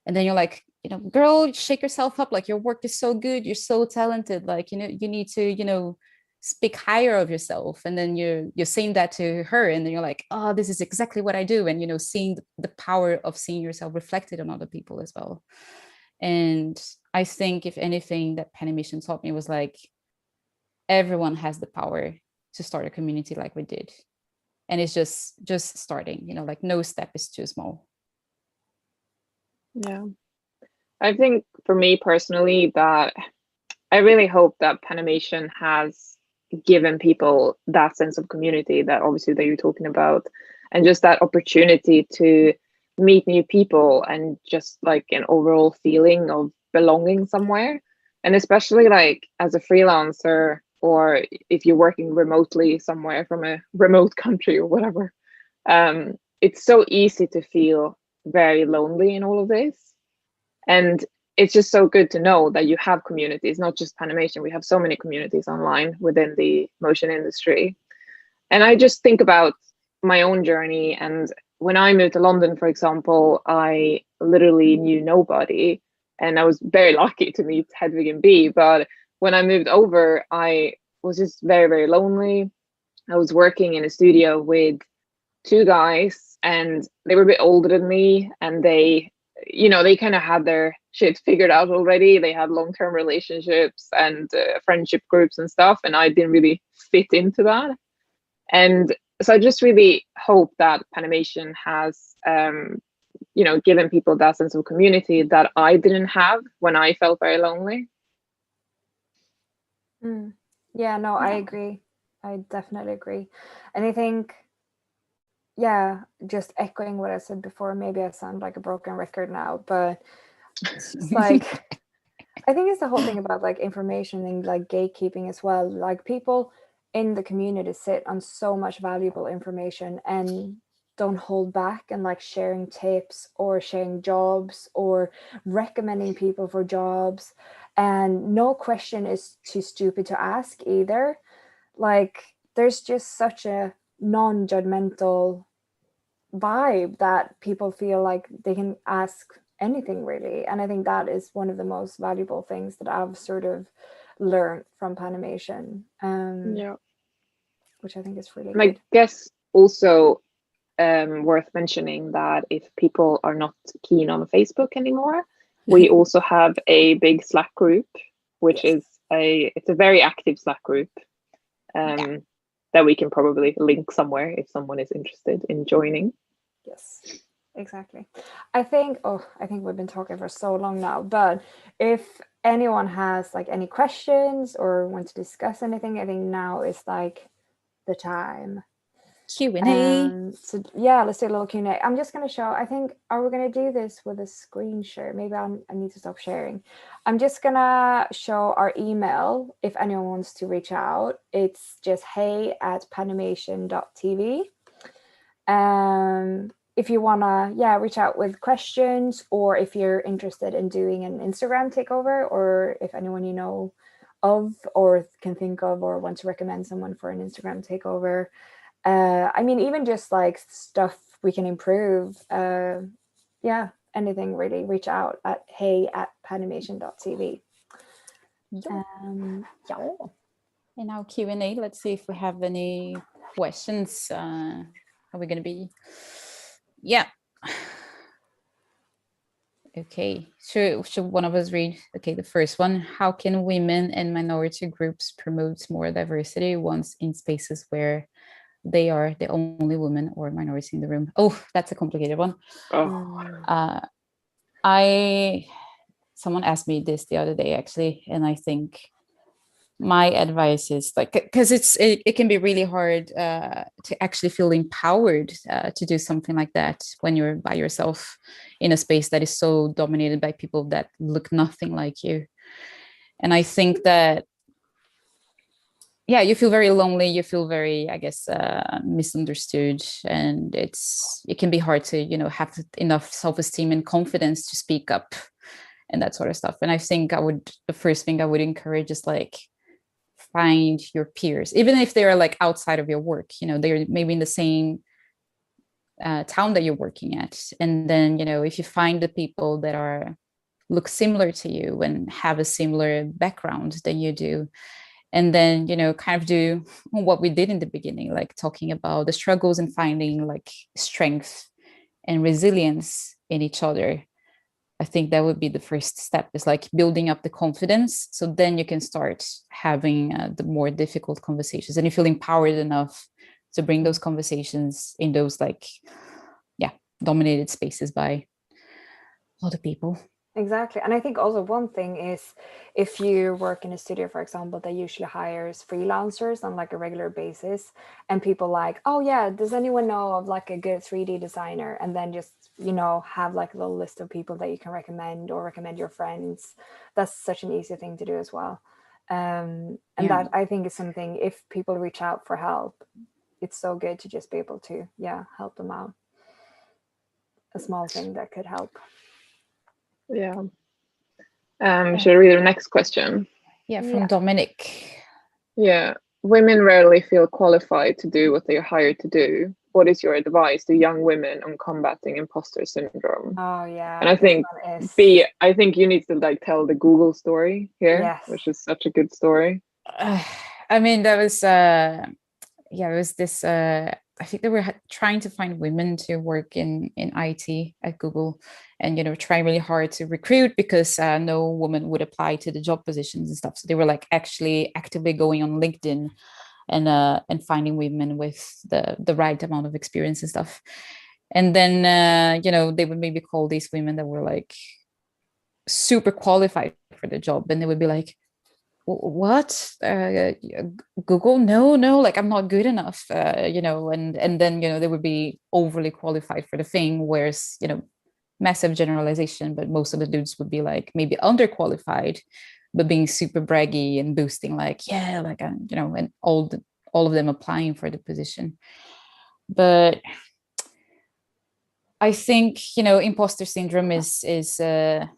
And then you're like, girl, shake yourself up. Like, your work is so good. You're so talented. Like, you need to, speak higher of yourself. And then you're saying that to her. And then you're like, oh, this is exactly what I do. And, seeing the power of seeing yourself reflected on other people as well. And I think, if anything, that Panimation taught me was like, everyone has the power to start a community like we did. And it's just starting, like no step is too small. Yeah. I think for me personally, that I really hope that Panimation has given people that sense of community that obviously that you're talking about, and just that opportunity to meet new people, and just like an overall feeling of belonging somewhere. And especially like as a freelancer, or if you're working remotely somewhere from a remote country or whatever, it's so easy to feel very lonely in all of this. And it's just so good to know that you have communities, not just Panimation. We have so many communities online within the motion industry. And I just think about my own journey. And when I moved to London, for example, I literally knew nobody. And I was very lucky to meet Hedvig and B. But when I moved over, I was just very, very lonely. I was working in a studio with two guys, and they were a bit older than me, and they kind of had their shit figured out already. They had long-term relationships and friendship groups and stuff, and I didn't really fit into that. And so I just really hope that Panimation has given people that sense of community that I didn't have when I felt very lonely. Yeah, no, I agree. I definitely agree. And I think, yeah, just echoing what I said before, maybe I sound like a broken record now, but it's just like, I think it's the whole thing about like information and like gatekeeping as well. Like, people in the community sit on so much valuable information and don't hold back, and like sharing tips or sharing jobs or recommending people for jobs. And no question is too stupid to ask either. Like, there's just such a non-judgmental vibe that people feel like they can ask anything really. And I think that is one of the most valuable things that I've sort of learned from Panimation. Which I think is really good. I guess also worth mentioning that if people are not keen on Facebook anymore, we also have a big Slack group, which is it's a very active Slack group that we can probably link somewhere if someone is interested in joining. Yes, exactly. I think we've been talking for so long now, but if anyone has like any questions or want to discuss anything, I think now is like the time. Q&A. So yeah, let's do a little Q&A. I'm just going to show, are we going to do this with a screen share? Maybe I need to stop sharing. I'm just going to show our email if anyone wants to reach out. It's just hey@panimation.tv. If you want to, reach out with questions, or if you're interested in doing an Instagram takeover, or if anyone you know of or can think of or want to recommend someone for an Instagram takeover. Even just like stuff we can improve. Anything really, reach out at hey@panimation.tv. And now Q&A. Let's see if we have any questions. Are we going to be? Yeah. Okay, should one of us read? Okay, the first one. How can women and minority groups promote more diversity once in spaces where they are the only woman or minority in the room? Oh, that's a complicated one. Someone asked me this the other day actually, and I think my advice is like, because it can be really hard to actually feel empowered to do something like that when you're by yourself in a space that is so dominated by people that look nothing like you. And I think that you feel very lonely, you feel very, I guess, misunderstood, and it can be hard to have enough self-esteem and confidence to speak up and that sort of stuff. And I think the first thing I would encourage is like, find your peers, even if they're like outside of your work, they're maybe in the same town that you're working at. And then, if you find the people that look similar to you and have a similar background than you do, and then, kind of do what we did in the beginning, like talking about the struggles and finding like strength and resilience in each other. I think that would be the first step, is like building up the confidence. So then you can start having the more difficult conversations, and you feel empowered enough to bring those conversations in those dominated spaces by other people. Exactly. And I think also one thing is, if you work in a studio, for example, that usually hires freelancers on like a regular basis, and people like, oh yeah, does anyone know of like a good 3D designer? And then just, have like a little list of people that you can recommend, or recommend your friends. That's such an easy thing to do as well. And that, I think, is something, if people reach out for help, it's so good to just be able to, help them out. A small thing that could help. Yeah. Should I read the next question? Yeah, from Dominic. Yeah. Women rarely feel qualified to do what they are hired to do. What is your advice to young women on combating imposter syndrome? Oh yeah. And I think I think you need to like tell the Google story here, which is such a good story. I mean, that was it was this I think they were trying to find women to work in IT at Google, and trying really hard to recruit, because no woman would apply to the job positions and stuff. So they were like actually actively going on LinkedIn and finding women with the right amount of experience and stuff. And then they would maybe call these women that were like super qualified for the job, and they would be like, what, Google, no, like I'm not good enough, and then they would be overly qualified for the thing, whereas massive generalization, but most of the dudes would be like maybe underqualified, but being super braggy and boosting like, like I'm, and all of them applying for the position. But I think imposter syndrome is a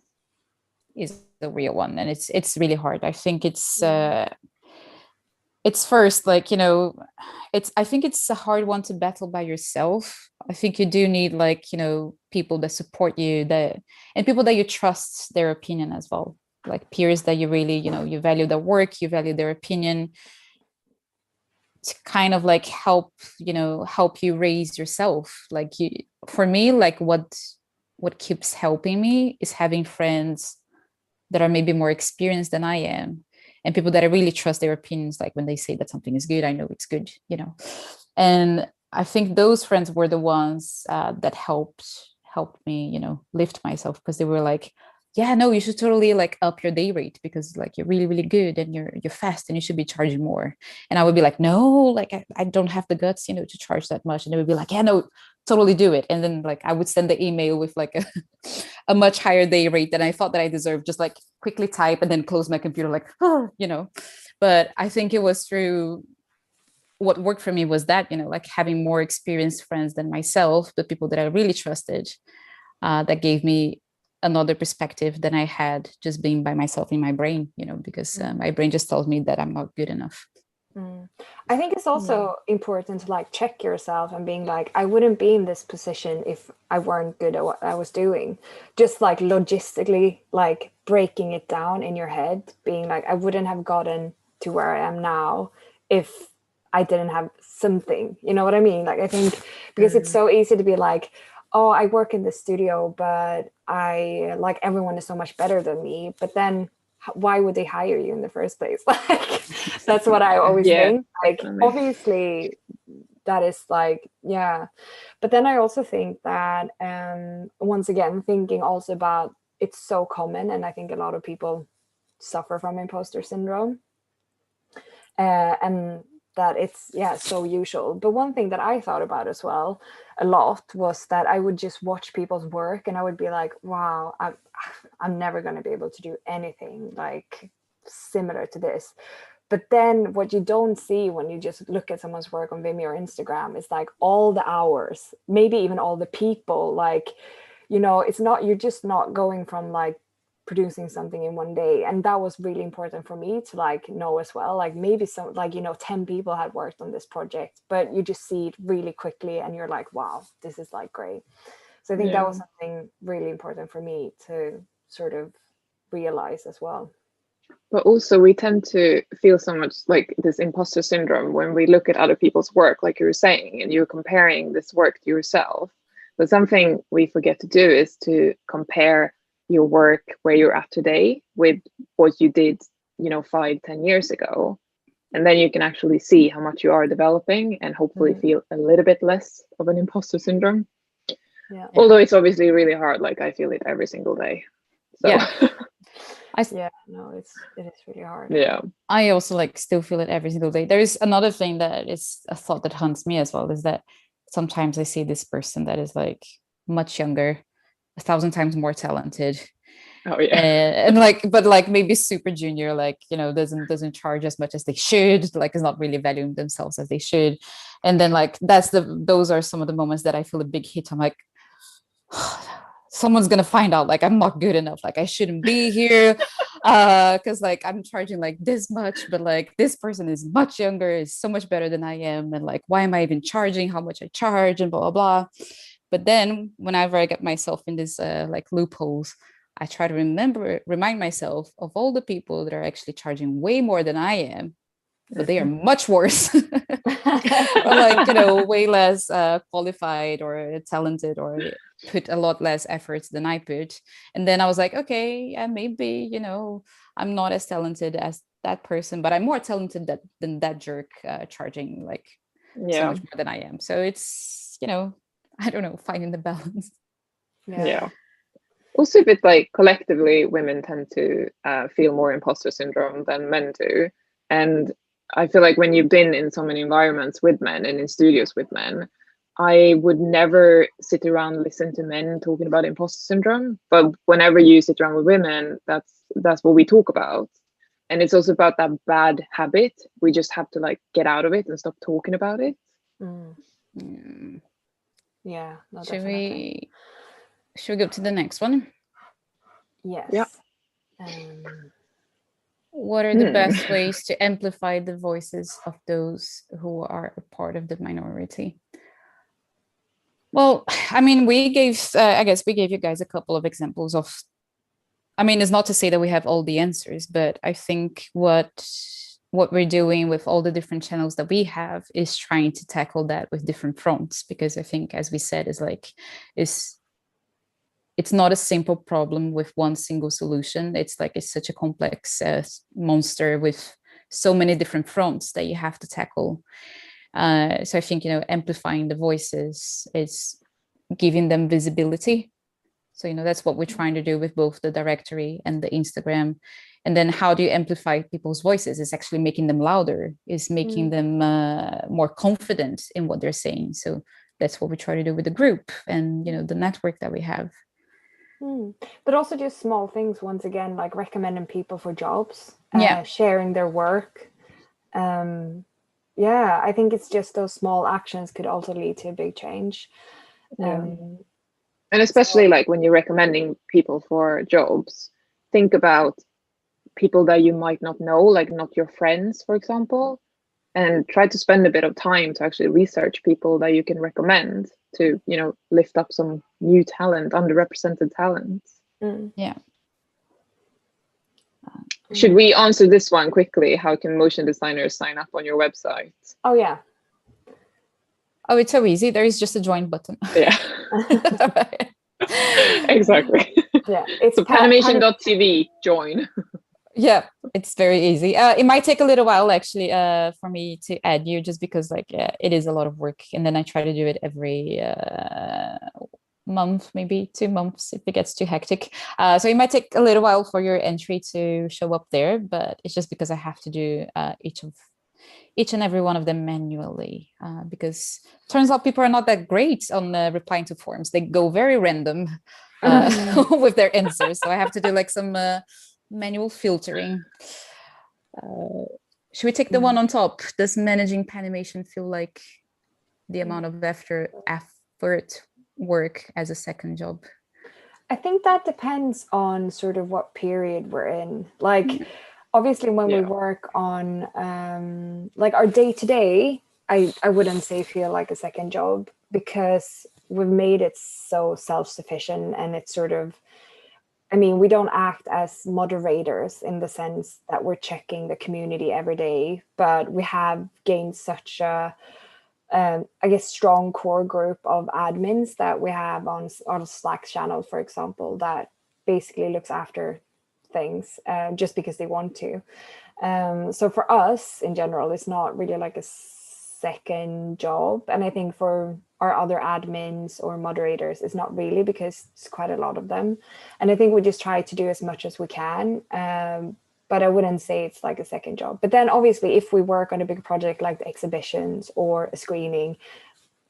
real one, and it's really hard. I think it's first, like I think it's a hard one to battle by yourself. I think you do need like people that support you, and people that you trust their opinion as well, like peers that you really you value their work, you value their opinion, to kind of like help you raise yourself. Like for me, like what keeps helping me is having friends that are maybe more experienced than I am, and people that I really trust their opinions. Like when they say that something is good, I know it's good, And I think those friends were the ones that helped me, lift myself, because they were like, yeah, no, you should totally like up your day rate, because like you're really, really good and you're fast and you should be charging more. And I would be like, no, like I don't have the guts, to charge that much. And they would be like, yeah, no, totally do it. And then like I would send the email with like a much higher day rate than I thought that I deserved, just like quickly type and then close my computer like, But I think it was through what worked for me was that, like having more experienced friends than myself, the people that I really trusted, that gave me another perspective than I had just being by myself in my brain, because my brain just tells me that I'm not good enough. I think it's also important to like check yourself and being like, I wouldn't be in this position if I weren't good at what I was doing. Just like logistically, like breaking it down in your head, being like, I wouldn't have gotten to where I am now if I didn't have something, you know what I mean? Like, I think because it's so easy to be like, oh, I work in the studio, but I like everyone is so much better than me. But then why would they hire you in the first place? Like, that's what I always think. Like, obviously that is like, but then I also think that once again, thinking also about, it's so common, and I think a lot of people suffer from imposter syndrome, and that it's so usual. But one thing that I thought about as well a lot was that I would just watch people's work and I would be like, wow, I'm never going to be able to do anything like similar to this. But then what you don't see when you just look at someone's work on Vimeo or Instagram is like all the hours, maybe even all the people, like, it's not, you're just not going from like producing something in one day. And that was really important for me to like know as well. Like maybe some, like, you know, 10 people had worked on this project, but you just see it really quickly and you're like, wow, this is like great. So I think that was something really important for me to sort of realize as well. But also we tend to feel so much like this imposter syndrome when we look at other people's work, like you were saying, and you're comparing this work to yourself. But something we forget to do is to compare your work where you're at today with what you did, you know, 5-10 years ago. And then you can actually see how much you are developing and hopefully feel a little bit less of an imposter syndrome. Yeah. Although it's obviously really hard, like I feel it every single day. So. Yeah. No, it is really hard. Yeah. I also like still feel it every single day. There is another thing that is a thought that haunts me as well, is that sometimes I see this person that is like much younger, 1,000 times more talented. Oh yeah. And like, but like maybe super junior, like, you know, doesn't charge as much as they should, like is not really valuing themselves as they should. And then like those are some of the moments that I feel a big hit. I'm like, someone's gonna find out like I'm not good enough, like I shouldn't be here, because like I'm charging like this much, but like this person is much younger, is so much better than I am, and like why am I even charging how much I charge, and blah blah blah. But then whenever I get myself in this like loopholes, I try to remind myself of all the people that are actually charging way more than I am, but they are much worse. Or like, you know, way less qualified or talented, or put a lot less efforts than I put. And then I was like, okay, yeah, maybe, you know, I'm not as talented as that person, but I'm more talented than that jerk charging like so much more than I am. So it's, you know, I don't know, finding the balance. Yeah. Also, a bit like collectively, women tend to feel more imposter syndrome than men do. And I feel like when you've been in so many environments with men and in studios with men, I would never sit around and listen to men talking about imposter syndrome. But whenever you sit around with women, that's what we talk about. And it's also about that bad habit. We just have to like get out of it and stop talking about it. Yeah. No, should we go to the next one? Yes. Yeah. What are the best ways to amplify the voices of those who are a part of the minority? Well, I mean, I guess we gave you guys a couple of examples of, I mean, it's not to say that we have all the answers, but I think what we're doing with all the different channels that we have is trying to tackle that with different fronts, because I think, as we said, it's not a simple problem with one single solution. It's such a complex monster with so many different fronts that you have to tackle. So I think, you know, amplifying the voices is giving them visibility. So, you know, that's what we're trying to do with both the directory and the Instagram. And then how do you amplify people's voices? It's actually making them louder, is making them more confident in what they're saying. So that's what we try to do with the group and, you know, the network that we have. But also just small things, once again, like recommending people for jobs, sharing their work. I think it's just those small actions could also lead to a big change. And especially like when you're recommending people for jobs, think about people that you might not know, like not your friends, for example, and try to spend a bit of time to actually research people that you can recommend to, you know, lift up some new talent, underrepresented talents. Should we answer this one quickly? How can motion designers sign up on your website? Oh yeah. Oh, it's so easy. There is just a join button. Yeah. Exactly. Yeah. It's so Panimation.tv, join. Yeah, it's very easy. It might take a little while actually for me to add you, just because like it is a lot of work, and then I try to do it every month, maybe 2 months if it gets too hectic. So it might take a little while for your entry to show up there, but it's just because I have to do each and every one of them manually, because turns out people are not that great on replying to forms. They go very random with their answers, so I have to do like some manual filtering. Should we take the one on top? Does managing Panimation feel like the amount of effort work as a second job? I think that depends on sort of what period we're in. Like, obviously, when we work on like our day to day, I wouldn't say feel like a second job, because we've made it so self-sufficient, and it's sort of, I mean, we don't act as moderators in the sense that we're checking the community every day, but we have gained such a, I guess, strong core group of admins that we have on Slack channel, for example, that basically looks after things just because they want to. So for us in general, it's not really like a second job. And I think for our other admins or moderators, it's not really, because it's quite a lot of them. And I think we just try to do as much as we can. But I wouldn't say it's like a second job. But then obviously, if we work on a big project like the exhibitions or a screening,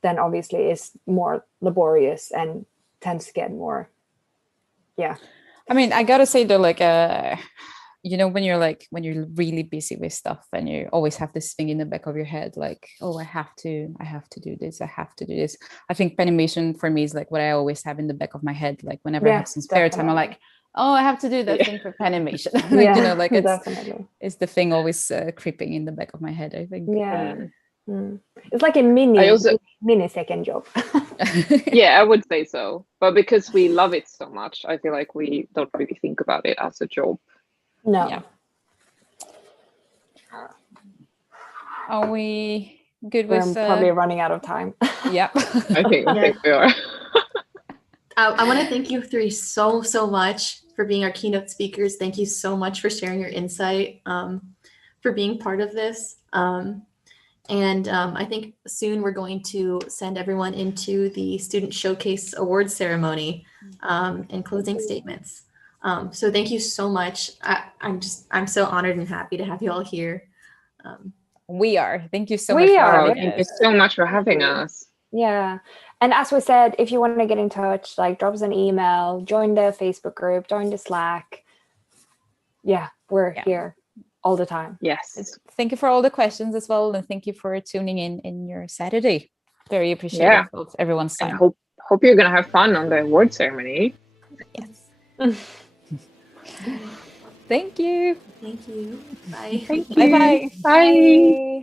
then obviously it's more laborious and tends to get more, I mean, I gotta say though, like, you know, when you're really busy with stuff and you always have this thing in the back of your head, like, oh, I have to do this, I have to do this. I think Penimation for me is like what I always have in the back of my head. Like whenever I have some spare time, I'm like, oh, I have to do that thing for Penimation. Like, you know, like it's the thing always creeping in the back of my head, I think. It's like a mini second job. Yeah, I would say so. But because we love it so much, I feel like we don't really think about it as a job. No. Yeah. Are we good with? We're probably running out of time. Yeah. I think we are. I want to thank you three so much for being our keynote speakers. Thank you so much for sharing your insight, for being part of this. And I think soon we're going to send everyone into the Student Showcase Awards ceremony and closing statements. So thank you so much. I'm so honored and happy to have you all here. We are. Thank you so much. Thank you so much for having us. Yeah. And as we said, if you want to get in touch, like drop us an email, join the Facebook group, join the Slack. Yeah, we're here all the time. Yes. Thank you for all the questions as well. And thank you for tuning in your Saturday. Very appreciative of everyone's time. And hope you're going to have fun on the award ceremony. Yes. Thank you. Thank you. Bye. Thank you. Bye-bye. Bye.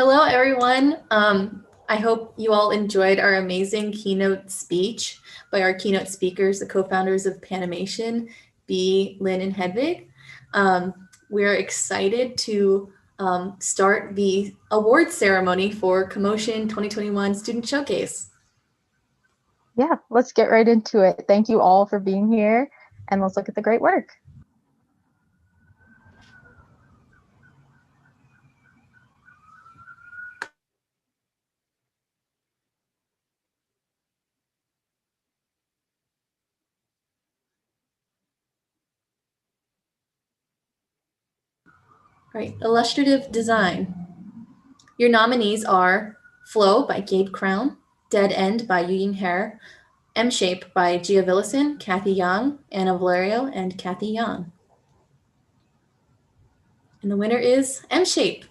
Hello, everyone. I hope you all enjoyed our amazing keynote speech by our keynote speakers, the co-founders of Panimation, Bea, Lynn, and Hedvig. We're excited to start the award ceremony for CoMotion 2021 Student Showcase. Yeah, let's get right into it. Thank you all for being here, and let's look at the great work. Right, illustrative design. Your nominees are Flow by Gabe Crown, Dead End by Yu Hare, M-Shape by Gia Villison, Kathy Young, Anna Valerio, and Kathy Young. And the winner is M-Shape.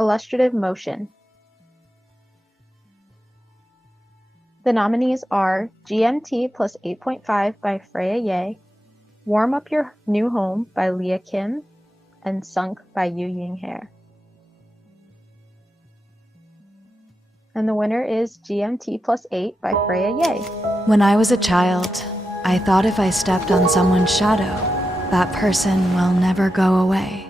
Illustrative motion. The nominees are GMT plus 8.5 by Freya Ye, Warm Up Your New Home by Leah Kim, and Sunk by Yu Hare. And the winner is GMT plus 8 by Freya Ye. When I was a child, I thought if I stepped on someone's shadow, that person will never go away.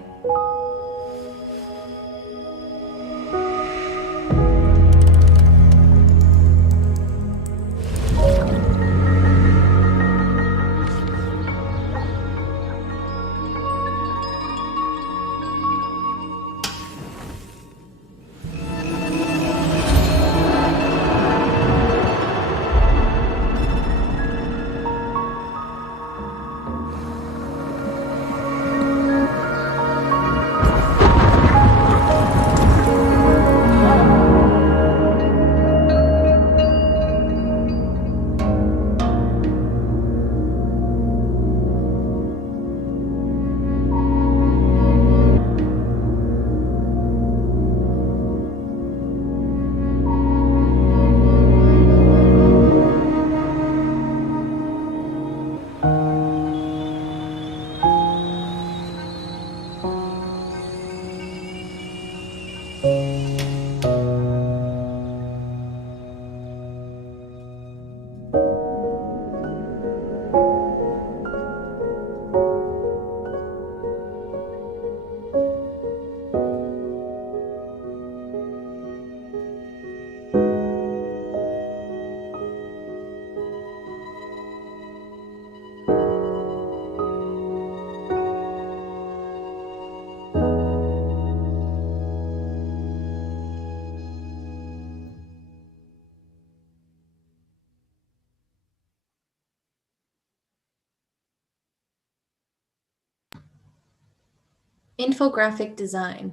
Infographic design.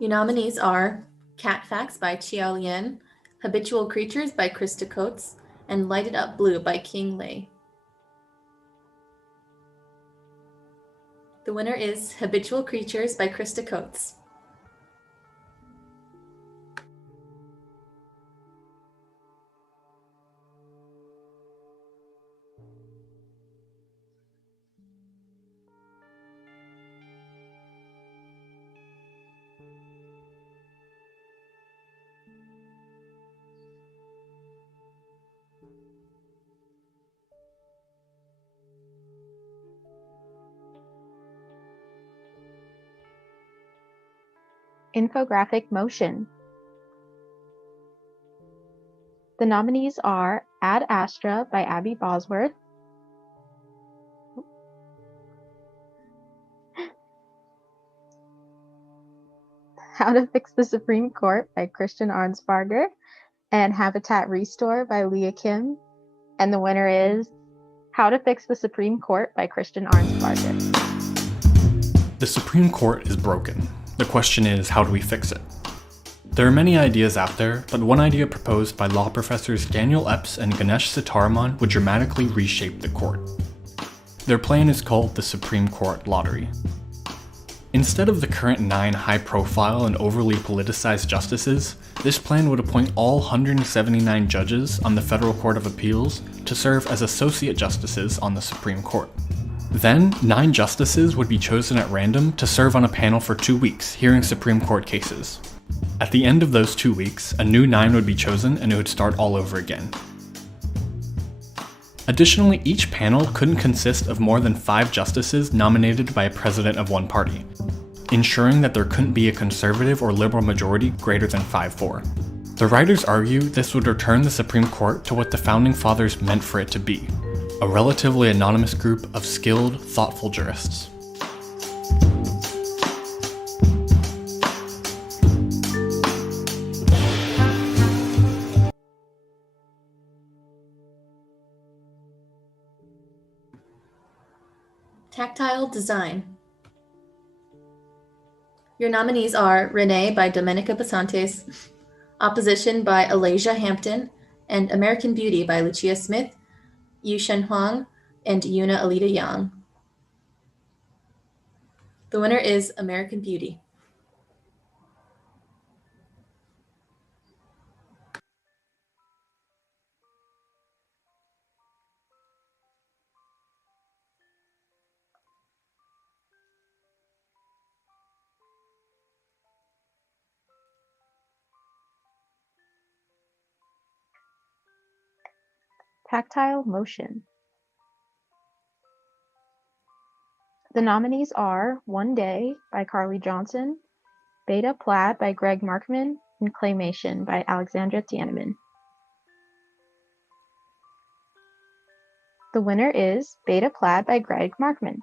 Your nominees are Cat Facts by Qiao Lian, Habitual Creatures by Krista Coates, and Lighted Up Blue by King Lei. The winner is Habitual Creatures by Krista Coates. Infographic motion. The nominees are Ad Astra by Abby Bosworth, How to Fix the Supreme Court by Christian Arnsparger, and Habitat Restore by Leah Kim. And the winner is How to Fix the Supreme Court by Christian Arnsparger. The Supreme Court is broken. The question is, how do we fix it? There are many ideas out there, but one idea proposed by law professors Daniel Epps and Ganesh Sitaraman would dramatically reshape the court. Their plan is called the Supreme Court Lottery. Instead of the current 9 high-profile and overly politicized justices, this plan would appoint all 179 judges on the Federal Court of Appeals to serve as associate justices on the Supreme Court. Then, 9 justices would be chosen at random to serve on a panel for 2 weeks, hearing Supreme Court cases. At the end of those 2 weeks, a new 9 would be chosen and it would start all over again. Additionally, each panel couldn't consist of more than 5 justices nominated by a president of one party, ensuring that there couldn't be a conservative or liberal majority greater than 5-4. The writers argue this would return the Supreme Court to what the Founding Fathers meant for it to be, a relatively anonymous group of skilled, thoughtful jurists. Tactile design. Your nominees are Renee by Domenica Basantes, Opposition by Alasia Hampton, and American Beauty by Lucia Smith, Yushen Huang, and Yuna Alita Yang. The winner is American Beauty. Tactile motion. The nominees are One Day by Carly Johnson, Beta Plaid by Greg Markman, and Claymation by Alexandra Tianeman. The winner is Beta Plaid by Greg Markman.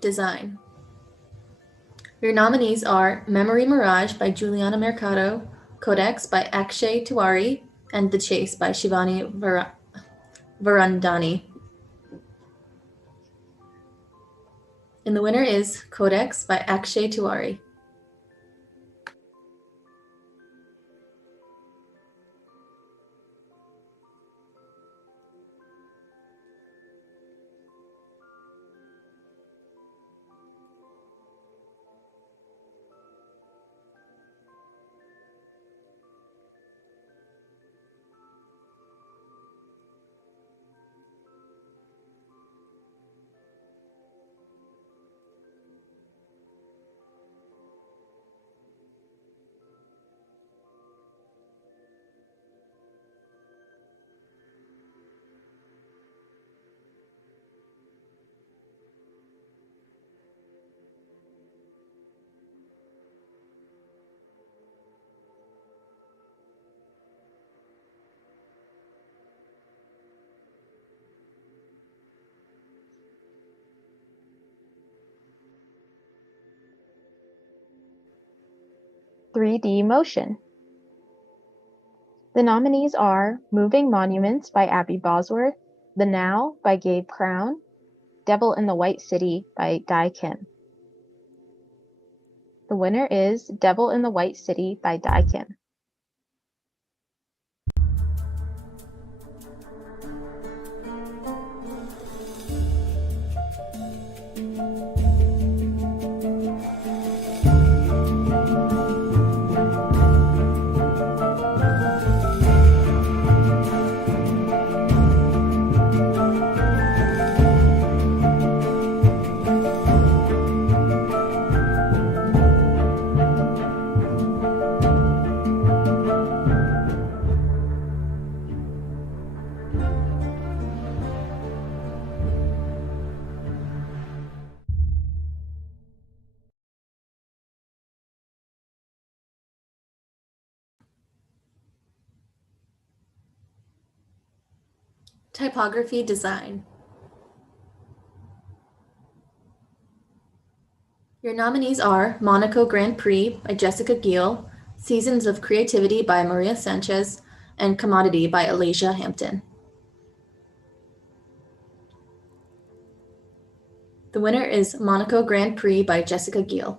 Design. Your nominees are Memory Mirage by Juliana Mercado, Codex by Akshay Tiwari, and The Chase by Shivani Varandani. And the winner is Codex by Akshay Tiwari. 3D motion. The nominees are Moving Monuments by Abby Bosworth, The Now by Gabe Crown, Devil in the White City by Dai Kim. The winner is Devil in the White City by Dai Kim. Typography design. Your nominees are Monaco Grand Prix by Jessica Giel, Seasons of Creativity by Maria Sanchez, and Commodity by Alasia Hampton. The winner is Monaco Grand Prix by Jessica Giel.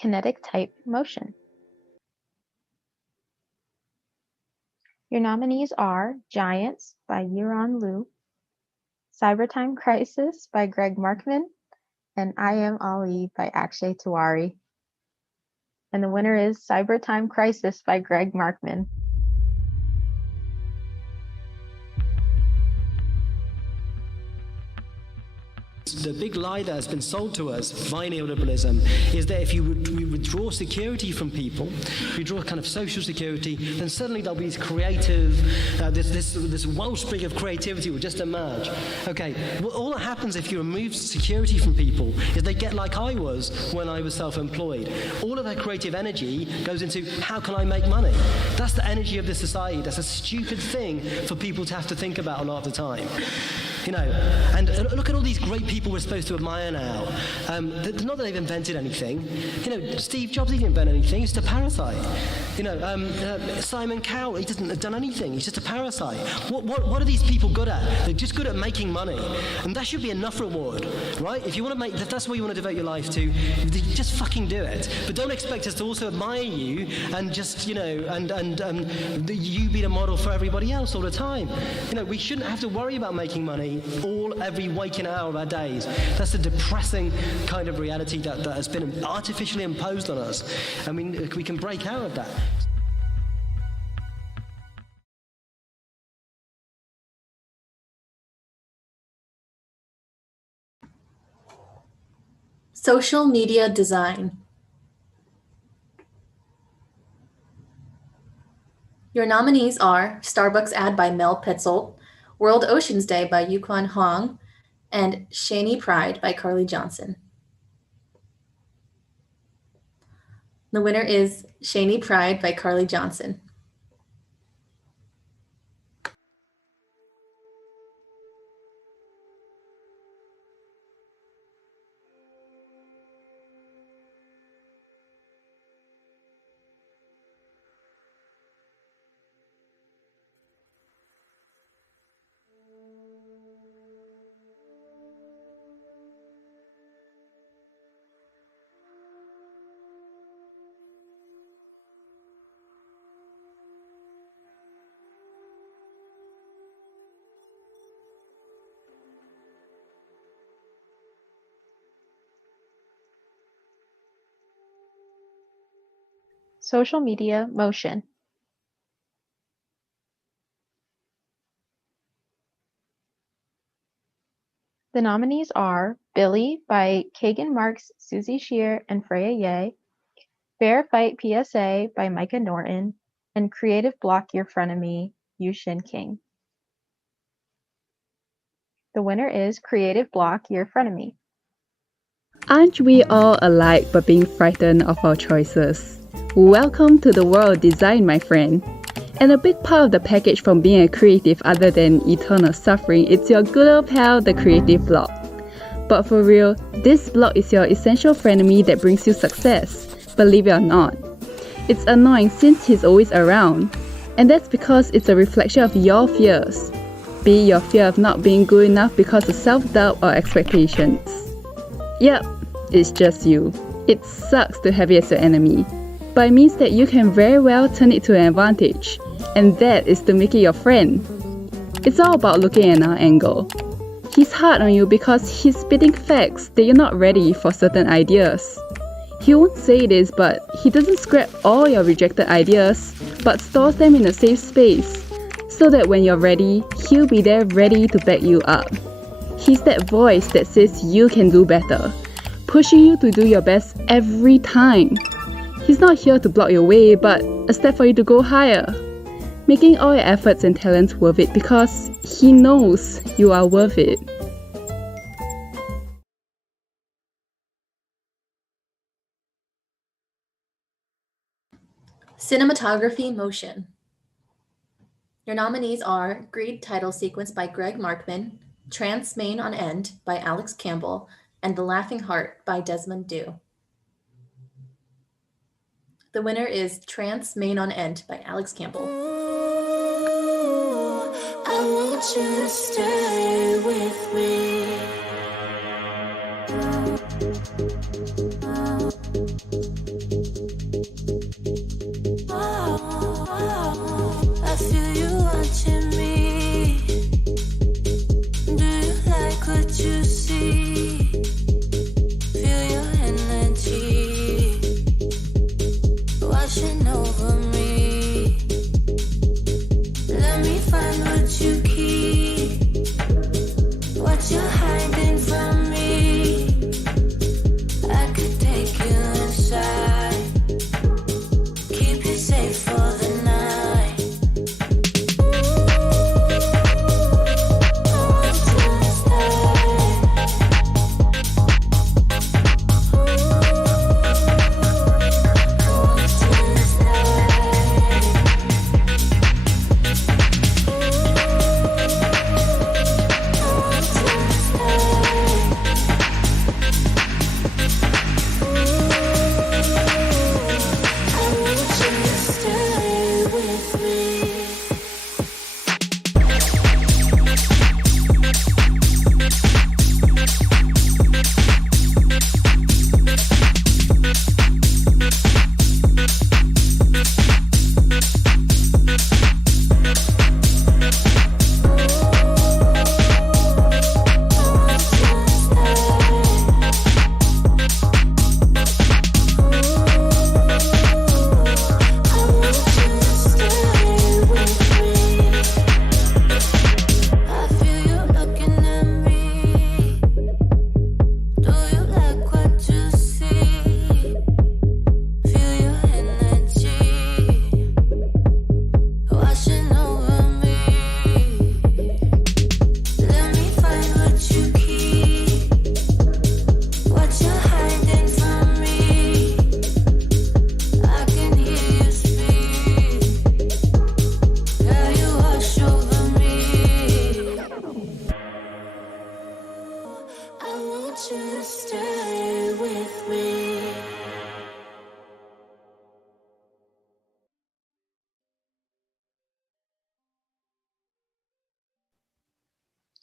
Kinetic type motion. Your nominees are Giants by Yuron Liu, Cybertime Crisis by Greg Markman, and I Am Ali by Akshay Tiwari. And the winner is Cybertime Crisis by Greg Markman. The big lie that has been sold to us by neoliberalism is that if you withdraw security from people, if you withdraw kind of social security, then suddenly there'll be this creative, this wellspring of creativity will just emerge. Okay, well, all that happens if you remove security from people is they get like I was when I was self-employed. All of that creative energy goes into how can I make money? That's the energy of this society. That's a stupid thing for people to have to think about a lot of the time. You know, and look at all these great people we're supposed to admire now. Not that they've invented anything. You know, Steve Jobs, he didn't invent anything. He's just a parasite. You know, Simon Cowell, he doesn't have done anything. He's just a parasite. What are these people good at? They're just good at making money. And that should be enough reward, right? If you want to make, if that's what you want to devote your life to, just fucking do it. But don't expect us to also admire you and just, you know, and you be the model for everybody else all the time. You know, we shouldn't have to worry about making money every waking hour of our days. That's a depressing kind of reality that has been artificially imposed on us. I mean, we can break out of that. Social media design. Your nominees are Starbucks ad by Mel Petzold, World Oceans Day by Yuquan Huang, and Shani Pride by Carly Johnson. The winner is Shani Pride by Carly Johnson. Social media motion. The nominees are Billy by Kagan Marks, Susie Shear, and Freya Ye, Fair Fight PSA by Micah Norton, and Creative Block Your Frenemy, Yu Shin King. The winner is Creative Block Your Frenemy. Aren't we all alike but being frightened of our choices? Welcome to the world of design, my friend. And a big part of the package from being a creative other than eternal suffering is your good old pal, the creative block. But for real, this block is your essential frenemy that brings you success, believe it or not. It's annoying since he's always around, and that's because it's a reflection of your fears. Be it your fear of not being good enough because of self-doubt or expectations. Yep, it's just you. It sucks to have it as your enemy, but it means that you can very well turn it to an advantage, and that is to make it your friend. It's all about looking at another angle. He's hard on you because he's spitting facts that you're not ready for certain ideas. He won't say this, but he doesn't scrap all your rejected ideas, but stores them in a safe space, so that when you're ready, he'll be there ready to back you up. He's that voice that says you can do better, pushing you to do your best every time. He's not here to block your way, but a step for you to go higher, making all your efforts and talents worth it because he knows you are worth it. Cinematography Motion. Your nominees are Greed Title Sequence by Greg Markman, Trance Main on End by Alex Campbell, and The Laughing Heart by Desmond Dew. The winner is Trance Main on End by Alex Campbell. I want you to stay with me. I feel you watching me. Do you like what you see? Feel your energy washing over me. Let me find what you keep, what you're hiding from me. I could take you inside, keep you safe for the night.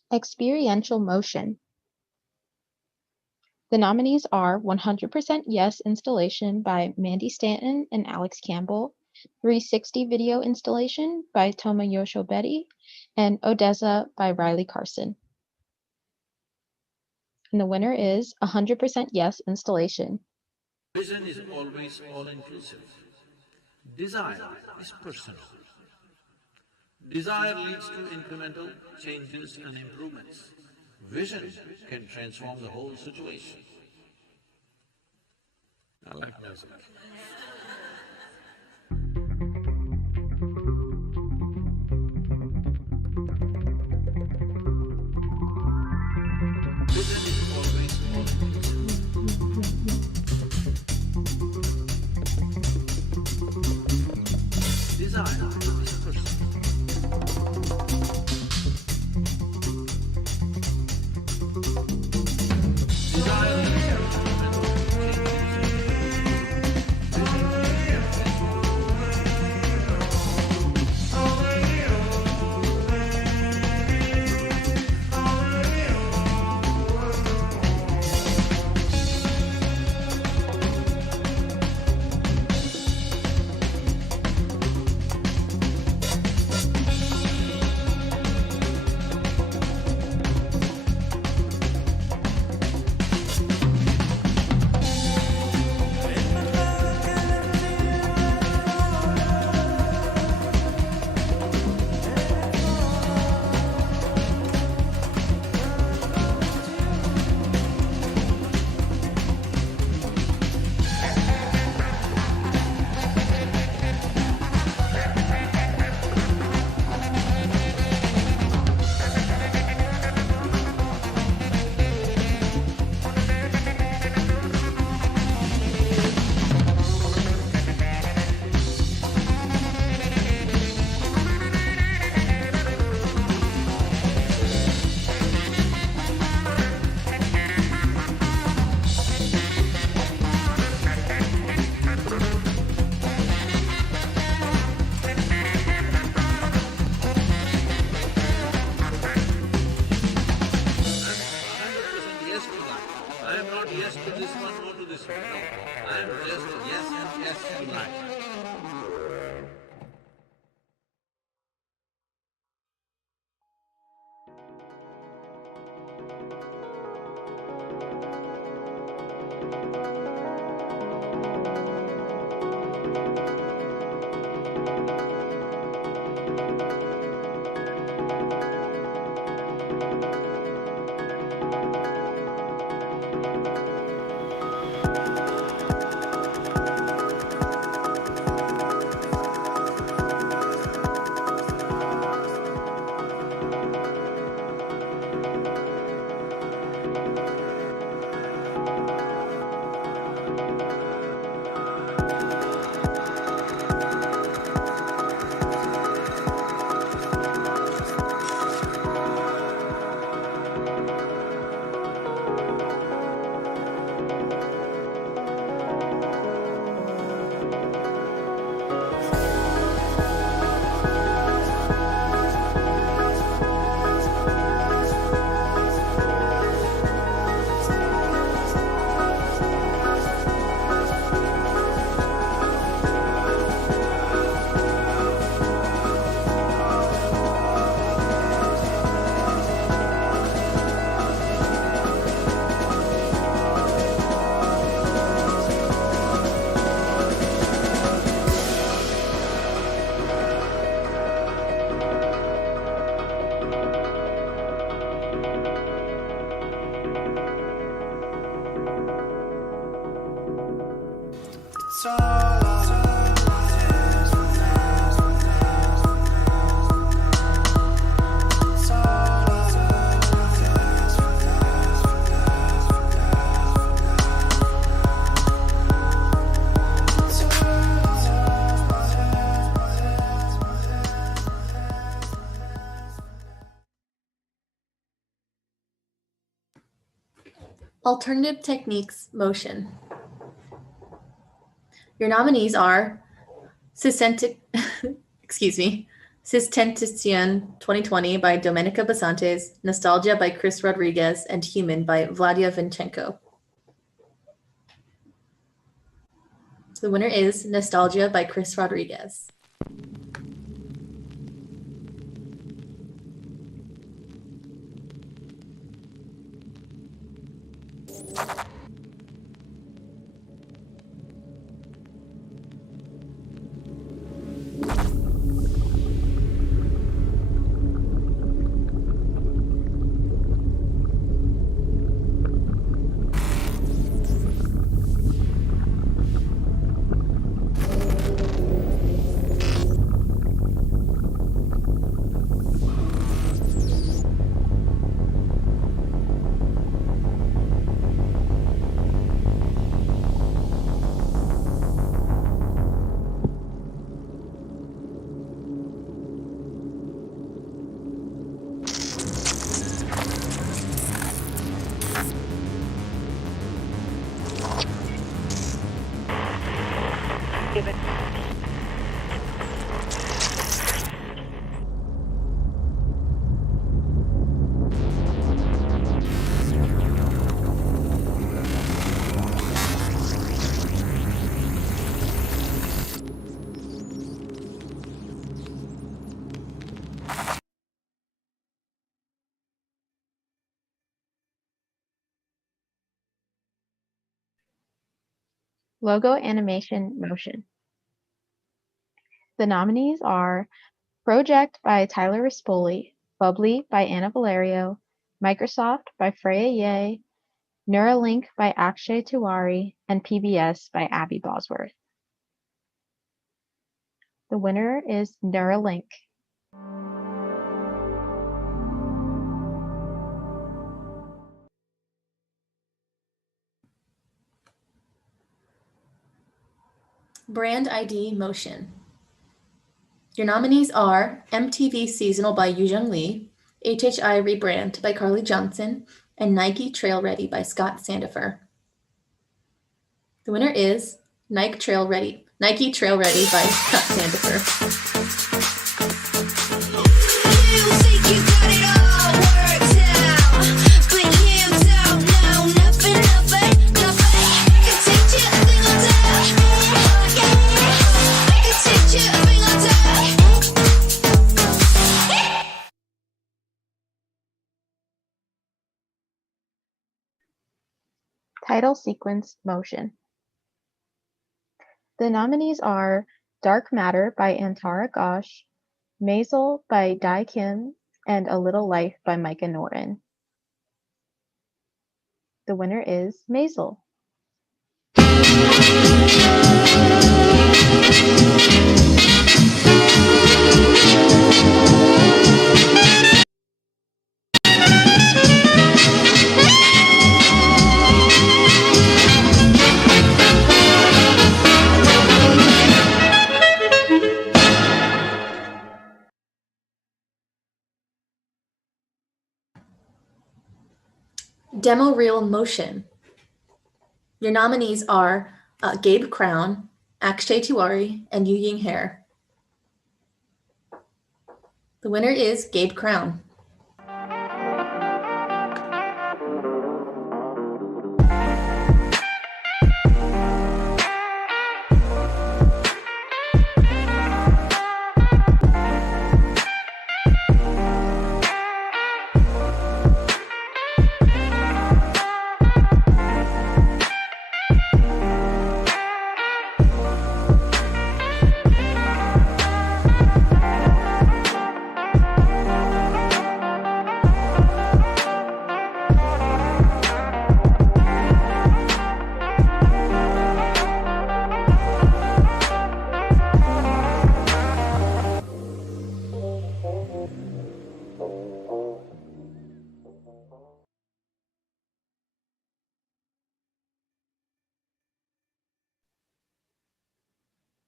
Experiential Motion. The nominees are 100% Yes Installation by Mandy Stanton and Alex Campbell, 360 Video Installation by Tomoyoshi Betty, and Odessa by Riley Carson. And the winner is 100% Yes Installation. Vision is always all-inclusive. Desire is personal. Desire leads to incremental changes and improvements. Vision can transform the whole situation. I like music. Vision is always desire is personal. Alternative Techniques Motion. Your nominees are Sistentacion 2020 by Domenica Basantes, Nostalgia by Chris Rodriguez, and Human by Vladia Vinchenko. The winner is Nostalgia by Chris Rodriguez. Logo animation motion. The nominees are Project by Tyler Rispoli, Bubbly by Anna Valerio, Microsoft by Freya Ye, Neuralink by Akshay Tiwari, and PBS by Abby Bosworth. The winner is Neuralink. Brand ID motion. Your nominees are MTV Seasonal by Yoojung Lee, HHI Rebrand by Carly Johnson, and Nike Trail Ready by Scott Sandifer. The winner is Nike Trail Ready by Scott Sandifer. Title sequence motion. The nominees are Dark Matter by Antara Ghosh, Maisel by Dai Kim, and A Little Life by Micah Norton. The winner is Maisel. Demo reel motion. Your nominees are Gabe Crown, Akshay Tiwari, and Yu Ying Hair. The winner is Gabe Crown.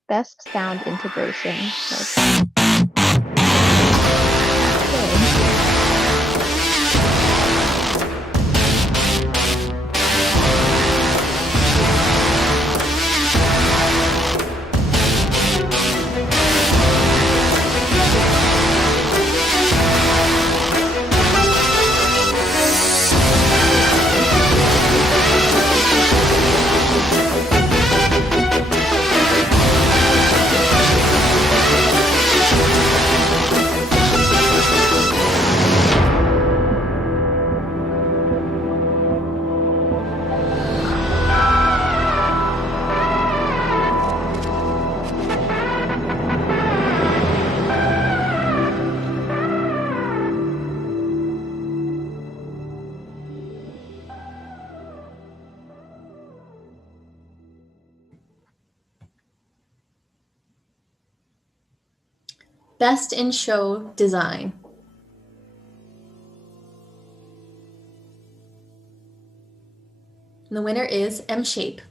Best sound integration motion. Best in show design. And the winner is M-Shape.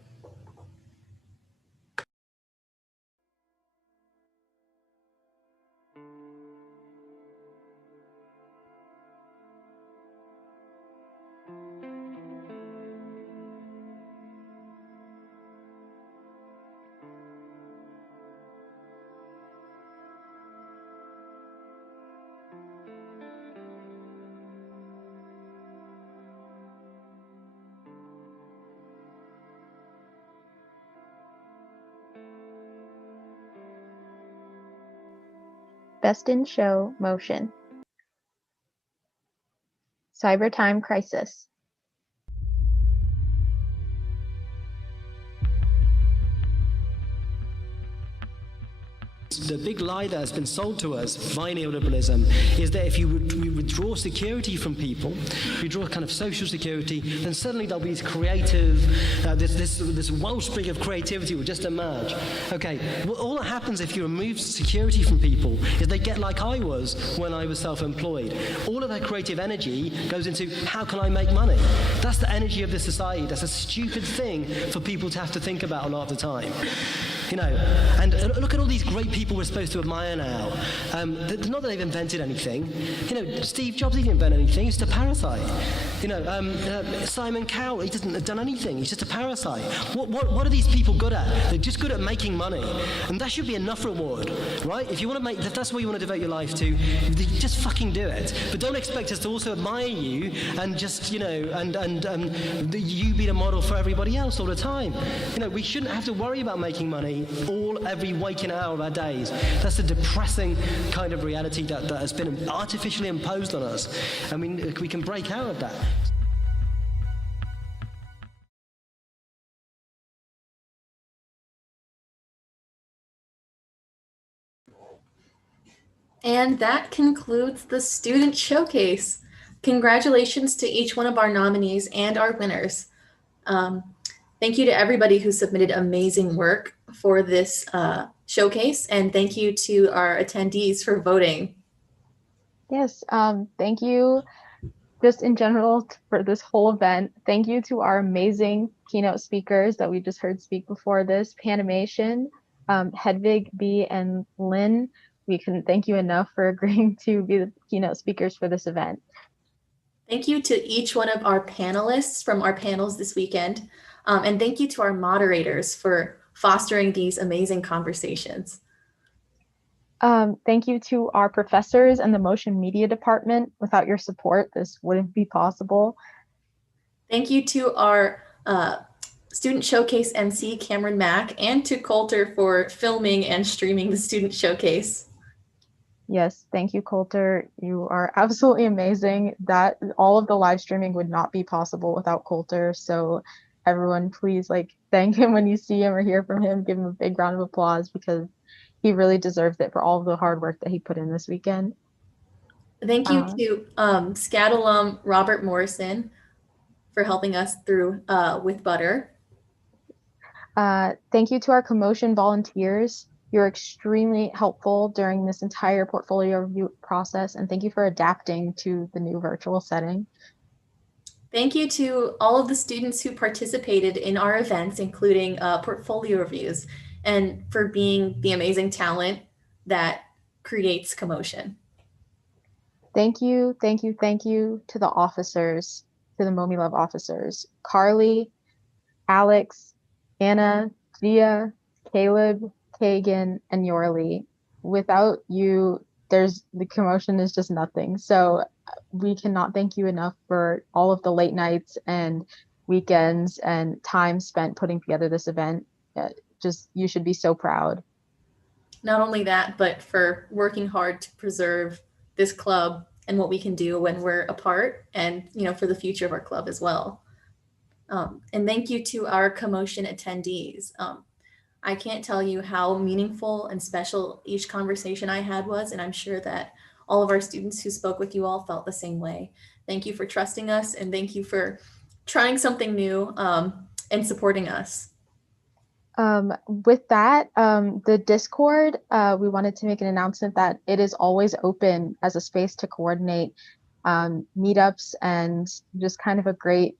Best in show motion. Cybertime Crisis. the big lie that has been sold to us via neoliberalism is that if you withdraw security from people, withdraw kind of social security, then suddenly there'll be this creative, this wellspring of creativity will just emerge. Okay, well, all that happens if you remove security from people is they get like I was when I was self-employed. All of that creative energy goes into how can I make money? That's the energy of the society. That's a stupid thing for people to have to think about a lot of the time. You know, and look at all these great people we're supposed to admire now. Not that they've invented anything. You know, Steve Jobs, he didn't invent anything. He's just a parasite. You know, Simon Cowell, he hasn't done anything. He's just a parasite. What are these people good at? They're just good at making money. And that should be enough reward, right? If you want to make, if that's what you want to devote your life to, just fucking do it. But don't expect us to also admire you and just, you know, and you be the model for everybody else all the time. You know, we shouldn't have to worry about making money every waking hour of our days. That's a depressing kind of reality that has been artificially imposed on us. I mean, we can break out of that. And that concludes the Student Showcase. Congratulations to each one of our nominees and our winners. Thank you to everybody who submitted amazing work for this showcase, and thank you to our attendees for voting. Yes, thank you just in general for this whole event. Thank you to our amazing keynote speakers that we just heard speak before this, Panimation, Hedvig B. and Lynn. We couldn't thank you enough for agreeing to be the keynote speakers for this event. Thank you to each one of our panelists from our panels this weekend. And thank you to our moderators for fostering these amazing conversations. Thank you to our professors and the Motion Media Department. Without your support, this wouldn't be possible. Thank you to our Student Showcase MC, Cameron Mack, and to Coulter for filming and streaming the Student Showcase. Yes, thank you, Coulter. You are absolutely amazing. That all of the live streaming would not be possible without Coulter. So everyone, please thank him when you see him or hear from him. Give him a big round of applause because he really deserves it for all of the hard work that he put in this weekend. Thank you to SCAD alum Robert Morrison for helping us through with Butter. Thank you to our CoMotion volunteers. You're extremely helpful during this entire portfolio review process, and thank you for adapting to the new virtual setting. Thank you to all of the students who participated in our events, including portfolio reviews, and for being the amazing talent that creates CoMotion. Thank you, thank you, thank you to the officers, to the Momi Love officers, Carly, Alex, Anna, Via, Caleb, Kagan, and Yorley. Without you, the CoMotion is just nothing. So we cannot thank you enough for all of the late nights and weekends and time spent putting together this event. You should be so proud. Not only that, but for working hard to preserve this club and what we can do when we're apart, and for the future of our club as well. And thank you to our CoMotion attendees. I can't tell you how meaningful and special each conversation I had was, and I'm sure that all of our students who spoke with you all felt the same way. Thank you for trusting us, and thank you for trying something new and supporting us. With that, the Discord, we wanted to make an announcement that it is always open as a space to coordinate meetups and just kind of a great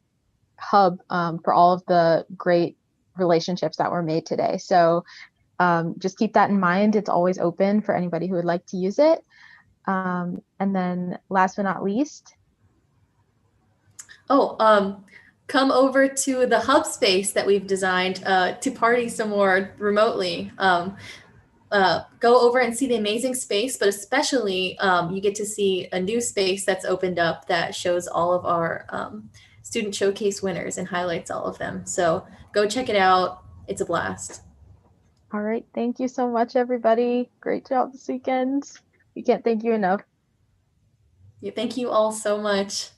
hub for all of the great relationships that were made today. So just keep that in mind. It's always open for anybody who would like to use it. And then last but not least. Come over to the hub space that we've designed to party some more remotely. Go over and see the amazing space, but especially you get to see a new space that's opened up that shows all of our Student Showcase winners and highlights all of them. So go check it out. It's a blast. All right. Thank you so much, everybody. Great job this weekend. We can't thank you enough. Yeah, thank you all so much.